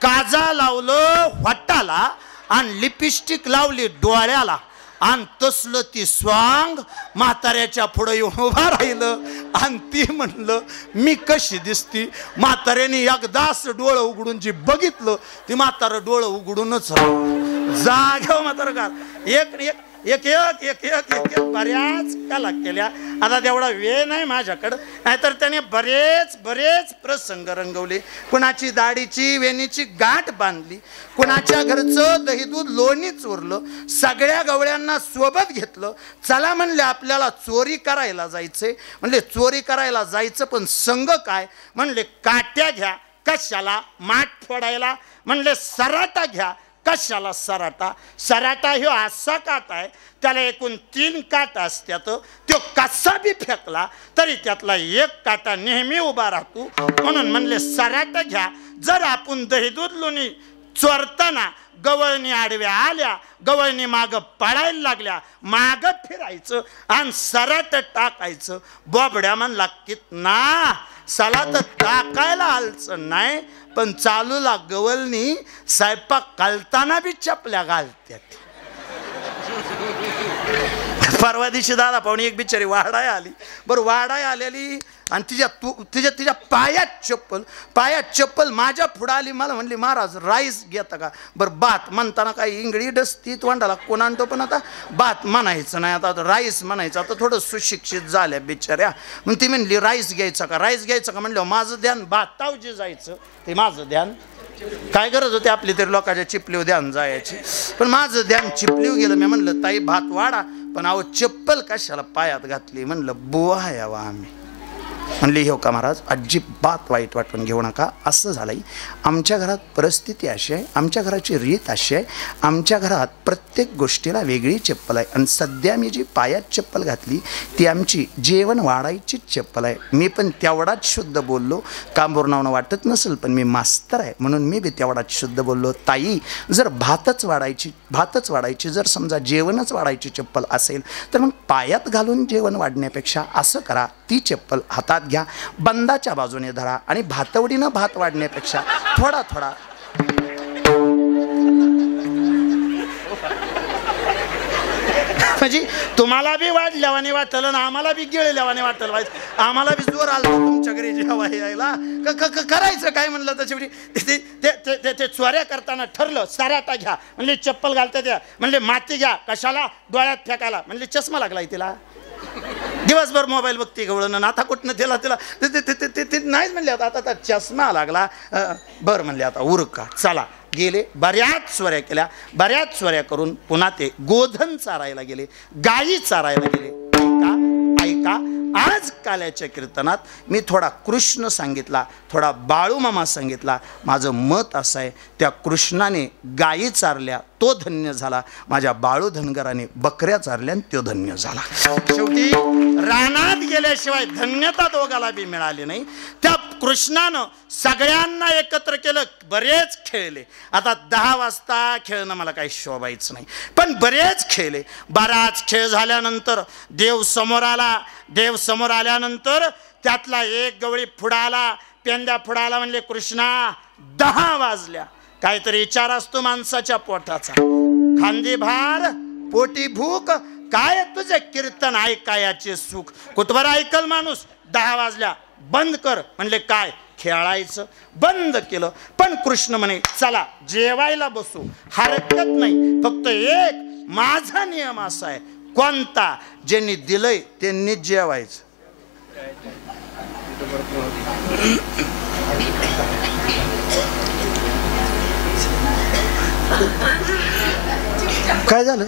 काजा लावलं होटाला आणि लिपस्टिक लावली डोळ्याला आणि तसलं ती स्वांग म्हाताऱ्याच्या पुढे येऊन उभा राहिलं आणि ती म्हणलं मी कशी दिसती. म्हाताऱ्याने एकदाच डोळं उघडून जी बघितलं ती म्हातारं डोळं उघडूनच राहिलं. जाग्यावर म्हातारं का एक एक एक एक एक एक एक बऱ्याच कला केल्या. आता तेवढा वेळ नाही माझ्याकडं, नाहीतर त्याने बरेच बरेच प्रसंग रंगवले. कुणाची दाढीची वेणीची गाठ बांधली, कुणाच्या घरचं दही दूध लोणी चोरलं, सगळ्या गवळ्यांना सोबत घेतलं. चला म्हणले आपल्याला चोरी करायला जायचंय. म्हणले चोरी करायला जायचं पण संग काय. म्हणले काट्या घ्या. कशाला. माठ फोडायला. म्हणले सराटा घ्या. कशाला सराटा. सराटा ह्यो असा काटा आहे त्याला एकूण 3 काट असतात. तो कसा बी फेकला तरी त्यातला एक काटा नेहमी उभा राहतो. म्हणून म्हणले सराटा घ्या. जर आपण दही दूध लोणी चोरताना गवळणी आडव्या आल्या, गवळणी माग पळायला लागल्या, माग फिरायचं आणि सराट टाकायचं. बोबड्या म्हणला की ना साला तर टाकायला आलचं नाही पण चालूला गवळणी स्वयंपाक घालताना बी चपल्या घालत्यात. परवा दिवशी दादा पाहुणे एक बिचारी वाडाय आली. बरं वाडाय आलेली आणि तिच्या पायात चप्पल माझ्या पुढं आली. मला म्हणली महाराज राईस घेता का. बरं भात म्हणताना काही इंगळी डसती तोंडाला कोण आणतो पण आता भात म्हणायचं नाही, आता राईस म्हणायचं. आता थोडं सुशिक्षित झाल्या बिचाऱ्या. मग ती म्हणली राईस घ्यायचा का. राईस घ्यायचा का म्हणलं माझं ध्यान भाताव जे जायचं ते माझं ध्यान. काय गरज होती आपली तरी लोकांच्या चिपलीव ध्यान जायची. पण माझं ध्यान चिपलीव गेलं. मी म्हणलं ताई भात वाढा पण अहो चप्पल कशाला पायात घातली. म्हणलं बुवा यावा आम्ही. म्हणली हो का महाराज अजिबात वाईट वाटून घेऊ नका. असं झालंय आमच्या घरात परिस्थिती अशी आहे, आमच्या घराची रीत अशी आहे, आमच्या घरात प्रत्येक गोष्टीला वेगळी चप्पल आहे. आणि सध्या मी जी पायात चप्पल घातली ती आमची जेवण वाढायची चप्पल आहे. मी पण तेवढाच शुद्ध बोललो. कांबोरनावनं वाटत नसेल पण मी मास्तर आहे म्हणून मी बी तेवढाच शुद्ध बोललो. ताई जर भातच वाढायची जर समजा जेवणच वाढायची चप्पल असेल तर मग पायात घालून जेवण वाढण्यापेक्षा असं करा ती चप्पल हातात घ्या, बंदाच्या बाजूने धरा आणि भातवडीनं भात वाढण्यापेक्षा थोडा थोडा म्हणजे तुम्हाला बी वाढल्यावाने वाटलं ना आम्हाला बी गिळल्यावाने वाटलं पाहिजे. आम्हाला बी जोर आला तुमच्या घरी जेव्हा यायला करायचं काय म्हणलं तर ते चोऱ्या करताना ठरलं सराटा घ्या. म्हणले चप्पल घालता द्या. म्हणले माती घ्या. कशाला. डोळ्यात फेकायला. म्हणले चष्मा लागलाय तिला. दिवसभर मोबाईल बघते गवळण. आता कुठनं तिला ते नाहीच म्हणले. आता चष्मा लागला. बरं म्हणले आता उरका चला. गेले बऱ्याच चोऱ्या केल्या. बऱ्याच चोऱ्या करून पुन्हा ते गोधन चारायला गेले, गायी चारायला गेले. ऐका आज काल्याच्या कीर्तनात मी थोडा कृष्ण सांगितला, थोडा बाळूमामा सांगितला. माझं मत असं आहे त्या कृष्णाने गायी चारल्या तो धन्य झाला, माझ्या बाळू धनगराने बकऱ्या चारल्या तो धन्य झाला. शेवटी रानात गेल्याशिवाय धन्यता दोघाला बी मिळाली नाही. त्या कृष्णानं सगळ्यांना एकत्र केलं. बरेच खेळले. आता 10 वाजता खेळणं मला काही शोभायचं नाही पण बरेच खेळले. बराच खेळ झाल्यानंतर देव समोर आला. देव समोर आल्यानंतर त्यातला एक गवळी पुढाला, पेंद्या पुढाला. म्हणले कृष्णा 10 वाजल्या. काहीतरी विचार असतो माणसाच्या पोटाचा. खांदी भार पोटी भूक काय तुझे कीर्तन ऐकायाचे सुख. कुठवर ऐकल माणूस. 10 वाजल्या बंद कर. म्हणले काय. खेळायचं. बंद केलं. पण कृष्ण म्हणे चला जेवायला बसू. हरकत नाही फक्त एक माझा नियम असा आहे. कोणता. ज्यांनी दिलंय त्यांनी जेवायचं. काय झालं.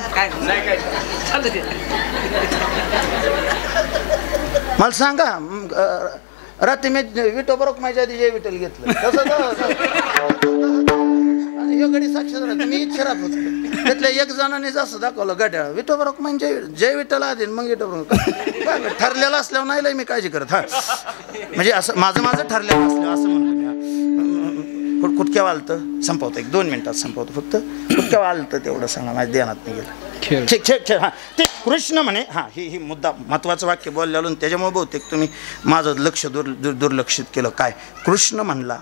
मला सांगा. रात्री मी विठोबरोबर माझ्या आधी जय विठ्ठल घेतलं आणि गडी साक्षात मी इच्छरात होतो. त्यातल्या एक जणांनी जास्त दाखवलं गड्या विठोबरोबर म्हणजे जय विठ्ठल आधी मग विठोबरोबर ठरलेलं असल्यावर नाही मी काळजी करत. हा म्हणजे असं माझं ठरलेलं असलं असं म्हणलं. कुटक्या वालतं संपवतं. 1-2 मिनिटात संपवतो. फक्त कुटक्या वालतं तेवढं सांगा. माझ्या ध्यानात नाही गेलं. खेळ हा ते कृष्ण म्हणे. हा ही मुद्दा महत्वाचं वाक्य बोललेलं त्याच्यामुळे बहुतेक तुम्ही माझं लक्ष दुर्लक्षित केलं. काय. कृष्ण म्हणला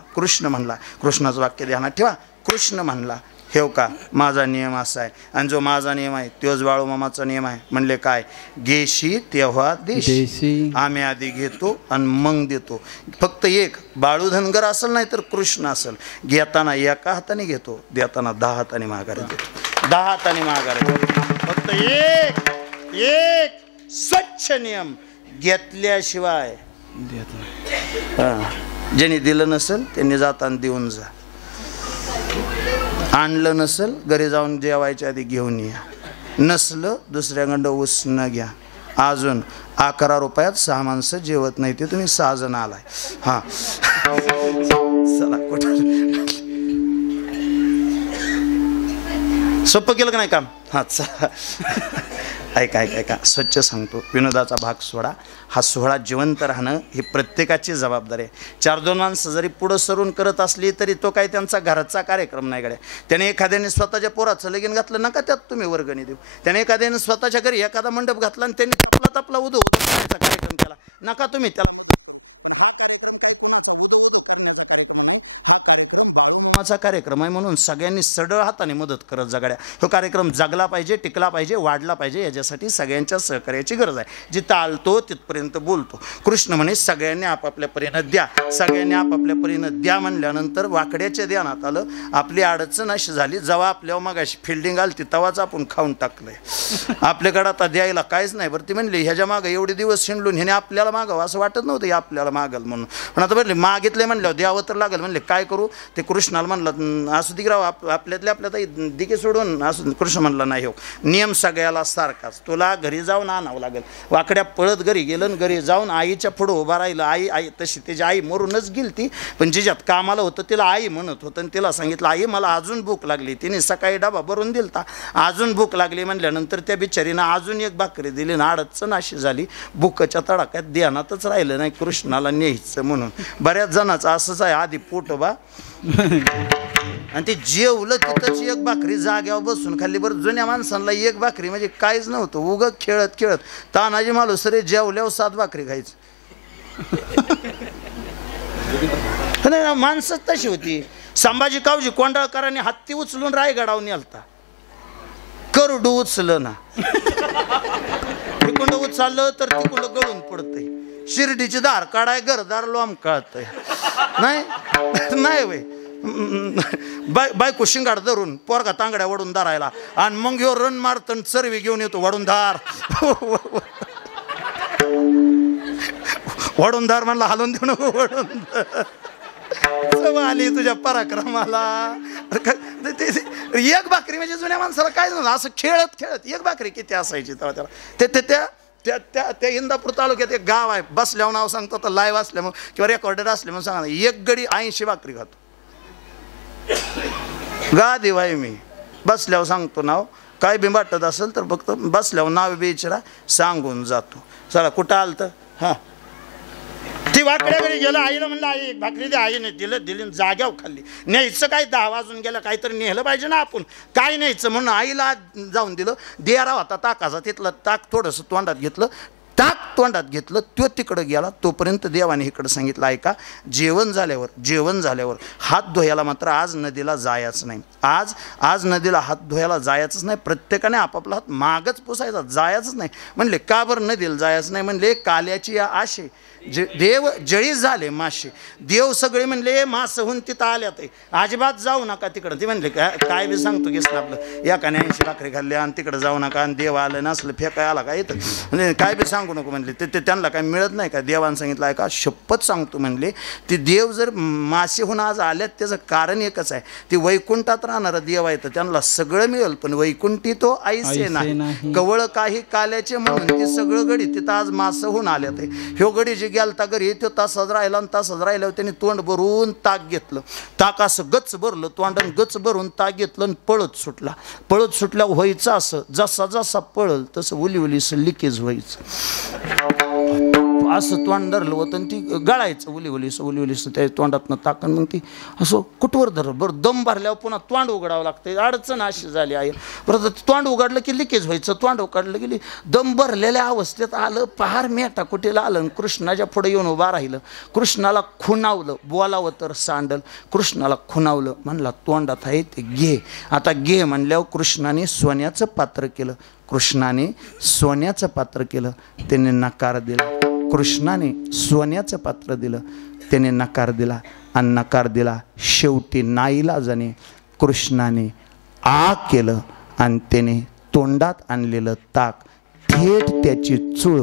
कृष्णाचं वाक्य ध्यानात ठेवा. कृष्ण म्हणला हेव का माझा नियम असा आहे आणि जो माझा नियम आहे तोच बाळूमामाचा नियम आहे. म्हणले काय घेशी तेव्हा देशी. आम्ही आधी घेतो आणि मग देतो. फक्त एक बाळू धनगर असेल नाही तर कृष्ण असेल, घेताना एका हाताने घेतो, देताना 10 हाताने माघारी देतो. 10 हाताने माघारी देतो. फक्त एक स्वच्छ नियम, घेतल्याशिवाय ज्यांनी दिलं नसेल त्यांनी जाताना देऊन जा. आणलं नसेल घरी जाऊन जेवायच्या आधी घेऊन या. नसलं दुसऱ्याकडं उसणं घ्या. अजून 11 रुपयात 6 माणसं जेवत नाही, ते तुम्ही 6 जण आलाय. हा चला कुठं सोपं केलं का नाही काम. हा चला ऐका स्वच्छ सांगतो. विनोदाचा भाग सोडा. हा सोहळा जिवंत राहणं ही प्रत्येकाची जबाबदारी आहे. 4-2 माणसं जरी पुढं सरून करत असली तरी तो काही त्यांचा घराचा कार्यक्रम नाही गड्या. त्याने एखाद्याने स्वतःच्या पोराचं लगीन घातलं, नका त्यात तुम्ही वर्गणी देऊ. त्याने एखाद्याने स्वतःच्या घरी एखादा मंडप घातला आणि त्यांनी आपला उदो कार्यक्रम केला, नका तुम्ही त्याला कार्यक्रम आहे म्हणून सगळ्यांनी सडळ हाताने मदत करत जगाड्या. हा कार्यक्रम जगला पाहिजे, टिकला पाहिजे, वाढला पाहिजे. याच्यासाठी सगळ्यांच्या सहकार्याची गरज आहे. जिथं आलतो तिथपर्यंत बोलतो. कृष्ण म्हणे सगळ्यांनी आपापल्या परीनं द्या. सगळ्यांनी आपापल्या परीनं द्या म्हणल्यानंतर वाकड्याच्या ध्यानात आलं आपली अडचण अशी झाली, जेव्हा आपल्या मागाशी फिल्डिंग आली तेव्हाच आपण खाऊन टाकलंय. आपल्याकडे आता द्यायला काहीच नाही. बरं ती म्हणली ह्याच्या मागं एवढे दिवस शिंडलून ह्याने आपल्याला मागावं असं वाटत नव्हतं, आपल्याला मागल म्हणून. पण आता म्हणले मागितले म्हणल्यावर द्यावं तर लागेल. म्हणले काय करू. ते कृष्णाला म्हणलं असू दिराव आपल्यातल्या आपल्यात दिके सोडून असू. कृष्ण म्हणला नाही हो, नियम सगळ्याला सारखाच, तुला घरी जाऊन आणावं लागेल. वाकड्या पळत घरी गेलं, घरी जाऊन आईच्या पुढं उभा राहिलं. आई तशी त्याची आई मरूनच गेली ती, पण जिच्यात कामाला होतं तिला आई म्हणत होतं. आणि तिला सांगितलं आई मला अजून भूक लागली. तिने सकाळी डबा भरून दिलता, अजून भूक लागली म्हणल्यानंतर त्या बिचारीनं अजून एक भाकरी दिली. ना अडचण अशी झाली, भूकच्या तडाक्यात ध्यानातच राहिलं नाही कृष्णाला न्यायचं म्हणून. बऱ्याच जणांचं असंच आहे, आधी पोटोबा आणि ते जेवलं तिथंच एक भाकरी जाग्यावर बसून खाल्ली. बरं जुन्या माणसांना एक भाकरी म्हणजे काहीच नव्हतं, उगं खेळत खेळत तानाजी मालुसरे जेवल्यावर 7 भाकरी खायचं. माणसंच तशी होती. संभाजी कावजी कोंडाळकरांनी हत्ती उचलून रायगडावर नेलता, करडू उचलं ना. तिकुंड उचललं तर तिकुंड गळून पडतंय. शिर्डीची दार काढाय घरदार लोंबकळतंय. नाही वय बायको शिंगाड धरून पोरगा तांगड्या वडून धरायला आणि मग ह्यो रन मारतन चरवी घेऊन येतो वडून धार. वडून धार म्हणला हलवून देऊ नको, वडून आली तुझ्या पराक्रमाला. एक भाकरी म्हणजे जुन्या माणसाला काय नव्हतं. असं खेळत खेळत एक भाकरी किती असायची तेव्हा त्याला. त्या इंदापूर तालुक्यात एक गाव आहे, बसल्यावर नाव सांगतो तर लाईव्ह असल्यामुळे किंवा रेकॉर्डेड असल्यामुळे सांगा, एक गडी 80 भाकरी खातो. गा देवाय मी बसल्यावर सांगतो नाव, काय बी वाटत असेल तर फक्त बसल्यावर नाव बेचरा सांगून जातो. चला कुठं आलं तर हा ती वाकड्याकडे गेलं. आईला म्हणलं आई भाकरी दे. आईने दिली जाग्यावर खाल्ली. न्यायचं काय 10 वाजून गेलं, काहीतरी नेलं पाहिजे ना आपण, काय न्यायचं म्हणून आईला जाऊन दिलं. देरा होता ताकाचा, तिथलं ताक थोडंसं तोंडात घेतलं, ताक तोंडात घेतलं, तो तिकडं गेला. तोपर्यंत देवाने इकडं सांगितलं ऐका, जेवण झाल्यावर हात धुवायला मात्र आज नदीला जायचं नाही. आज नदीला हात धुवायला जायचंच नाही. प्रत्येकाने आपापला हात मागच पुसायचा, जायचंच नाही. म्हणले का बरं नदीला जायचं नाही. म्हणले काल्याची या आशे देव जळी झाले मासे. देव सगळे म्हणले मासहून तिथं आल्यात, अजिबात जाऊ नका तिकडं. ते म्हणले काय बी सांगतो घेस ना आपलं, एकाने 80 भाकरी खाल्ल्या आणि तिकडं जाऊ नका आणि देव आलं नसलं फेकाय आला का येतं म्हणजे काय बी सांगू नको. म्हणले ते त्यांना काय मिळत नाही का. देवानं सांगितलं आहे का शपथ सांगतो म्हणले, ते देव जर मासेहून आज आल्यात त्याचं कारण एकच आहे, ती वैकुंठात राहणारा देव आहे तर त्यांना सगळं मिळेल, पण वैकुंठी तो ऐसे नाही. कवळ काही काल्याचे म्हणून ते सगळं गडी तिथं आज मासहून आल्यात. ह्यो गडी जे गेलता घरी तो तसाच राहिला आणि तसाच राहिल्यावर त्यांनी तोंड भरून ताक घेतलं. ताक असं गच भरलं, तोंडानं गच भरून ताक घेतलं आणि पळत सुटल्या व्हायचं असं, जसा पळल तसं उली लिकेज व्हायचं. असं तोंड धरलं होतं आणि ती गळायचं उली त्या तोंडातनं टाकून मग ती असं कुठवर धरलं. बरं दम भरल्यावर पुन्हा तोंड उघडावं लागतं. अडचण अशी झाली आहे. बरं तोंड उघडलं की लिकेज व्हायचं. तोंड उघडलं की दम भरलेल्या अवस्थेत आलं. पहार मेटा कुठेला आलं आणि कृष्णाच्या पुढे येऊन उभा राहिलं. कृष्णाला खुणावलं. बोलावं तर सांडल. कृष्णाला खुणावलं. म्हणला तोंडात आहे ते घे. आता घे म्हणल्यावर कृष्णाने सोन्याचं पात्र केलं. कृष्णाने सोन्याचं पात्र केलं. त्याने नकार दिला. कृष्णाने सोन्याचं पात्र दिलं. त्याने नकार दिला आणि नकार दिला. शेवटी नाईलाजाने कृष्णाने केलं आणि त्याने तोंडात आणलेलं ताक थेट त्याची चूळ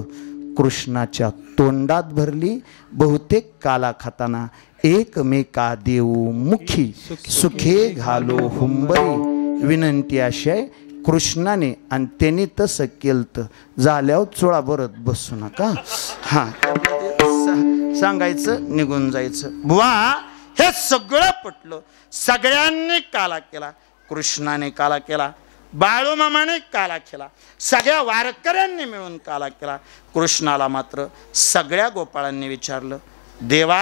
कृष्णाच्या तोंडात भरली. बहुतेक काला खाताना एकमेका देऊ मुखी सुखे घालो हुंबरी. विनंती आशय कृष्णाने आणि त्यांनी तसं केलं. झाल्यावर चुळा भरत बसू नका. हा सांगायचं निघून जायचं. बुवा हे सगळं पटलं. सगळ्यांनी काला केला. कृष्णाने काला केला. बाळूमामाने काला केला. सगळ्या वारकऱ्यांनी मिळून काला केला. कृष्णाला मात्र सगळ्या गोपाळांनी विचारलं देवा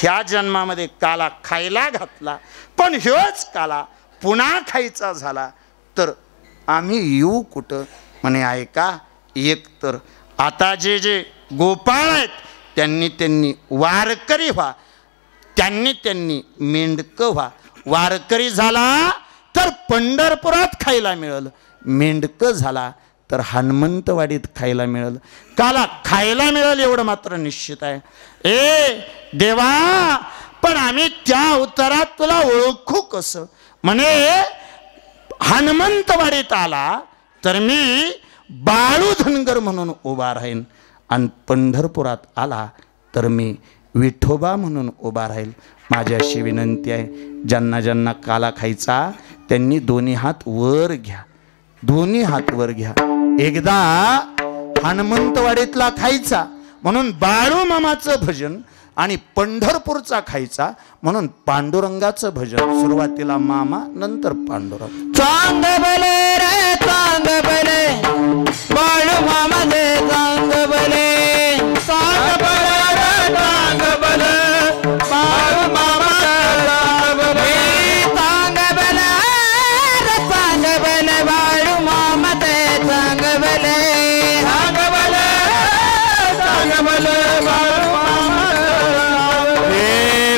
ह्या जन्मामध्ये काला खायला घातला पण ह्योच काला पुन्हा खायचा झाला तर आम्ही येऊ कुठं. म्हणे ऐका एक तर आता जे जे गोपाळ आहेत त्यांनी वारकरी व्हा. त्यांनी मेंढकं व्हा. वारकरी झाला तर पंढरपुरात खायला मिळेल. मेंढकं झाला तर हनुमंतवाडीत खायला मिळेल. काला खायला मिळेल एवढं मात्र निश्चित आहे. ए देवा पण आम्ही त्या अवतारात तुला ओळखू कसं. म्हणे हनुमंतवाडीत आला तर मी बाळू धनगर म्हणून उभा राहीन आणि पंढरपुरात आला तर मी विठोबा म्हणून उभा राहील. माझी अशी विनंती आहे ज्यांना ज्यांना काला खायचा त्यांनी दोन्ही हात वर घ्या. दोन्ही हात वर घ्या. एकदा हनुमंतवाडीतला खायचा म्हणून बाळू मामाचं भजन आणि पंढरपूरचा खायचा म्हणून पांडुरंगाचं भजन. सुरुवातीला मामा नंतर पांडुरंग. चांग बले रे चांग बले बाळू मामा दे चांग बले. चांग बले रे चांग बले बाळू मामा चांग बले. चांग बले रे चांग बले बाळू मामा दे चांग बले. चांग बले चांग बले बाळू मामा. हे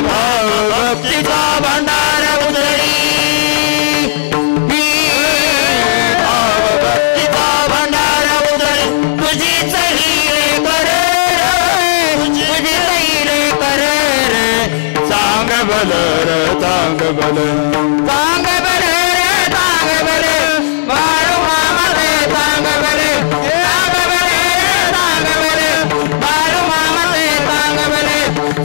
भाव भक्तीचा भंडार उजळी. तांग बले तांग बले तांग बले बाळू मामा दे तांग बले. तांग बले तांग बले बाळू मामा दे तांग बले.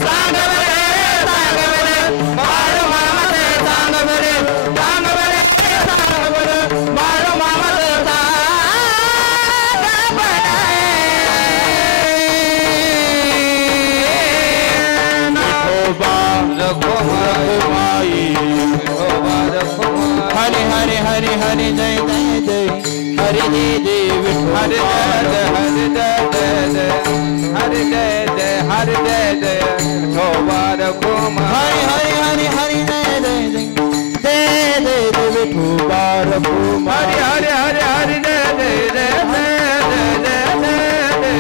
तांग बले तांग बले बाळू मामा दे तांग बले. तांग बले तांग बले बाळू मामा दे तांग बले. हरे हरे हरे जय जय जय हरे जय जय हरे हरे जय हरे जय जय हरे जय जय विठोबा रघुम. हरे हरे हरे हरे जय जय जय जय जय जय विठोबा रघुम. हरे हरे हरे हरे जय जय जय जय जय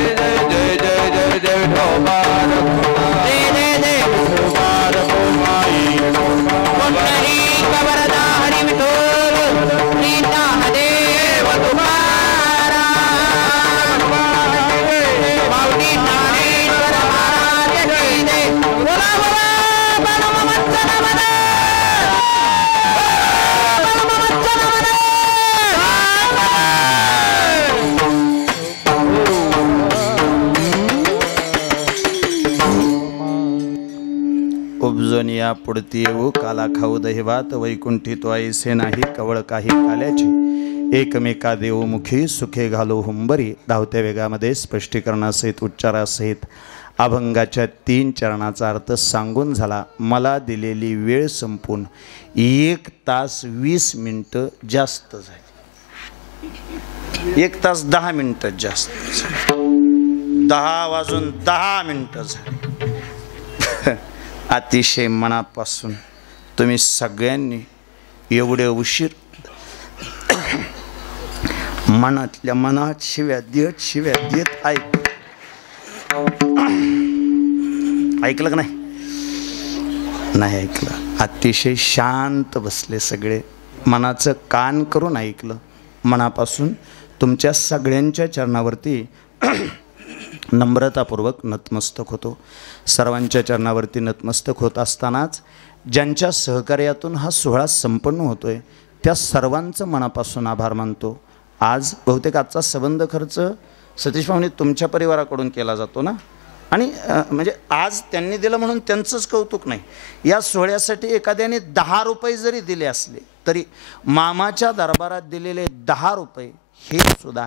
जय जय जय विठोबा रघुम. जय जय जय विठोबा रघुम. पुंडरी कवरदा हरि विठोल सीता देव तुम्हारा. माऊली ज्ञानेश्वर महाराज जय जय. बोला बोला बलममच्चन वदे बलममच्चन वदे. उपजून या पुढती येऊ काला खाऊ दहिवात वैकुंठी तो ऐसे नाही कवळ काही काल्याची. एकमेका देवमुखी सुखे घालो हुंबरी. धावत्या वेगामध्ये स्पष्टीकरणासहित उच्चारासहित अभंगाच्या 3 चरणाचा अर्थ सांगून झाला. मला दिलेली वेळ संपून 1 तास 20 मिनिटं जास्त झाली. 1 तास 10 मिनिटं जास्त झाली. 10:10 झाले. अतिशय मनापासून तुम्ही सगळ्यांनी एवढे उशीर मनातल्या मनात शिव्या देत ऐकलं का नाही ऐकलं. अतिशय शांत बसले सगळे, मनाचं कान करून ऐकलं. मनापासून तुमच्या सगळ्यांच्या चरणावरती नम्रतापूर्वक नतमस्तक होतो. सर्वांच्या चरणावरती नतमस्तक होत असतानाच ज्यांच्या सहकार्यातून हा सोहळा संपन्न होतोय त्या सर्वांचं मनापासून आभार मानतो. आज बहुतेक आजचा संबंध खर्च सतीश पाहुणे तुमच्या परिवाराकडून केला जातो ना, आणि म्हणजे आज त्यांनी दिलं म्हणून त्यांचंच कौतुक नाही. या सोहळ्यासाठी एखाद्याने 10 रुपये जरी दिले असले तरी मामाच्या दरबारात दिलेले 10 रुपये हे सुद्धा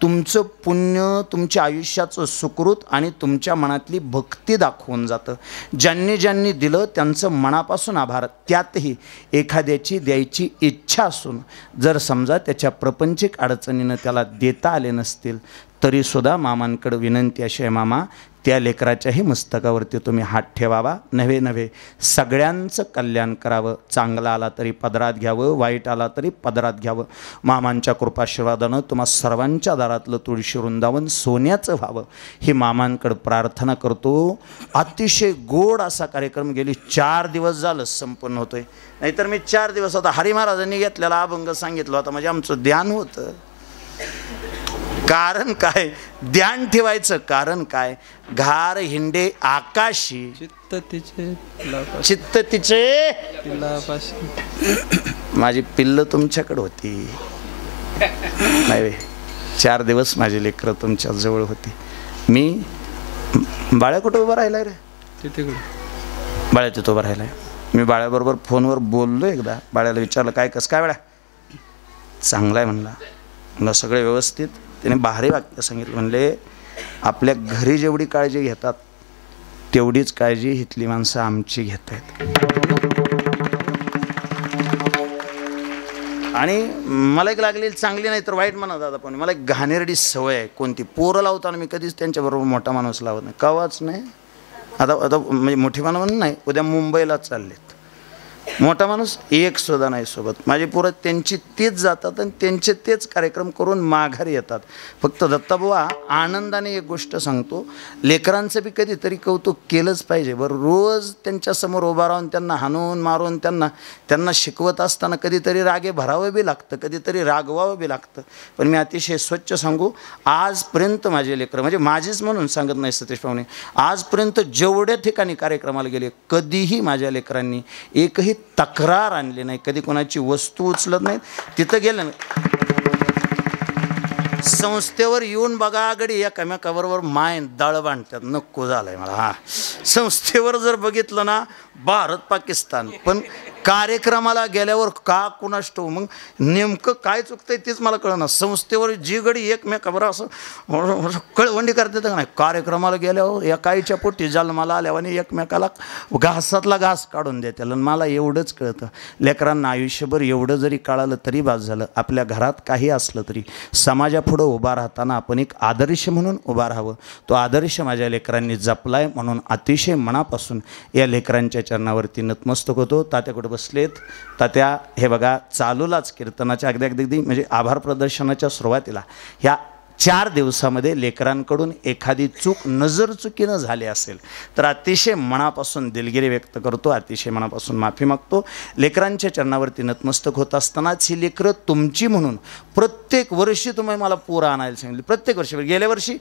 तुमचं पुण्य, तुमच्या आयुष्याचं सुकृत आणि तुमच्या मनातली भक्ती दाखवून जातं. ज्यांनी दिलं त्यांचं मनापासून आभार. त्यातही एखाद्याची द्यायची इच्छा असून जर समजा त्याच्या प्रपंचिक अडचणीनं त्याला देता आले नसतील तरीसुद्धा मामांकडं विनंती अशी आहे, मामा त्या लेकराच्याही मस्तकावरती तुम्ही हात ठेवावा. नव्हे सगळ्यांचं कल्याण करावं. चांगला आला तरी पदरात घ्यावं, वाईट आला तरी पदरात घ्यावं. मामांच्या कृपाशीर्वादानं तुम्हा सर्वांच्या दारातलं तुळशी वृंदावन सोन्याचं व्हावं ही मामांकडं प्रार्थना करतो. अतिशय गोड असा कार्यक्रम गेली 4 दिवस झालं संपन्न होतोय. नाहीतर मी 4 दिवस आता हरी महाराजांनी घेतलेला अभंग सांगितलं होता, म्हणजे आमचं ध्यान होतं. कारण काय ध्यान ठेवायचं, कारण काय घार हिंडे आकाशी चित्त तिचे माझी पिल्ल तुमच्याकडे होती. नाही 4 दिवस माझी लेकरं तुमच्या जवळ होती. मी बाळ्या कुठं उभं राहिलाय रे? बाळ्या तिथं उभं राहिलाय. मी बाळ्याबरोबर फोनवर बोललो एकदा. बाळ्याला विचारलं काय कसं काय बाळ्या? चांगला आहे म्हणला सगळे व्यवस्थित. त्याने भारी वाक्य सांगितलं, म्हणले आपल्या घरी जेवढी काळजी घेतात तेवढीच काळजी इथली माणसं आमची घेत आहेत. आणि मला एक लागलेली चांगली नाही तर वाईट म्हणा दादा, पण मला एक घाणेरडी सवय आहे. कोणती पोरं लावताना मी कधीच त्यांच्याबरोबर मोठा माणूस लावत नाही, कवाच नाही. आता म्हणजे मोठी माणूस नाही, उद्या मुंबईला चाललेत, मोठा माणूस एक सुद्धा नाही सोबत. माझी पोरं त्यांची तेच जातात आणि त्यांचे तेच कार्यक्रम करून माघारी येतात. फक्त दत्ताबुवा आनंदाने एक गोष्ट सांगतो, लेकरांचं बी कधीतरी कौतुक केलंच पाहिजे बरं. रोज त्यांच्यासमोर उभा राहून त्यांना हाणून मारून त्यांना शिकवत असताना कधीतरी रागे भरावं बी लागतं, कधीतरी रागवावं बी लागतं. पण मी अतिशय स्वच्छ सांगू, आजपर्यंत माझे लेकरं, म्हणजे माझीच म्हणून सांगत नाही सतीश पाहुणे, आजपर्यंत जेवढ्या ठिकाणी कार्यक्रमाला गेले कधीही माझ्या लेकरांनी एकही तक्रार आणली नाही, कधी कोणाची वस्तू उचलत नाही. तिथं गेलं नाही, संस्थेवर येऊन बघा गडी एकामेकाबरोबर माय दळ बांधतात, नको झालंय मला. हा संस्थेवर जर बघितलं ना भारत पाकिस्तान, पण कार्यक्रमाला गेल्यावर का कुणास ठाऊक मग नेमकं काय चुकतंय तेच मला कळणार. संस्थेवर जी गडी एकमेकाबरोबर असं कळवंडी करते तर नाही, कार्यक्रमाला गेल्यावर या काहीच्या पोटी जन्माला आल्यावर आणि एकमेकाला घासातला घास काढून देतील. आणि मला एवढंच कळतं, लेकरांना आयुष्यभर एवढं जरी कळालं तरी बास झालं. आपल्या घरात काही असलं तरी समाजापुढं उभा राहताना आपण एक आदर्श म्हणून उभा राहावं. तो आदर्श माझ्या लेकरांनी जपलाय म्हणून अतिशय मनापासून या लेकरांच्या चरणावरती नतमस्तक होतो. तात्या कुठं बसलेत? तात्या हे बघा, चालूलाच कीर्तनाच्या अगदी म्हणजे आभार प्रदर्शनाच्या सुरुवातीला ह्या 4 दिवसामध्ये लेकरांकडून एखादी चूक नजर चुकीनं झाली असेल तर अतिशय मनापासून दिलगिरी व्यक्त करतो, अतिशय मनापासून माफी मागतो. लेकरांच्या चरणावरती नतमस्तक होत असतानाच ही लेकरं तुमची म्हणून प्रत्येक वर्षी तुम्ही मला पोरं आणायला सांगितली, प्रत्येक वर्षी. गेल्या वर्षी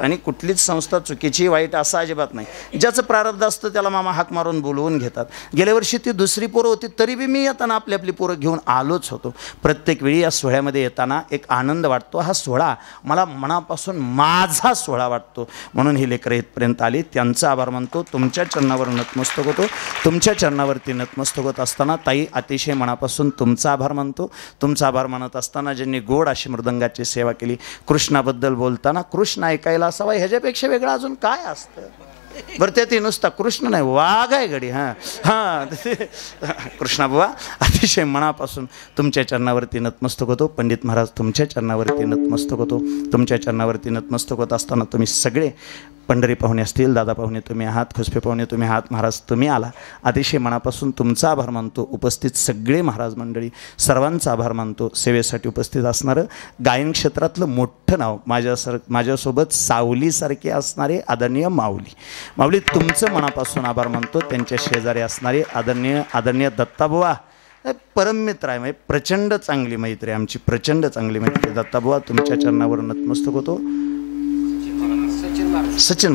आणि कुठलीच संस्था चुकीची वाईट असं अजिबात नाही, ज्याचं प्रारब्ध असतं त्याला मामा हाक मारून बोलवून घेतात. गेल्या वर्षी ती दुसरी पोरं होती तरी बी मी येताना आपली पोरं घेऊन आलोच होतो. प्रत्येक वेळी या सोहळ्यामध्ये येताना एक आनंद वाटतो. हा सोहळा मला मनापासून माझा सोहळा वाटतो म्हणून ही लेकरं इथपर्यंत आली, त्यांचा आभार मानतो. तुमच्या चरणावर नतमस्तक होतो. तुमच्या चरणावरती नतमस्तक होत असताना ताई अतिशय मनापासून तुमचा आभार मानतो. तुमचा आभार मानत असताना ज्यांनी गोड अशी मृदंगाची सेवा केली, कृष्णाबद्दल बोलताना कृष्ण ऐकायला असावा ह्याच्यापेक्षा वेगळं अजून काय असतं? बरं ते नुसता कृष्ण नाही वाघ आहे गडी. हां हां कृष्णा बुवा अतिशय मनापासून तुमच्या चरणावरती नतमस्तक होतो. पंडित महाराज तुमच्या चरणावरती नतमस्तक होतो. तुमच्या चरणावरती नतमस्तक होत असताना तुम्ही सगळे पंढरी पाहुणे असतील, दादा पाहुणे तुम्ही आहात, खुसपे पाहुणे तुम्ही आहात, महाराज तुम्ही आला, अतिशय मनापासून तुमचा आभार मानतो. उपस्थित सगळे महाराज मंडळी सर्वांचा आभार मानतो. सेवेसाठी उपस्थित असणारं गायन क्षेत्रातलं मोठं नाव माझ्यासोबत सावलीसारखे असणारे आदरणीय माऊली तुमचं मनापासून आभार मानतो. त्यांच्या शेजारी असणारे आदरणीय दत्ताबुवा परममित्र आहे, म्हणजे प्रचंड चांगली मैत्री आहे आमची, प्रचंड चांगली मैत्री. दत्ताबुवा तुमच्या चरणावर नतमस्तक होतो. सचिन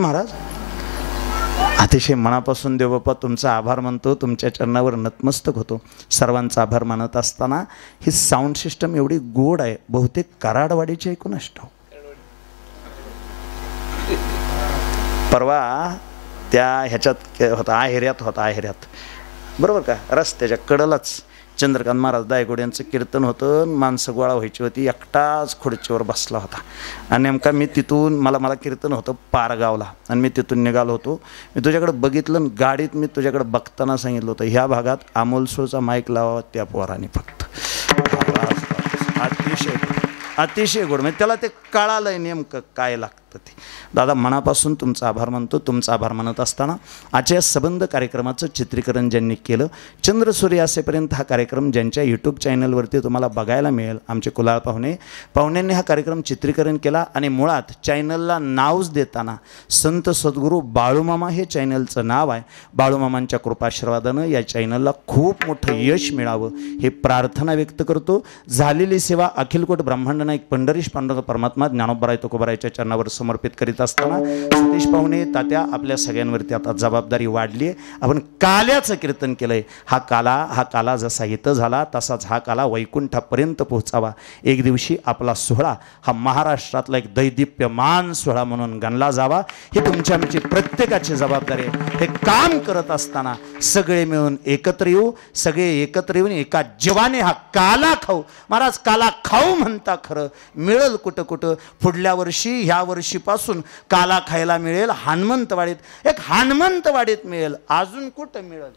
महाराज अतिशय मनापासून देवबाप्पा तुमचा आभार मानतो. तुमच्या चरणावर नतमस्तक होतो. सर्वांचा आभार मानत असताना ही साऊंड सिस्टम एवढी गोड आहे, बहुतेक कराडवाडीची ऐकून असतो. परवा त्या ह्याच्यात होता आहेऱ्यात बरोबर का, रस्त्याच्या कडलाच चंद्रकांत महाराज दायगोड यांचं कीर्तन होतं. माणसं गोळा व्हायची होती. एकटाच खुर्चीवर बसला होता आणि नेमका मी तिथून मला कीर्तन होतं पारगावला आणि मी तिथून निघालो होतो. मी तुझ्याकडे बघितलं, गाडीत मी तुझ्याकडे बघताना सांगितलं होतं ह्या भागात अमोल सोळचा माईक लावावा त्या पोराने फक्त. अतिशय गोड, म्हणजे त्याला ते कळालंय नेमकं काय लागतं ते. दादा मनापासून तुमचा आभार मानतो. तुमचा आभार मानत असताना आजच्या सबंध कार्यक्रमाचं चित्रीकरण ज्यांनी केलं, चंद्रसूर्य असेपर्यंत हा कार्यक्रम ज्यांच्या यूट्यूब चॅनलवरती तुम्हाला बघायला मिळेल, आमचे कुलाळ पाहुण्यांनी हा कार्यक्रम चित्रीकरण केला. आणि मुळात चॅनलला नावच देताना संत सद्गुरू बाळूमामा हे चॅनलचं नाव आहे. बाळूमामांच्या कृपाशीर्वादानं या चॅनलला खूप मोठं यश मिळावं हे प्रार्थना व्यक्त करतो. झालेली सेवा अखिलकोट ब्रह्मांड नाईक पंढरीश पांडुरंग परमात्मा ज्ञानोबराय तुकोबरायच्या चरणावर समर्पित करीत असताना सतीश पाहुणे तात्या आपल्या सगळ्यांवरती आता जबाबदारी वाढली आहे. आपण काल्याचं कीर्तन केलंय. हा काला जसा इथं झाला तसाच हा काला वैकुंठापर्यंत पोहोचावा. एक दिवशी आपला सोहळा हा महाराष्ट्रातला एक दैदिप्यमान सोहळा म्हणून गणला जावा. ही तुमच्या आमची प्रत्येकाची जबाबदारी आहे. हे काम करत असताना सगळे मिळून एकत्र येऊ, सगळे एकत्र येऊन एका जीवाने हा काला खाऊ. महाराज काला खाऊ म्हणता, खरं मिळेल कुठं पुढल्या वर्षी ह्या वर्षीपासून काला खायला मिळेल हनुमंतवाडीत. एक हनुमंतवाडीत मिळेल, अजून कुठं मिळेल.